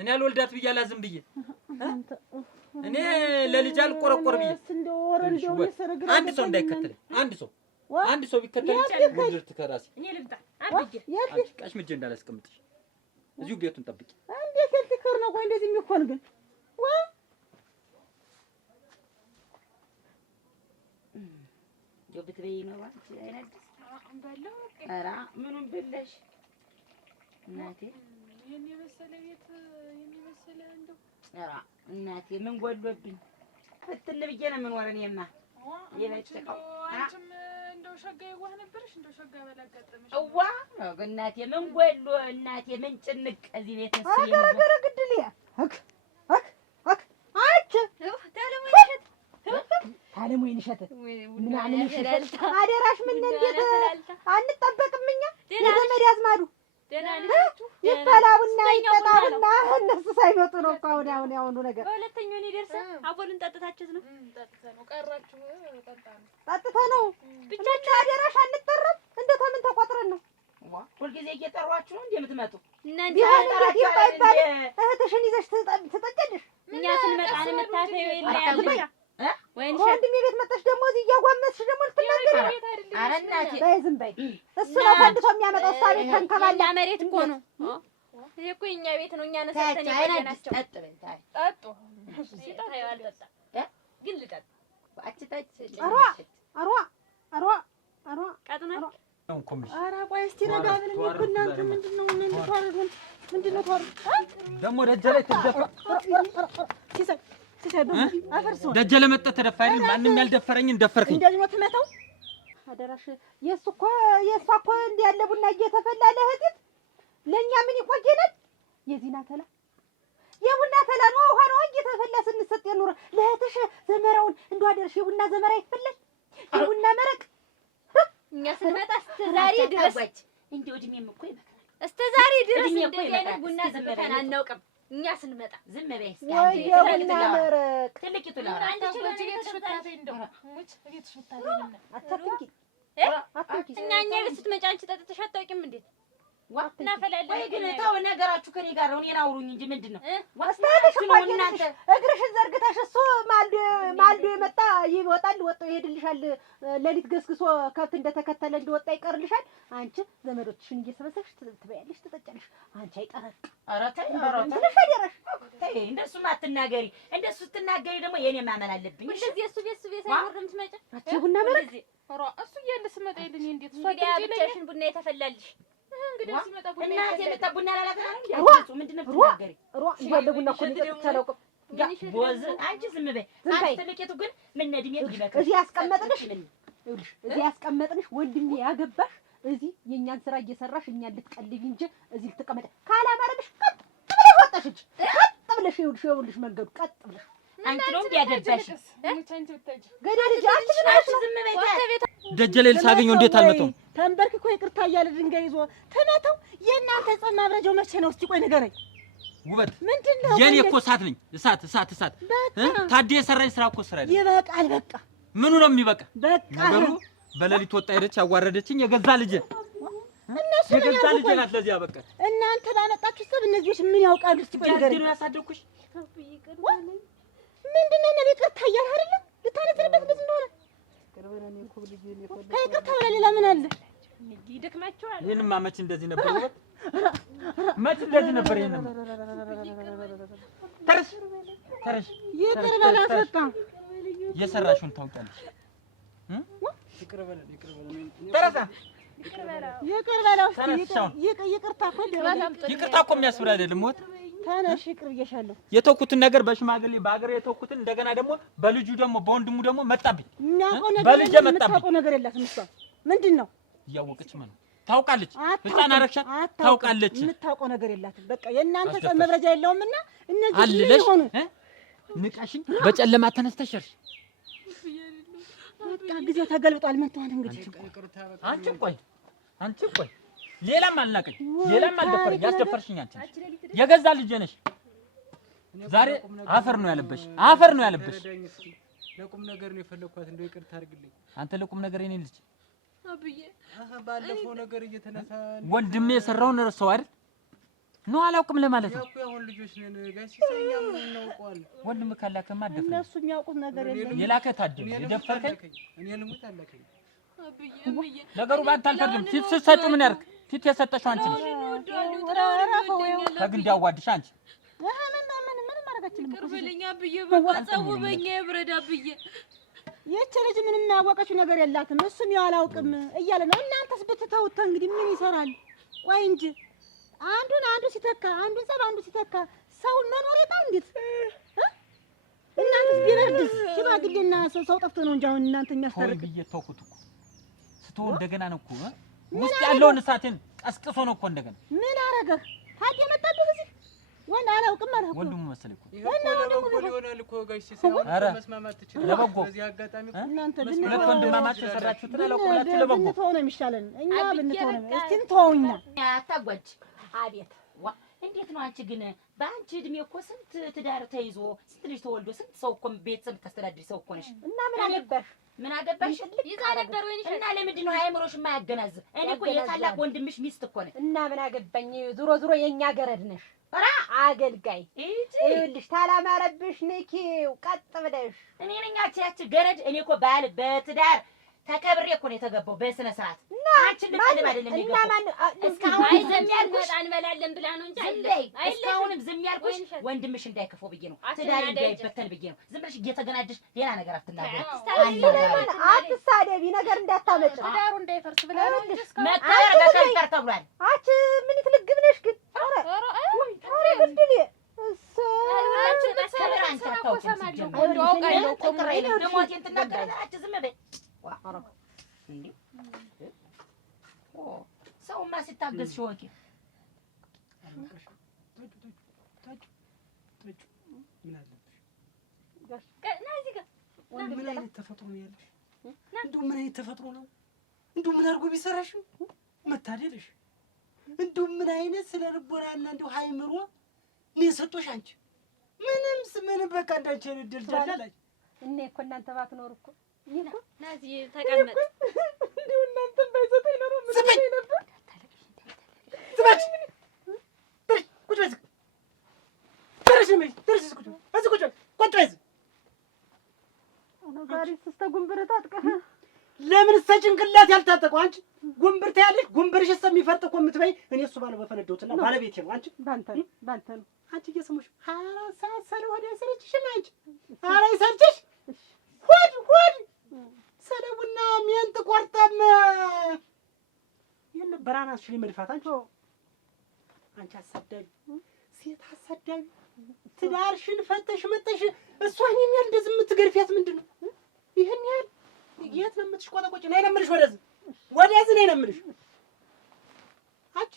እኔ አልወልዳት ብዬ አላዝም ብዬ እኔ ለልጅ አልቆረቆር ብዬ አንድ ሰው እንዳይከተለኝ አንድ ሰው ቢከተለኝ ወንድርት ከራሴ እኔ ልምጣ ቃሽ ምጄ እንዳላስቀምጥሽ እዚሁ ቤቱን ጠብቂ። እንዴት ልትከር ነው? ቆይ እንደዚህ የሚሆን ግን ጆብት በይ ነው አይነድስ እንዳለው ኧረ ምኑን ብለሽ እናቴ ይሄን የመሰለ ቤት የሚመስል እንደው ኧረ እናቴ ምን ጎሎብኝ ፍትል ብዬ ነው የምኖረው እኔማ የበጨቀው አንቺም እንደው ሸጋ ይዋህ ነበርሽ እንደው ሸጋ ባላጋጠመሽ እዋ እናቴ ምን ጎሎ እናቴ ምን ጭንቅ እዚህ ቤት ነው አገረ ግድል ታለሙኝ እሸት ምን አለሽ? አደራሽ ምን እንዴት አንጠበቅም እኛ የዘመድ አዝማዱ ይፈላቡና ይጠጣቡና እነሱ ሳይመጡ ነው እኮ አሁን ያሁኑ ነገር። በሁለተኛው እኔ ደርሰን አቦልን ጠጥታችሁት ነው ቀራችሁ? ጠጥተህ ነው ብቻችን። አደራሽ አንጠራም። እንደው ከምን ተቆጥረን ነው? ሁልጊዜ እየጠሯችሁ ነው እንዴ የምትመጡ? እናንተ እህትሽን ይዘሽ ትጠጪልሽ። እኛ ስንመጣ እንምታፈው የለ ወንድሜ ቤት መጣሽ ደግሞ እዚህ እያጓመስሽ ደግሞ ልትናገሪ ነው? ኧረ እናቴ በይ ዝም በይ። እሱ ነው ፈንድቶ የሚያመጣው። እሷ ቤት ተንከባላ መሬት እኮ ነው። ይሄ እኮ የእኛ ቤት ነው። እኛ ነሰተን ያገናቸው። ጠጥ በይ ታይ ጠጡ ሲጠጣ ያልጠጣ ግን ልጠጥ አጭጣጭ አሯ ቀጥና ኧረ ቆይ እስኪ ረጋ ብለን እኮ እናንተ ምንድነው የምትዋረዱን? ምንድነው ተዋረዱ ደግሞ ደጀ ላይ ተደፋ ሲሳይ ደጀ ለመጣ ተደፋ አይደል? ማንም ያልደፈረኝን ደፈርከኝ። እንደዚህ ነው ትመታው። አደራሽ የእሷ እኮ እንዲህ ያለ ቡና እየተፈላ ለእህት ለእኛ ምን ይቆየናል? የዚህና ተላ የቡና ተላ ነው ውሃ ነው እየተፈላ ስንሰጥ የኖረ ለእህትሽ ዘመራውን እንደው አደረሽ የቡና ዘመራ ይፈላል የቡና መረቅ እኛ ስንመጣ እስከ ዛሬ ድረስ እንደው እድሜም እኮ ይበቃል። እስከ ዛሬ ድረስ እንደዚህ አይነት ቡና ስንፈን አናውቅም። እኛ ስንመጣ ዝም በይ እስኪ ወይ የቡና መረቅ ትልቂቱ ነው አንቺ ልጅ እየተሽታለ እንደው ሙች እየተሽታለ አታፍንቂ እኛ ቤት ስትመጪ አንቺ ጠጥተሽ አታውቂም እንዴ? እናፈላለን። ወይ ግን ተው ነገራችሁ ከኔ ጋር ነው። እኔን አውሩኝ እንጂ ምንድን ነው ወስታለሽ እኮ እናንተ እግርሽን ዘርግተሽ እሱ ማልዶ የመጣ ይወጣ ይወጣል፣ ወጥቶ ይሄድልሻል። ሌሊት ገስግሶ ከብት እንደተከተለ እንደወጣ ይቀርልሻል። አንቺ ዘመዶችሽን እየሰበሰብሽ ትበያለሽ፣ ትጠጫለሽ። አንቺ አይጠረቅ። ኧረ ተይ፣ ኧረ ተይ፣ እንደሱማ አትናገሪ። እንደሱ ስትናገሪ ደግሞ የኔ ማመን አለብኝ። እንደዚህ እሱ ቤት ሳይወርድ የምትመጪ አንቺ ቡና መረቅ ኧረ እሱ እያለ ስመጣ የለን እንዴት እሷ እንግዲህ ብቻሽን ቡና የተፈላልሽ እንግዲህ ሲመጣ ቡና እናቴ መጣ ቡና ላላት ነው እንዴ? ምንድነው የምትናገሪ? ያለ ቡና እኮ ሊጠጥቻ አላውቅም። ቦዝ አንቺ ዝም በይ። አትልቄቱ ግን ምን ነድሜ ይበቃ። እዚህ ያስቀመጥንሽ ይኸውልሽ፣ እዚህ ያስቀመጥንሽ ወንድሜ ያገባሽ እዚህ የእኛን ስራ እየሰራሽ እኛን ልትቀልቢ እንጂ እዚህ ልትቀመጥ ካላማረብሽ ቀጥ ብለሽ ወጣሽ እንጂ ቀጥ ብለሽ ይኸውልሽ መንገዱ ቀጥ ብለሽ አንቺ ነው እንዲያገባሽ ገደል ልጅ አንቺ ዝም በይ። ደጀ ላይ ሳገኘው እንዴት አልመጣሁም? ተንበርክኮ ይቅርታ እያለ ድንጋይ ይዞ ተመተው። የእናንተ ጸብ ማብረጃው መቼ ነው? እስቲ ቆይ ንገረኝ። ውበት ምንድነው? የኔ እኮ እሳት ነኝ። እሳት ታዲያ የሰራኝ ስራ እኮ ስራ አይደል? ይበቃል። በቃ ምኑ ነው የሚበቃ? በቃ ነገሩ በሌሊት ወጣ ሄደች ያዋረደችኝ የገዛ ልጄ እነሱ የገዛ ልጄ ናት። ለዚህ ያበቃ እናንተ ባመጣችሁ ሰብ እነዚህሽ ምን ያውቃሉ? እስቲ ቆይ ንገረኝ። ያሳደኩሽ ምንድነው? እኔ ይቅርታ እያልህ አይደለም ልታነግርበት እንደዚህ እንደሆነ ከይቅርታ በላይ ሌላ ምን አለ? ይደክማቸዋል። ይሄንማ መች እንደዚህ ነበር? ውበት መች እንደዚህ ነበር? ይሄንማ ተረሽ ይቅር በላት በቃ። የሰራሽውን ታውቂያለሽ። ይቅር በለው እስቲ ይቅርታ እኮ የሚያስብል አይደለም። ሞት ተነሽ፣ ይቅር ብዬሻለሁ። የተውኩትን ነገር በሽማግሌ በአገር የተውኩትን እንደገና ደግሞ በልጁ ደግሞ በወንድሙ ደግሞ መጣብኝ። የሚያውቀው ነገር በልጄ መጣብኝ። የምታውቀው ነገር የላትም እሷ። ምንድን ነው እያወቀች ማለት ታውቃለች። ህፃን አረግሻት ታውቃለች። የምታውቀው ነገር የላትም። በቃ የእናንተ ጸብ መብረጃ የለውምና እነዚህ አልለሽ ሆኑ ንቃሽኝ በጨለማ ተነስተሽርሽ በቃ ጊዜው ተገልብጧል። ምን ትሆን እንግዲህ አንቺ ቆይ ሌላም አልናቀኝ ሌላም አልደፈረኝ። ያስደፈርሽኝ አንቺ የገዛ ልጄ ነሽ። ዛሬ አፈር ነው ያለበሽ። ለቁም ነገር ነው የፈለኳት። እንደው ይቅርታ አድርግልኝ። አንተ ለቁም ነገር የኔ ልጅ አብዬ ባለፈው ነገር እየተነሳ ወንድሜ የሰራውን ረሳው አይደል? ነው አላውቅም ለማለት ነው። ያው ልጆች ነን ጋሽ ሲሰኛ ምን እናውቀዋለን። ወንድም ካላከማ አደፈ እነሱ የሚያውቁት ነገር የለም። የላከ ታደለ የደፈርከኝ እኔ ልሙት አለከኝ። አብዬ ነገሩ ባንተ አልፈርድም። ፊት ስትሰጪ ምን ያርክ? ፊት የሰጠሽው አንቺ ነሽ። ከግንድ ያዋድሽ አንቺ ምን ማረጋችልም። ይቅር በለኝ አብዬ፣ በቃ ጸቡ በእኛ ይብረድ አብዬ። ይህች ልጅ ምንም የሚያወቀችው ነገር የላትም። እሱም ያው አላውቅም እያለ ነው። እናንተስ ብትተውት እንግዲህ ምን ይሰራል? ቆይ እንጂ አንዱ ሲተካ አንዱ ሲተካ ሰውን መኖር የጣም እንዴት እናንተስ ቢበርድስ? ሽማግሌና ሰው ጠፍቶ ነው እንጂ አሁን እናንተ የሚያስታርቅ ብዬ ተውኩት እኮ ስትሆን እንደገና ነው እኮ ውስጥ ያለውን እሳትን ቀስቅሶ ነው እኮ እንደገና። ምን አረገህ ታዲያ? መጣብህ እዚህ ወንድ አላውቅም አልኩ። ወንድሙ መሰለኝ እኮ ለበጎ ሊሆናል እኮ ጋሽ ሲሰማ መስማማት ትችላለህ። ለበጎ በዚህ አጋጣሚ እናንተ ሁለት ወንድማማች የሰራችሁትን አላውቅላችሁ። ለበጎ ብንተው ነው የሚሻለን። እኛ ብንተው ነው። እስቲ እንተው እኛ አታጓጅ። አቤት ዋ እንዴት ነው አንቺ ግን በአንቺ እድሜ እኮ ስንት ትዳር ተይዞ ስንት ልጅ ተወልዶ ስንት ሰው እኮ ቤተሰብ ታስተዳድሪ ሰው እኮ ነሽ። እና ምን አገባሽ? ይዛ ነበር ወይ እና ለምንድን ነው አይምሮሽ የማያገናዝብ? እኔ እኮ የታላቅ ወንድምሽ ሚስት እኮ ነኝ። እና ምን አገባኝ? ዙሮ የኛ ገረድ ነሽ። አገልጋይ ይኸውልሽ፣ ታላማረብሽ ንኪው ቀጥ ብለሽ። እኔ ነኝ ያቺ ገረድ። እኔ እኮ ባል በትዳር ተከብሬ እኮ ነው የተገባው በስነ ስርዓት። አንቺን ልቀልብ አይደለም የገባው። እስካሁን ዝም ያልኩሽ እንበላለን ብላ ነው እንጂ እስካሁንም ዝም ያልኩሽ ወንድምሽ እንዳይከፋው ብዬ ነው፣ ትዳር እንዳይበተን ብዬ ነው። ዝም ብለሽ እየተገናደሽ ሌላ ነገር አትናገሪ፣ አትሳደቢ፣ ነገር እንዳታመጭ፣ ትዳሩ እንዳይፈርስ ብላ ነው እንጂ መከበር በከንፈር ተብሏል። አንቺ ምን ትልግብ ነሽ ግን? ኧረ ግድል ሰውማ ሲታገዝ ሽወቂ ምን አይነት ተፈጥሮ ነው ያለሽ? እንደው ምን አይነት ተፈጥሮ ነው? እንደው ምን አድርጎ ቢሰራሽ መታደልሽ? እንደው ምን አይነት ስለ ልቦናና እንደው ሃይምሮ ነው የሰጦሽ አንቺ? ምንም በቃ እንዳንቺ እድል ጃላላች። እኔ እኮ እናንተ ባትኖር እኮ ናዚ ተቀመጥ። እንደው እናንተን ባይሰጠኝ ኖሮ ምን ዝም ነበር? ዝባች ቁጭ በይ። ደረሽ ቁጭ በይ። ዛሬ እስከ ጉንብር ታጥቀህ ለምን እስከ ጭንቅላት ያልታጠቀው አንቺ ጉንብር ታያለሽ? ጉንብርሽ እስከሚፈርጥ እኮ የምትበይ እኔ እሱ ባለው በፈነደውትና ባለቤቴ ነው። አንቺ ባንተ ነው አንቺ እየሰማሽ 24 ሰዓት ስለሆነ አይሰለችሽም? አንቺ ኧረ ይሰልችሽ። ሆድ ሰለቡና ሜንት ቆርጠም ይሄን በራናሽ መድፋት አንቺ አሳዳቢ ሴት አሳዳቢ ትዳርሽን ፈተሽ መተሽ እሷን የሚያል እንደዚህ የምትገርፊያት ምንድን ነው? ይሄን ያህል የት ነው የምትሽቆጠቆጭ? ነይ ነው የምልሽ፣ ወደዚህ ነይ ነው የምልሽ። አንቺ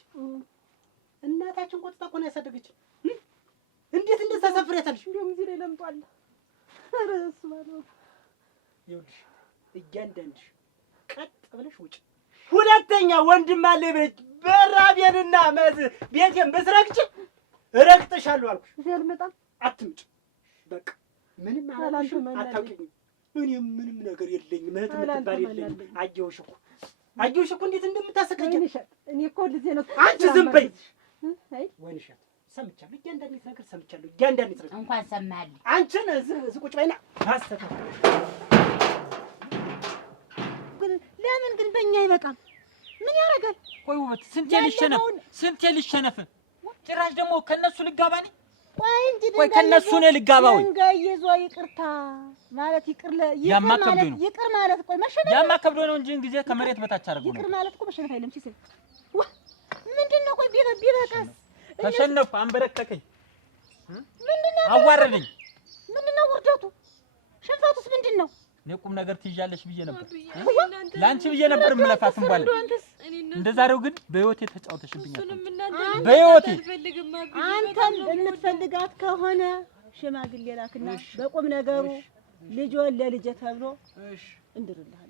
እናታችን ቆጥታ እኮ ነው ያሳደገችን። እንዴት እንደዛ ሰፍሬታለሽ? እንደውም እዚህ ላይ ለምጧል። ኧረ እሱማ ነው። ይኸውልሽ እያንዳንድሽ ቀጥ ብለሽ ውጭ። ሁለተኛ ወንድም አለ ብለሽ በራቤንና ቤቴን ብትረግጭ እረግጥሻለሁ አልኩሽ። እዚህ አልመጣም። አትምጭ። በቃ ምንም አታውቂኝም። እኔም ምንም ነገር የለኝም። እህት የምትባል የለኝም። አየሁሽ እኮ እንዴት እንደምታሰቃኝ። እኔ እኮ ልጄ ነው። አንቺ ዝም በይ። ወይንሸት ሰምቻለሁ፣ እያንዳንዲት ነገር ሰምቻለሁ። እያንዳንዲት ነገር እንኳን ሰማኸኝ። አንቺን እዚህ ቁጭ በይና አስተካክል። ለምን ግን በእኛ አይበቃም? ምን ያደርጋል? ቆይ ውበት ስንቴ ልሸነፍ ጭራሽ ደግሞ ከነሱ ልጋባ ነኝ። ቆይ ከነሱ ነው ልጋባ ወይ? ድንጋይ ይዞ ይቅርታ ማለት ይቅር ማለት ቆይ መሸነፍ ያማ ከብዶ ነው እንጂ ጊዜ ከመሬት በታች አደረገው ነው። ይቅር ማለት እኮ መሸነፍ አይደለም ሲል ምንድነው? ቆይ ቢበቃስ? ተሸነፍኩ፣ አንበረከከኝ፣ ምንድነው? አዋረደኝ። ምንድነው ውርደቱ? ሽንፈቱስ ምንድነው? እኔ ቁም ነገር ትይዣለሽ ብዬ ነበር፣ ላንቺ ብዬ ነበር የምለፋትም ባለ እንደዛሬው ግን በህይወቴ ተጫውተሽብኛል። በህይወቴ አንተም የምትፈልጋት ከሆነ ሽማግሌ ላክና በቁም ነገሩ ልጆን ለልጄ ተብሎ እንድርልሃለን።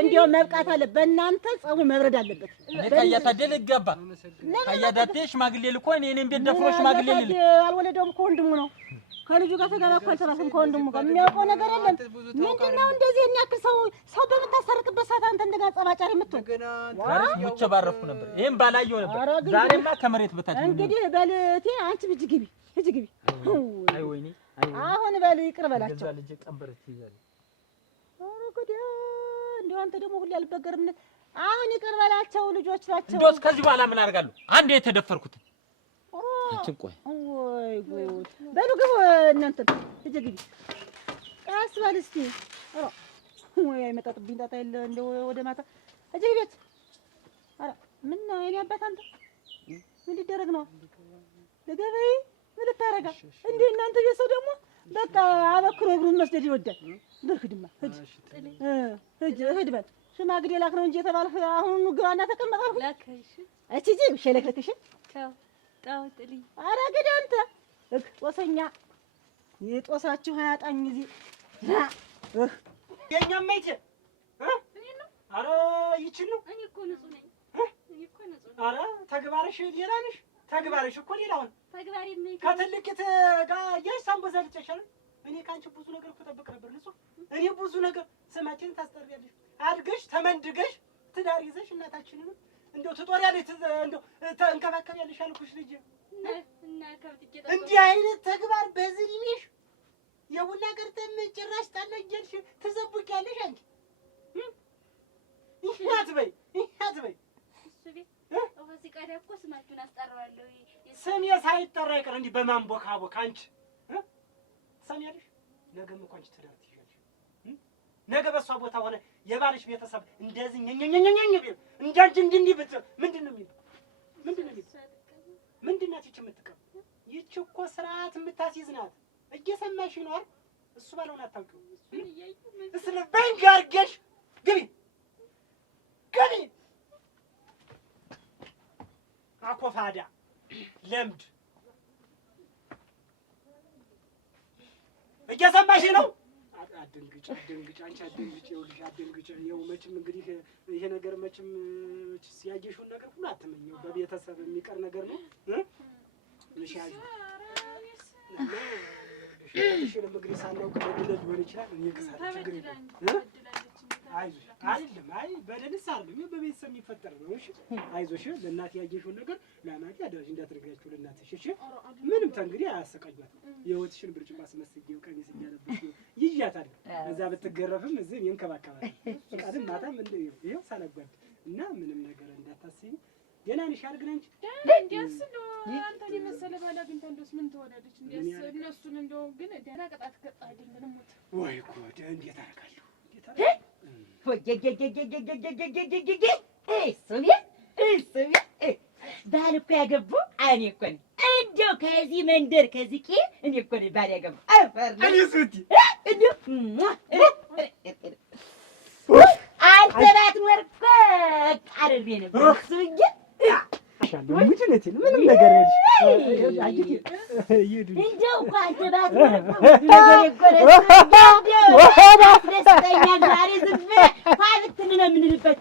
እንዲያውም መብቃት አለ። በእናንተ ጸቡ መብረድ አለበት። ካያታደ ልጋባ ካያዳቴ ሽማግሌ ልኮ እኔን ቤት ደፍሮ ሽማግሌ ልል አልወለደውም። ከወንድሙ ነው ከልጁ ጋር ተጋባ እኮ አልተራፍም። ከወንድሙ ጋር የሚያውቀው ነገር የለም። ምንድነው እንደዚህ የሚያክል ሰው በምታሰርቅበት ሰዓት አንተ እንደገና ጸባጫሪ የምትሆን? ሙቼ ባረፍኩ ነበር። ይሄን ባላየው ነበር። ዛሬማ ከመሬት በታች እንግዲህ በልቴ አንቺ እጅ ግቢ። አይ ወይኔ አሁን በል ይቅር በላቸው። ገዛ ልጅ ቀንበር ትይዛለህ። ኧረ ጉድ! እንደው አንተ ደግሞ ሁሌ አልበገርም። አሁን ይቅር በላቸው፣ ልጆች ናቸው። እንደውስ ከዚህ በኋላ ምን አደርጋለሁ? አንዴ የተደፈርኩት አንቺን ቆይ ወይ ጉድ! በሉ ግቡ እናንተ እጅ ግቢ። ቀስ በል እስኪ። ኧረ ወይ አይመጣጥብኝ ጣጣ የለ እንደው ወደ ማታ እጅ ግቢ። ኧረ ምን ነው የኔ አባት አንተ ምን ሊደረግ ነው? ለገበይ ምን ልታረጋ እንዴ? እናንተ የሰው ደግሞ በቃ አበክሮ እግሩን መስደድ ይወዳል። በርክድማ ሂድ በል ሽማግሌ ላክ ነው እንጂ የተባልህ አሁን ግባና ተቀመጥ አልኩህ። ላከሽ እቺ ጂ ሸለክለክሽ ጣውጥልኝ። ኧረ ግድ አንተ ጦሰኛ የጦሳችሁ አያጣኝ እዚህ የኛም ማይተ ኧረ ይችል ነው። እኔ እኮ ንጹህ ነኝ። ኧረ ተግባርሽ ሌላ ነሽ። ተግባርሽ እኮ ሌላውን ተግባር የምን ከትልቂት ጋር እያሳንበዛ ልጨሻል። እኔ ካንቺ ብዙ ነገር እኮ ጠብቅ ነበር። ንጹህ እኔ ብዙ ነገር ስማችንን ታስጠሪያለሽ። አድገሽ ተመንድገሽ ትዳር ይዘሽ እናታችንን እንደው ትጦሪያለሽ፣ እንደው ተንከባከቢያለሽ አልኩሽ ልጅ እና ከብትቄ እንዲህ አይነት ተግባር በዚህ እድሜሽ የቡና ቀርተም ጭራሽ ታነጀልሽ ትዘብቂያለሽ። አንቺ አትበይ አትበይ። እሱ ቤት ውሃ ሲቀዳ እኮ ስማችሁን አስጠራዋለሁ። ስሜ ሳይጠራ ይቀር እንዲህ በማንቦካቦክ አንቺ ትሰሚያለሽ። ነገም እኮ አንቺ ትዳር ትይዣለሽ። ነገ በሷ ቦታ ሆነ የባልሽ ቤተሰብ እንደዚህ ኘኘኘኘኘ ቢል እንዳንቺ እንዲህ ብትል ምንድን ነው የሚለው? ምንድን ናት ይቺ የምትቀር? ይቺ እኮ ስርዓት የምታስይዝ ናት። እየሰማሽ ነው አይደል? እሱ ባለውን አታውቂው። እስለ በንግ አድርገሽ ግቢ ግቢ። አኮፋዳ ለምድ እየሰማሽ ነው? አትደንግጭ አንቺ አትደንግጭ። ይኸውልሽ አትደንግጭ። ይኸው መቼም እንግዲህ ይሄ ነገር መቼም ሲያየሽውን ነገር ሁሉ አትመኘው። በቤተሰብ የሚቀር ነገር ነው። ልሻዩ ሽሽንም እንግዲህ ሳናውቅ በድለል ሊሆን ይችላል። እኔ ክሳት ችግር የለም። አይዞሽ አይደለም። አይ በደልስ አይደለም፣ በቤተሰብ የሚፈጠር ነው። እሺ አይዞሽ። ለእናት ያየሽውን ነገር ለማለት ያደረሽ እንዳትረጋችሁ ለእናትሽ። እሺ ምንም ተንግዲህ አያሰቃዩት። የህይወትሽን ብርጭማ አስመስዬው ቀሚስ እያለበሽ ይያታል። እዛ ብትገረፍም እዚህ ይንከባከባል። ቀንም ማታም ይኸው ሳነጓል እና ምንም ነገር እንዳታስቢ። ደህና ነሽ አይደል አንቺ? እንዲያስ እንደው አንተን የመሰለ ባል አግኝታ እንደውስ ምን ትሆናለች? እንዲያስ እነሱን እንደው ግን ደህና ቅጣት ቀጣልኝ። ምንም ሞት ወይ ጉድ! እንዴት አደርጋለሁ? ባል እኮ ያገቡ እኔ እኮ ነኝ። እንደው ከዚህ መንደር ከዚህ ቄ እኔ እኮ ነኝ ባል ያገቡ። አንተ ባትኖር እኮ ቀርቤ ነበር እሱዬ። ምንም ነገር እንደው እኮ አንተ ባትኖር እኮ ነገር እኮ ደስተኛል። ዛሬ ዝም ብለህ ፋልትን ነው የምንልበት